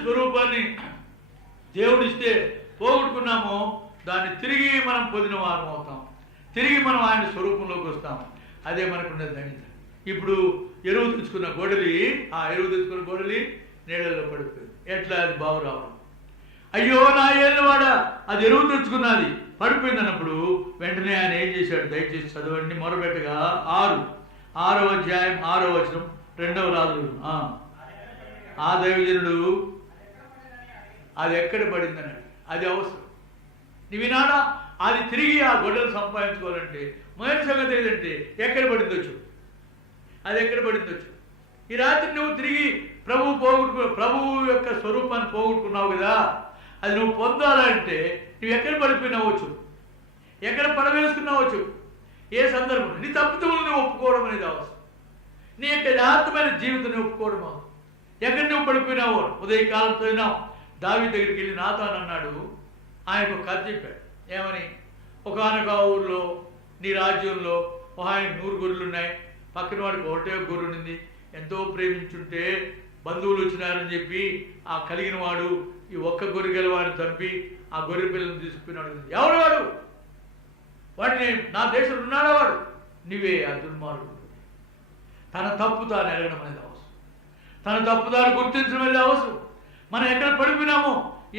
స్వరూపాన్ని దేవుడిస్తే పోగొట్టుకున్నామో దాన్ని తిరిగి మనం పొందిన వారం అవుతాం. తిరిగి మనం ఆయన స్వరూపంలోకి వస్తాం. అదే మనకున్న ధన్యత. ఇప్పుడు ఎరువు తెచ్చుకున్న గొడలి నీళ్ళలో పడిపోయింది. ఎట్లా? అది బాగు రావడం. అయ్యో నా ఏళ్ళవాడా, అది ఎరువు తెచ్చుకున్నది పడిపోయింది అన్నప్పుడు వెంటనే ఆయన ఏం చేశాడు? దయచేసి చదవండి. మొరబెట్టగా 6వ అధ్యాయం 6వ వచనం 2వ రాజులు. ఆ దైవజనుడు అది ఎక్కడ పడిందన్నాడు. అది అవసరం. నీ వినాడా? అది తిరిగి ఆ గొడ్డలు సంపాదించుకోవాలంటే మొదటి సంగతి ఏదంటే ఎక్కడ పడిందొచ్చు. అది ఎక్కడ పడిందొచ్చు. ఈ రాత్రి నువ్వు తిరిగి ప్రభువు యొక్క స్వరూపాన్ని పోగొట్టుకున్నావు కదా. అది నువ్వు పొందాలంటే నువ్వు ఎక్కడ పడిపోయినావచ్చు, ఎక్కడ పడవేసుకున్నావచ్చు, ఏ సందర్భం. నీ తప్పుతువులు నువ్వు ఒప్పుకోవడం అనేది అవసరం. నీ యొక్క యథార్థమైన జీవితాన్ని ఒప్పుకోవడం అవసరం. ఎక్కడ నువ్వు పడిపోయినావు? ఉదయకాలం చదివినావు. దావీదు దగ్గరికి వెళ్ళి నాతాను అన్నాడు. ఆయనకు ఒక కథ చెప్పాడు. ఏమని? ఒకనొక ఊర్లో నీ రాజ్యంలో ఆయనకు 100 గొర్రెలు ఉన్నాయి. పక్కన వాడికి ఒకటే గొర్రె ఉంది. ఎంతో ప్రేమించుంటే బంధువులు వచ్చినారని చెప్పి ఆ కలిగిన వాడు ఈ ఒక్క గొర్రె గలవాడిని చంపి ఆ గొర్రె పిల్లలను తీసుకుపోయినాడు. ఎవడు వాడు? వాడిని నా దేశంలో ఉన్నాడా వాడు? నీవే ఆ దుర్మార్గుడు. తన తప్పు తాను ఎరగడం అనేది అవసరం. తన తప్పు తాను గుర్తించడం అనేది అవసరం. మనం ఎక్కడ పడిపోయినామో,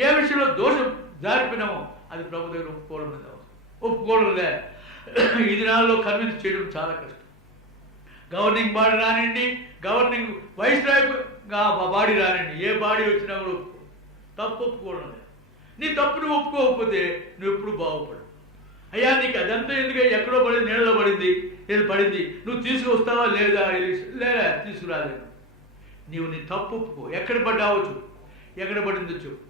ఏ విషయంలో దోషం జారిపోయినామో అది ప్రభు దగ్గర ఒప్పుకోవడం అనేది అవసరం. ఒప్పుకోవడంలే ఈ దినాల్లో కన్విన్స్ చేయడం చాలా కష్టం. గవర్నింగ్ బాడీ రానండి, గవర్నింగ్ వైస్ బాడీ రానండి, ఏ బాడీ వచ్చినా కూడా తప్పు ఒప్పుకోవడం లేదు. నీ తప్పు నువ్వు ఒప్పుకోకపోతే నువ్వు ఎప్పుడు బాగుపడు. అయ్యా నీకు అదంతా ఎందుకు? ఎక్కడో పడింది, నీళ్ళలో పడింది, ఏది పడింది, నువ్వు తీసుకువస్తావా లేదా? లేదా తీసుకురాలేదు. నీవు నీ తప్పు ఒప్పుకో. ఎక్కడ పడ్డావచ్చు, ఎక్కడ పడిందో చెప్పు.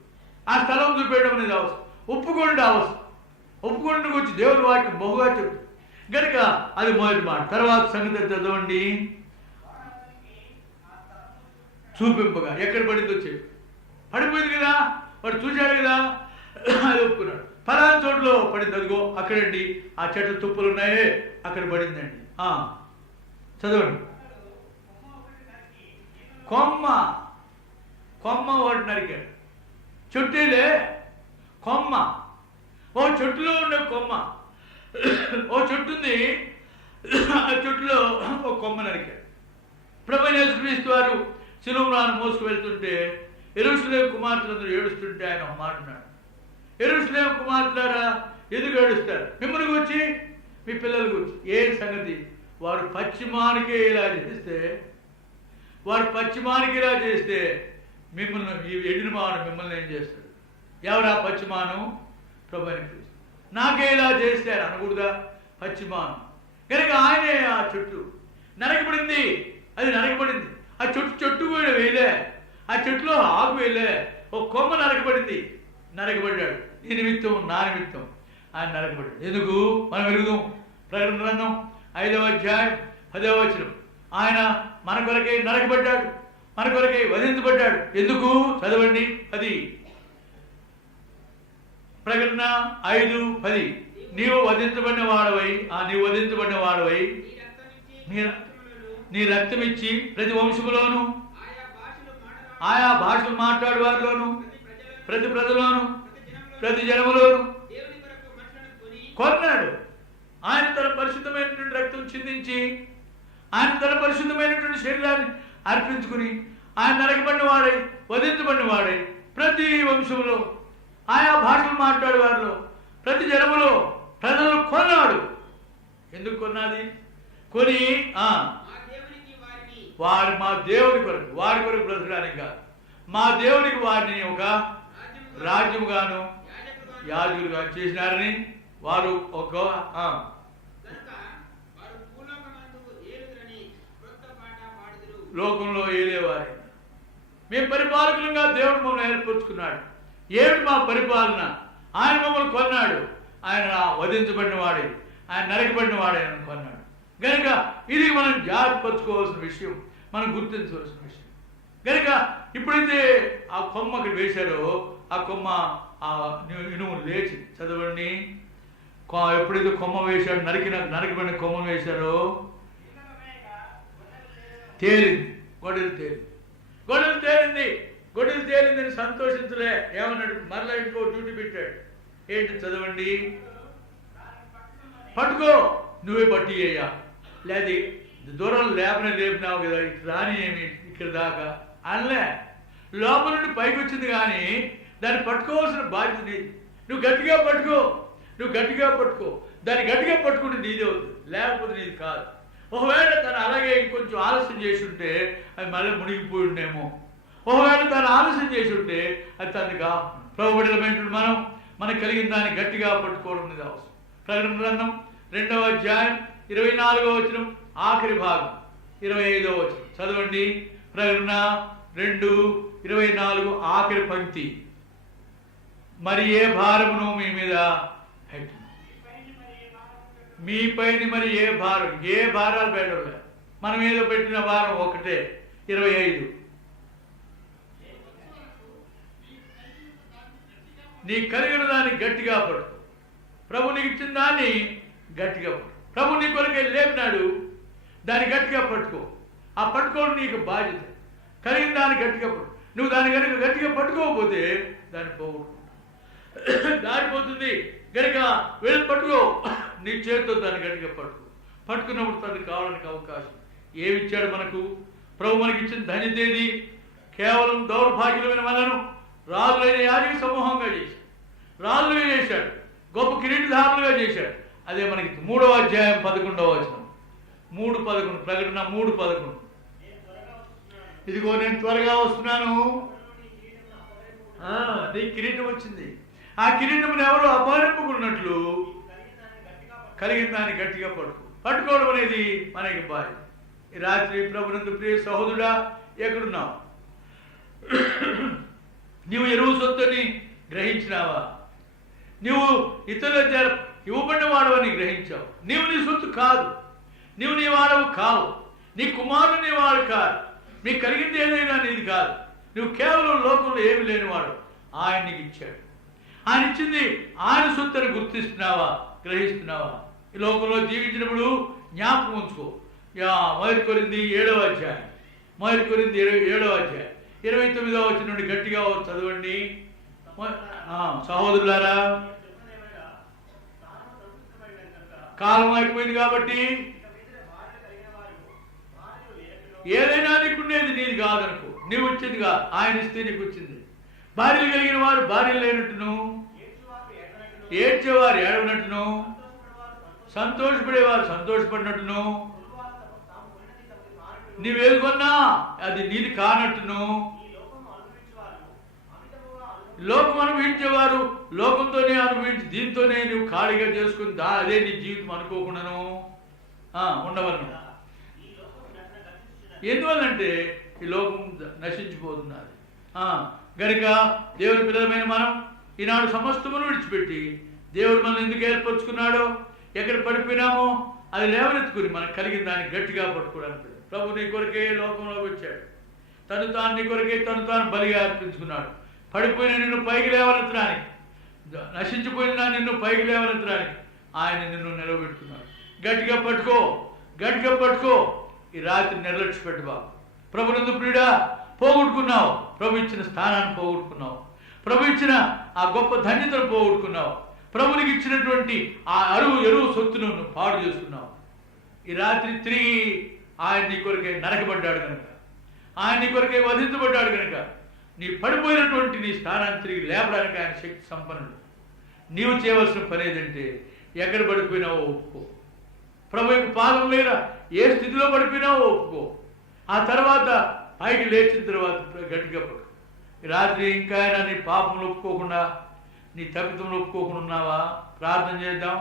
ఆ స్థలం చూపేయడం అనేది అవసరం. ఒప్పుకోండి అవసరం. ఒప్పుకుంటూ వచ్చి దేవుని వాక్యం బహుగా చెప్తుంది కనుక అది మొదటి మాట. తర్వాత సంగతి చదవండి. చూపింపగా ఎక్కడ పడిందో చెప్పి పడిపోయింది కదా, వాడు చూశాడు కదా, అది ఒప్పుకున్నాడు. ఫలానా చోట్లో పడింది, అదిగో అక్కడండి ఆ చెట్ల తుప్పులు ఉన్నాయే అక్కడ పడిందండి. చదవండి. కొమ్మ ఒకటి నరికాడు. చెట్టులే కొమ్మ, ఓ చెట్టులో ఉండే కొమ్మ, ఓ చెట్టు ఉంది, ఆ చెట్టులో ఓ కొమ్మ నరికాడు. ప్రభువైన యేసుక్రీస్తు వారు శిలువను మోసుకు వెళ్తుంటే యెరూషలేము కుమార్తెలందరూ ఏడుస్తుంటే ఆయన ఒక మాట అన్నాడు. యెరూషలేము కుమార్తెలారా ఎందుకు ఏడుస్తారు? మిమ్మల్ని గురించి, మీ పిల్లల గురించి. ఏ సంగతి? వారు పశ్చిమానికే ఇలా చేస్తే మిమ్మల్ని, ఈ ఎండిన మాను మిమ్మల్ని ఏం చేస్తాడు? ఎవరా పశ్చిమాను? ప్రభువైన క్రీస్తు. నాకే ఇలా చేస్తారు అనకూడదా? పశ్చిమాను కనుక ఆయనే. ఆ చెట్టు నరకబడింది, అది నరకబడింది. ఆ చెట్టు కూడా వేయలే, ఆ చెట్టులో ఆకు వేయలే, ఒక కొమ్మ నరకబడ్డాడు. నీ నిమిత్తం, నా నిమిత్తం ఆయన నరకబడ్డాడు. ఎందుకు? మనం వెలుగుదాం. ప్రకటన గ్రంథం 5వ అధ్యాయం 10వ వచనం. ఆయన మన కొరకై నరకబడ్డాడు, మన కొరకై వధించబడ్డాడు. ఎందుకు? చదవండి. అది ప్రకటన 5:10. నీవు వధించబడిన వాడవై నీ రక్తం ఇచ్చి ప్రతి వంశములోను, ఆయా భాషలు మాట్లాడే వారిలోను, ప్రతి ప్రజలోను, ప్రతి జనములోను కొన్నాడు. ఆయన తన పరిశుద్ధమైనటువంటి రక్తం చిందించి, ఆయన తన పరిశుద్ధమైనటువంటి శరీరాన్ని అర్పించుకుని, ఆయన నరకబడిన వాడై, వధించబడిన వాడై, ప్రతి వంశంలో, ఆయా భాషలు మాట్లాడే వారిలో, ప్రతి జనములో ప్రజలు కొన్నాడు. ఎందుకు కొన్నది? కొని మా దేవుని కొరకు, వారి కొరకు బ్రతకడానికి కాదు, మా దేవునికి వారిని ఒక రాజ్యముగాను యాజకులుగా చేసినారని వారు ఒక లోకంలో ఏలేవారి. మేము పరిపాలకులుగా దేవుడు మమ్మల్ని ఏర్పరచుకున్నాడు. ఏమిటి మా పరిపాలన? ఆయన మమ్మల్ని కొన్నాడు. ఆయన వధించబడిన వాడే, ఆయన నరకబడిన వాడే ఆయన కొన్నాడు. కనుక ఇది మనం జాగ్రత్తపరచుకోవాల్సిన విషయం, మనం గుర్తించవలసిన విషయం. కనుక ఇప్పుడైతే ఆ కొమ్మ అక్కడ వేశారో, ఆ కొమ్మ ఆ ఇనుము లేచి, చదవండి. ఎప్పుడైతే కొమ్మ వేశాడు, నరకబడిన కొమ్మ వేశారో తేలింది, గొడవలు తేలిందని సంతోషించలే. ఏమన్నాడు? మరలా ఇంకో డ్యూటీ పెట్టాడు. ఏంటి? చదవండి. పట్టుకో, నువ్వే పట్టి అయ్యా, లేదు దూరం లేపినావు కదా, రాని ఏమి ఇక్కడ దాకా అనలే. లోపల నుండి పైకి వచ్చింది కానీ దాన్ని పట్టుకోవాల్సిన బాధ్యత నీది. నువ్వు గట్టిగా పట్టుకో, దాన్ని గట్టిగా పట్టుకుంటే నీదే అవుతుంది, లేకపోతే నీది కాదు. ఒకవేళ తను అలాగే ఇంకొంచెం ఆలస్యం చేసి ఉంటే అది మళ్ళీ మునిగిపోయి ఉండేమో. ఒకవేళ తను ఆలస్యం చేసి ఉంటే అది తనగా ప్రభుబడిలమైనటువంటి మనకు కలిగిన దాన్ని గట్టిగా పట్టుకోవడం అనేది అవసరం. ప్రకటన గ్రంథం 2వ అధ్యాయం 24వ వచనం ఆఖరి భాగం 25వ వచనం చదవండి. ప్రకటన 2:24 ఆఖరి పంక్తి. మరి ఏ భారమును మీ మీద పెట్టు, మీ పైన మరి ఏ భారాలు పెట్టలే. మనం ఏదో పెట్టిన భారం ఒకటే, 25. నీ కలిగిన దాన్ని గట్టిగా పట్టు. ప్రభు నీకు ఇచ్చిన దాన్ని గట్టిగా పట్టు. ప్రభు నీ కొరకే లేపినాడు, దాన్ని గట్టిగా పట్టుకో. ఆ పట్టుకోవడం నీకు బాధ్యత. కలిగిన దాన్ని గట్టిగా పట్టు. నువ్వు దాన్ని కనుక గట్టిగా పట్టుకోకపోతే దాన్ని పోగొట్టుకుంటావు, దారిపోతుంది. కనుక వెళ్ళి పట్టుకో, నీ చేతితో దాన్ని గట్టిగా పట్టుకున్నప్పుడు తనకు కావడానికి అవకాశం. ఏమిచ్చాడు మనకు? ప్రభు మనకి ఇచ్చిన ధన్యత ఏది? కేవలం దౌర్భాగ్యులమైన మనను రాజులైన యాజక సమూహంగా చేశాడు, రాజులుగా చేశాడు, గొప్ప కిరీటధారులుగా చేశాడు. అదే మనకి 3వ అధ్యాయం 11వ వచనం, 3:11 ప్రకటన 3:11. ఇదిగో నేను త్వరగా వస్తున్నాను, నీ కిరీటం వచ్చింది. ఆ కిరీటమును ఎవరు అపహరింపుకున్నట్లు కలిగిన దాన్ని గట్టిగా పట్టుకోవడం అనేది మనకి బాధ్యత. ఈ రాత్రి ప్రభునందు ప్రియ సహోదరుడా, ఎక్కడున్నావు? నీవు ఎరువు సొత్తుని గ్రహించినావా? నువ్వు ఇతరుల ఇవ్వబడిన వాడవని గ్రహించావు. నీవు నీ సొత్తు కాదు, నీవు నీ వాడవు కావు, నీ కుమారుడు నీ వాడు కాదు, నీకు కలిగింది ఏదైనా నీది కాదు. నువ్వు కేవలం లోకంలో ఏమి లేనివాడు. ఆయన నీకు ఇచ్చాడు. ఆయన ఇచ్చింది ఆయన సొత్తుని గుర్తిస్తున్నావా, గ్రహిస్తున్నావా? ఈ లోకంలో జీవించినప్పుడు జ్ఞాపకం ఉంచుకో. 1 కొరింథీ 7వ అధ్యాయం, 1 కొరింథీ 7వ అధ్యాయం 29వ వచనం నుండి గట్టిగా చదవండి. సహోదరులారా, కాలం అయిపోయింది కాబట్టి ఏదైనా నీకుండేది నీది కాదనుకో. నీవు వచ్చింది కాదు, ఆయన ఇస్తే నీకు వచ్చింది. భార్యలు కలిగిన వారు భార్యలు లేనట్టును, ఏడ్చేవారు ఏడవనట్టును, సంతోషపడేవారు సంతోషపడినట్టును, నీవేలుకొన్నా అది నీది కానట్టును, లోకం అనుభవించేవారు లోకంతోనే అనుభవించి దీంతోనే నువ్వు ఖాళీగా చేసుకుని అదే నీ జీవితం అనుకోకుండాను ఉండవలను. ఎందువల్లంటే ఈ లోకం నశించిపోతున్నది. గనుక దేవుని పిల్లలమైన మనం ఈనాడు సమస్తమును విడిచిపెట్టి దేవుడు మనల్ని ఎందుకు ఏర్పరచుకున్నాడో, ఎక్కడ పడిపోయినామో అది లేవనెత్తుకుని మనకు కలిగిన దాన్ని గట్టిగా పట్టుకోవడానికి. ప్రభు నీ కొరకే లోకంలోకి వచ్చాడు. నీ కొరకే తను తాను బలిగా అర్పించుకున్నాడు. పడిపోయిన నిన్ను పైకి లేవనెత్తడానికి, నశించిపోయిన నిన్ను పైకి లేవనెత్తడానికి ఆయన నిన్ను నిలబెట్టుకున్నాడు. గట్టిగా పట్టుకో, గట్టిగా పట్టుకో. ఈ రాత్రి నిర్లక్ష్య పెట్టు బాబు. ప్రభునందు ప్రియుడా, పోగొట్టుకున్నావు. ప్రభు ఇచ్చిన స్థానాన్ని పోగొట్టుకున్నావు. ప్రభు ఇచ్చిన ఆ గొప్ప ధన్యతను పోగొట్టుకున్నావు. ప్రభునికి ఇచ్చినటువంటి ఆ ఎరువు సొత్తును పాడు చేసుకున్నావు. ఈ రాత్రి తిరిగి ఆయన నీ కొరకే నరకబడ్డాడు కనుక, ఆయన నీ కొరకే వధించబడ్డాడు కనుక నీ పడిపోయినటువంటి నీ స్థానాన్ని తిరిగి లేపడానికి ఆయన శక్తి సంపన్నుడు. నీవు చేయవలసిన పని ఏదంటే, ఎక్కడ పడిపోయినావో ఒప్పుకో. ప్రభు యొక్క పాదం మీద ఏ స్థితిలో పడిపోయినావో ఒప్పుకో. ఆ తర్వాత పైకి లేచిన తర్వాత గట్టిగా పడు. ఈ రాత్రి ఇంకా నీ పాపములు ఒప్పుకోకుండా, నీ తప్పిదములు ఒప్పుకోకుండా ఉన్నావా? ప్రార్థన చేద్దాం.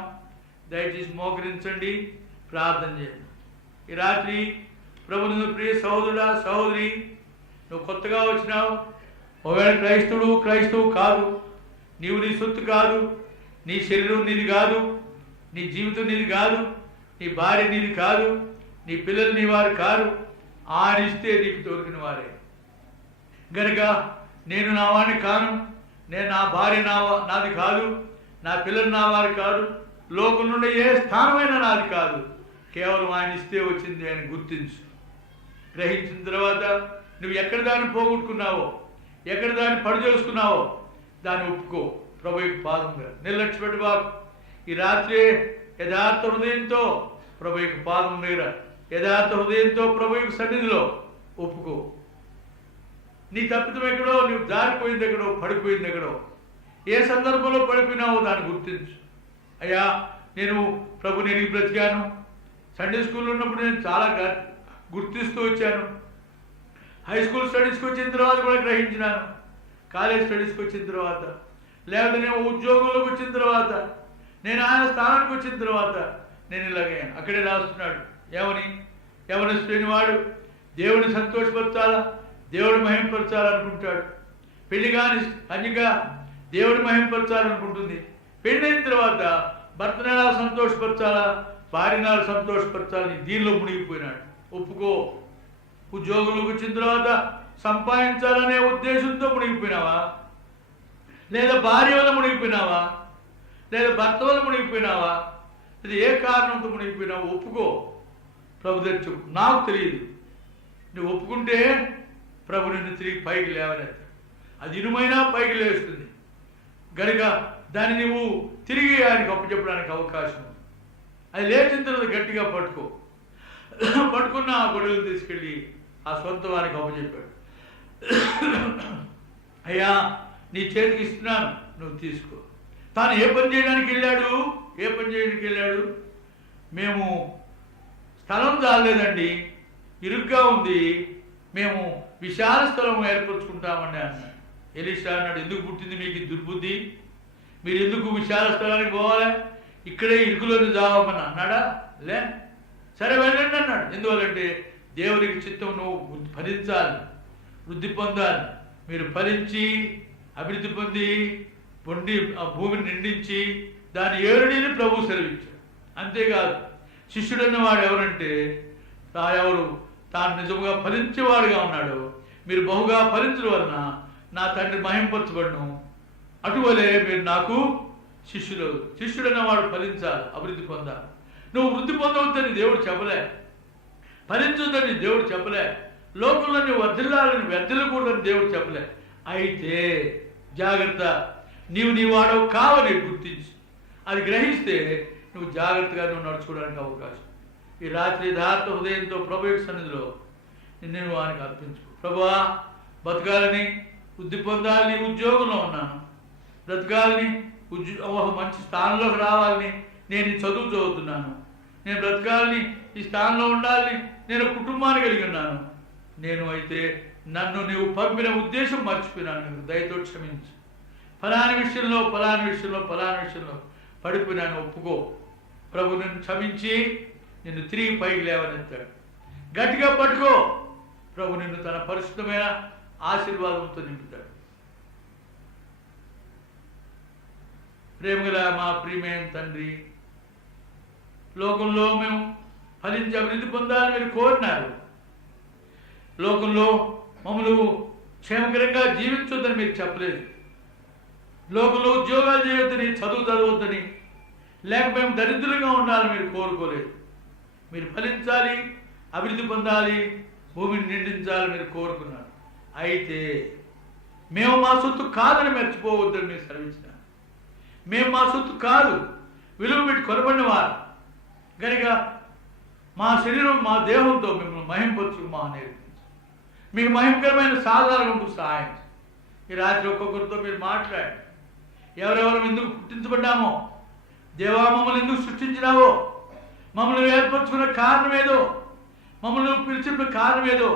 దయచేసి మోకరించండి, ప్రార్థన చేద్దాం. ఈ రాత్రి ప్రభునందు ప్రియ సహోదరుడా, సహోదరి, నువ్వు కొత్తగా వచ్చినావు. ఒకవేళ క్రైస్తవు కాదు, నీవు నీ సొత్తు కాదు, నీ శరీరం నీది కాదు, నీ జీవితం నీది కాదు, నీ భార్య నీది కాదు, నీ పిల్లలు నీ వారు కాదు. ఆయన ఇస్తే నీకు దొరికిన వారే. గనక నేను నా వాడిని కాను, నేను నా భార్య నాది కాదు, నా పిల్లలు నా వారు కాదు, లోకం నుండి ఏ స్థానమైనా నాది కాదు, కేవలం ఆయన ఇస్తే వచ్చింది అని గుర్తించు. గ్రహించిన తర్వాత నువ్వు ఎక్కడ దాన్ని పోగొట్టుకున్నావో, ఎక్కడ దాన్ని పడి చేసుకున్నావో దాన్ని ఒప్పుకో. ప్రభు యొక్క పాదంగా నిర్లక్ష్య పెట్టు బాబు. ఈ రాత్రి యథార్థ హృదయంతో ప్రభు యొక్క పాదం దగ్గర, యథార్థ హృదయంతో ప్రభు యొక్క సన్నిధిలో ఒప్పుకో. నీ తప్పిదం ఎక్కడో, నువ్వు జారిపోయింది ఎక్కడో, పడిపోయింది ఎక్కడో, ఏ సందర్భంలో పడిపోయినావో దాన్ని గుర్తించు. అయ్యా, నేను ప్రభుని ఎరిగి బ్రతికాను. సండే స్కూల్లో ఉన్నప్పుడు నేను చాలా గుర్తిస్తూ వచ్చాను. హై స్కూల్ స్టడీస్కి వచ్చిన తర్వాత కూడా గ్రహించినాను. కాలేజ్ స్టడీస్కి వచ్చిన తర్వాత, లేకపోతే నేను ఉద్యోగంలోకి వచ్చిన తర్వాత, నేను ఆయన స్థానానికి వచ్చిన తర్వాత నేను ఇలాగయ్యాను. అక్కడే రాస్తున్నాడు ఏమని, యవనస్తుని వాడు దేవుడిని సంతోషపరచాలా, దేవుడు మహింపరచాలనుకుంటాడు. పెళ్లి కాని కన్యక దేవుడు మహింపరచాలనుకుంటుంది. పెళ్ళైన తర్వాత భర్తను ఎలా సంతోషపరచాలా, భార్యను ఎలా సంతోషపరచాలని దీనిలో మునిగిపోయినాడు. ఒప్పుకో. ఉద్యోగంలోకి వచ్చిన తర్వాత సంపాదించాలనే ఉద్దేశంతో మునిగిపోయినావా, లేదా భార్య వల్ల మునిగిపోయినావా, లేదా భర్త వల్ల మునిగిపోయినావా, ఇది ఏ కారణంతో మునిగిపోయినావు? ఒప్పుకో. ప్రభు దగ్గర చెప్పు, నాకు తెలియదు. నువ్వు ఒప్పుకుంటే ప్రభు నిన్ను తిరిగి పైకి లేవనెత్తాడు. అది ఇనుమైనా పైకి లేస్తుంది గనుక దాన్ని నువ్వు తిరిగి ఆయనకు అప్పచెప్పడానికి అవకాశం ఉంది. అది లేచిన తర్వాత గట్టిగా పట్టుకో. పట్టుకున్న ఆ గొడవలు తీసుకెళ్ళి ఆ సొంత వారికి అప్పచెప్పాడు. అయ్యా, నీ చేతికి ఇస్తున్నాను, నువ్వు తీసుకో. తాను ఏ పని చేయడానికి వెళ్ళాడు? మేము స్థలం చాలేదండి, ఇరుగ్గా ఉంది, మేము విశాల స్థలం ఏర్పరచుకుంటామండి అన్నాడు. ఎలీషా అన్నాడు, ఎందుకు పుట్టింది మీకు దుర్బుద్ధి? మీరు ఎందుకు విశాల స్థలానికి పోవాలి? ఇక్కడే ఇరుకులోని జావమని అన్నాడా? లే, సరే వెళ్ళండి అన్నాడు. ఎందువల్లంటే దేవునికి చిత్తం నువ్వు ఫలించాలి, వృద్ధి పొందాలి. మీరు ఫలించి అభివృద్ధి పొంది పొండి ఆ భూమిని నిండించి దాని ఏరుడిని ప్రభు సెలవిచ్చాడు. అంతేకాదు శిష్యుడన్నవాడు ఎవరంటే ఎవరు తాను నిజముగా ఫలించేవాడుగా ఉన్నాడు. మీరు బహుగా ఫలించడం వలన నా తండ్రి మహింపరచబడును, అటువలే మీరు నాకు శిష్యుడన్నవాడు ఫలించాలి, అభివృద్ధి పొందాలి. నువ్వు వృద్ధి పొందవద్దని దేవుడు చెప్పలే, ఫలించొద్దని దేవుడు చెప్పలే, లోకంలో నువ్వు వర్ధిల్లాలని వ్యర్థిల్లకూడదని దేవుడు చెప్పలే. అయితే జాగ్రత్త, నీవు నీ వాడవు కావని గుర్తించు. అది గ్రహిస్తే నువ్వు జాగ్రత్తగా నువ్వు నడుచుకోవడానికి అవకాశం. ఈ రాత్రి యథార్థ హృదయంతో ప్రభు యొక్క సన్నిధిలో నిన్ను వానికి అర్పించుకో. ప్రభువా, బతకాలని, వృద్ధి పొందాలని, ఉద్యోగంలో ఉన్నాను, బ్రతకాలని, మంచి స్థానంలోకి రావాలని నేను ఈ చదువు చదువుతున్నాను, నేను బ్రతకాలని, ఈ స్థానంలో ఉండాలని నేను కుటుంబాన్ని కలిగి ఉన్నాను. నేను అయితే నన్ను నీవు పంపిన ఉద్దేశం మర్చిపోయినాను, దయతో క్షమించు. ఫలాని విషయంలో పడిపోయినాను, ఒప్పుకో. ప్రభు నిన్ను క్షమించి నిన్ను తిరిగి పైకి లేవనెత్తాడు. గట్టిగా పట్టుకో, ప్రభు నిన్ను తన పరిశుద్ధమైన ఆశీర్వాదంతో నింపుతాడు. ప్రేమగల మా ప్రియమైన తండ్రి, లోకంలో మేము ఫలించి అభివృద్ధి పొందాలని మీరు కోరినారు. లోకంలో మమ్మల్ని క్షేమకరంగా జీవించొద్దని మీరు చెప్పలేదు. లోకంలో ఉద్యోగాలు చేయొద్దని, చదవద్దని, లేక మేము దరిద్రులుగా ఉండాలని మీరు కోరుకోలేదు. మీరు ఫలించాలి, అభివృద్ధి పొందాలి, భూమిని నిండించాలని మీరు కోరుకున్నారు. అయితే మేము మా సొత్తు కాదని మర్చిపోవద్దని మీరు సెలవిచ్చినారు. మేము మా సొత్తు కాదు, విలువ పెట్టి కొనబడిన వారు కనుక మా శరీరం, మా దేహంతో మిమ్మల్ని మహింపరచు మా నేర్పించు. మీకు మహిమకరమైన సాధారణకు సహాయం. ఈ రాత్రి ఒక్కొక్కరితో మీరు మాట్లాడండి. ఎవరెవరు ఎందుకు పుట్టించబడ్డామో, దేవా మమ్మల్ని ఎందుకు సృష్టించినావో, మమ్మల్ని ఏర్పరచుకున్న కారణం ఏదో, మమ్మల్ని పిలిచిన కారణం ఏదో,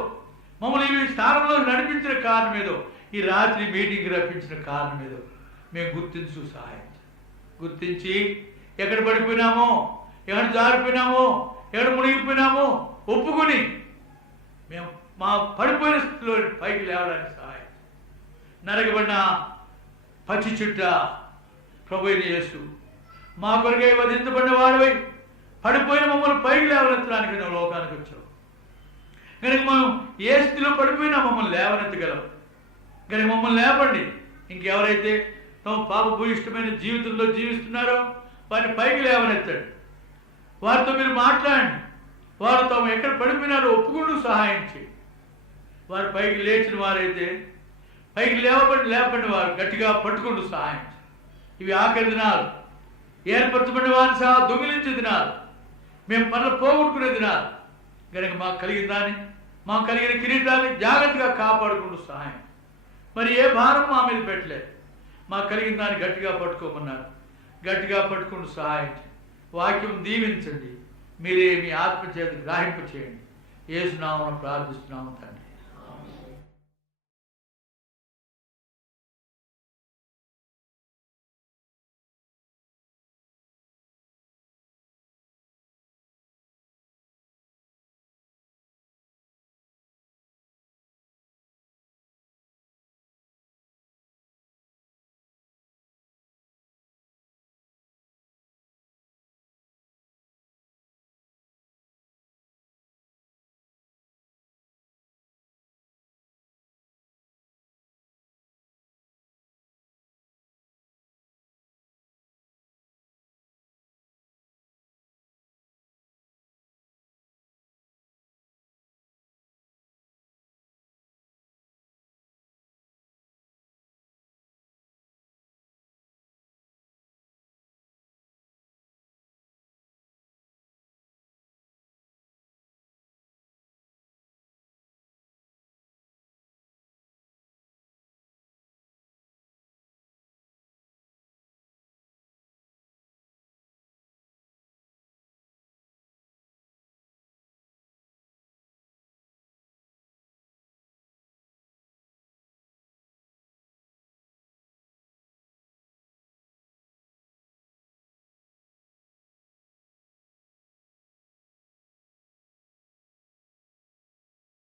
మమ్మల్ని ఈ స్థానంలో నడిపించిన కారణం ఏదో, ఈ రాత్రి మీటింగ్ రప్పించిన కారణం ఏదో మేము గుర్తించు సహాయం. గుర్తించి ఎక్కడ పడిపోయినామో, ఎక్కడ జారిపోయినామో, ఎక్కడ మునిగిపోయినామో ఒప్పుకొని మేము మా పడిపోయిన స్థితిలో పైకి లేవడానికి సహాయం. నరకబడిన పచ్చి చుట్ట ప్రభు అయిన యేసు మా కొరకై వధించబడిన వాడివై పడిపోయిన మమ్మల్ని పైకి లేవనెత్తడానికి నువ్వు లోకానికి వచ్చావు. కనుక మనం ఏ స్థితిలో పడిపోయినా మమ్మల్ని లేవనెత్తగలవు. కనుక మమ్మల్ని లేపండి. ఇంకెవరైతే తమ పాపభూయిష్టమైన జీవితంలో జీవిస్తున్నారో వారిని పైకి లేవనెత్తండి. వారితో మీరు మాట్లాడండి. వారు తాము ఎక్కడ పడిపోయినారో ఒప్పుకుంటూ సహాయం చేయండి. వారు పైకి లేచిన వారైతే పైకి లేపండి వారు గట్టిగా పట్టుకుంటూ సహాయం చేయండి. ఇవి ఆఖరి దినాలు, ఏర్పరచబడిన వారిని సహా దొంగిలించే దినాలు, మేము పనులు పోగొట్టుకునే దినాలు. కనుక మాకు కలిగిన కిరీటాన్ని జాగ్రత్తగా కాపాడుకుంటూ సహాయం. మరి ఏ భారం మా మీద పెట్టలేదు. మాకు కలిగిన దాన్ని గట్టిగా పట్టుకోమన్నారు. గట్టిగా పట్టుకుంటూ సహాయం చేయండి. వాక్యం దీవించండి. మీరే మీ ఆత్మ చేత గ్రహింప చేయండి. యేసు నామమున ప్రార్థిస్తున్నాము తండ్రి.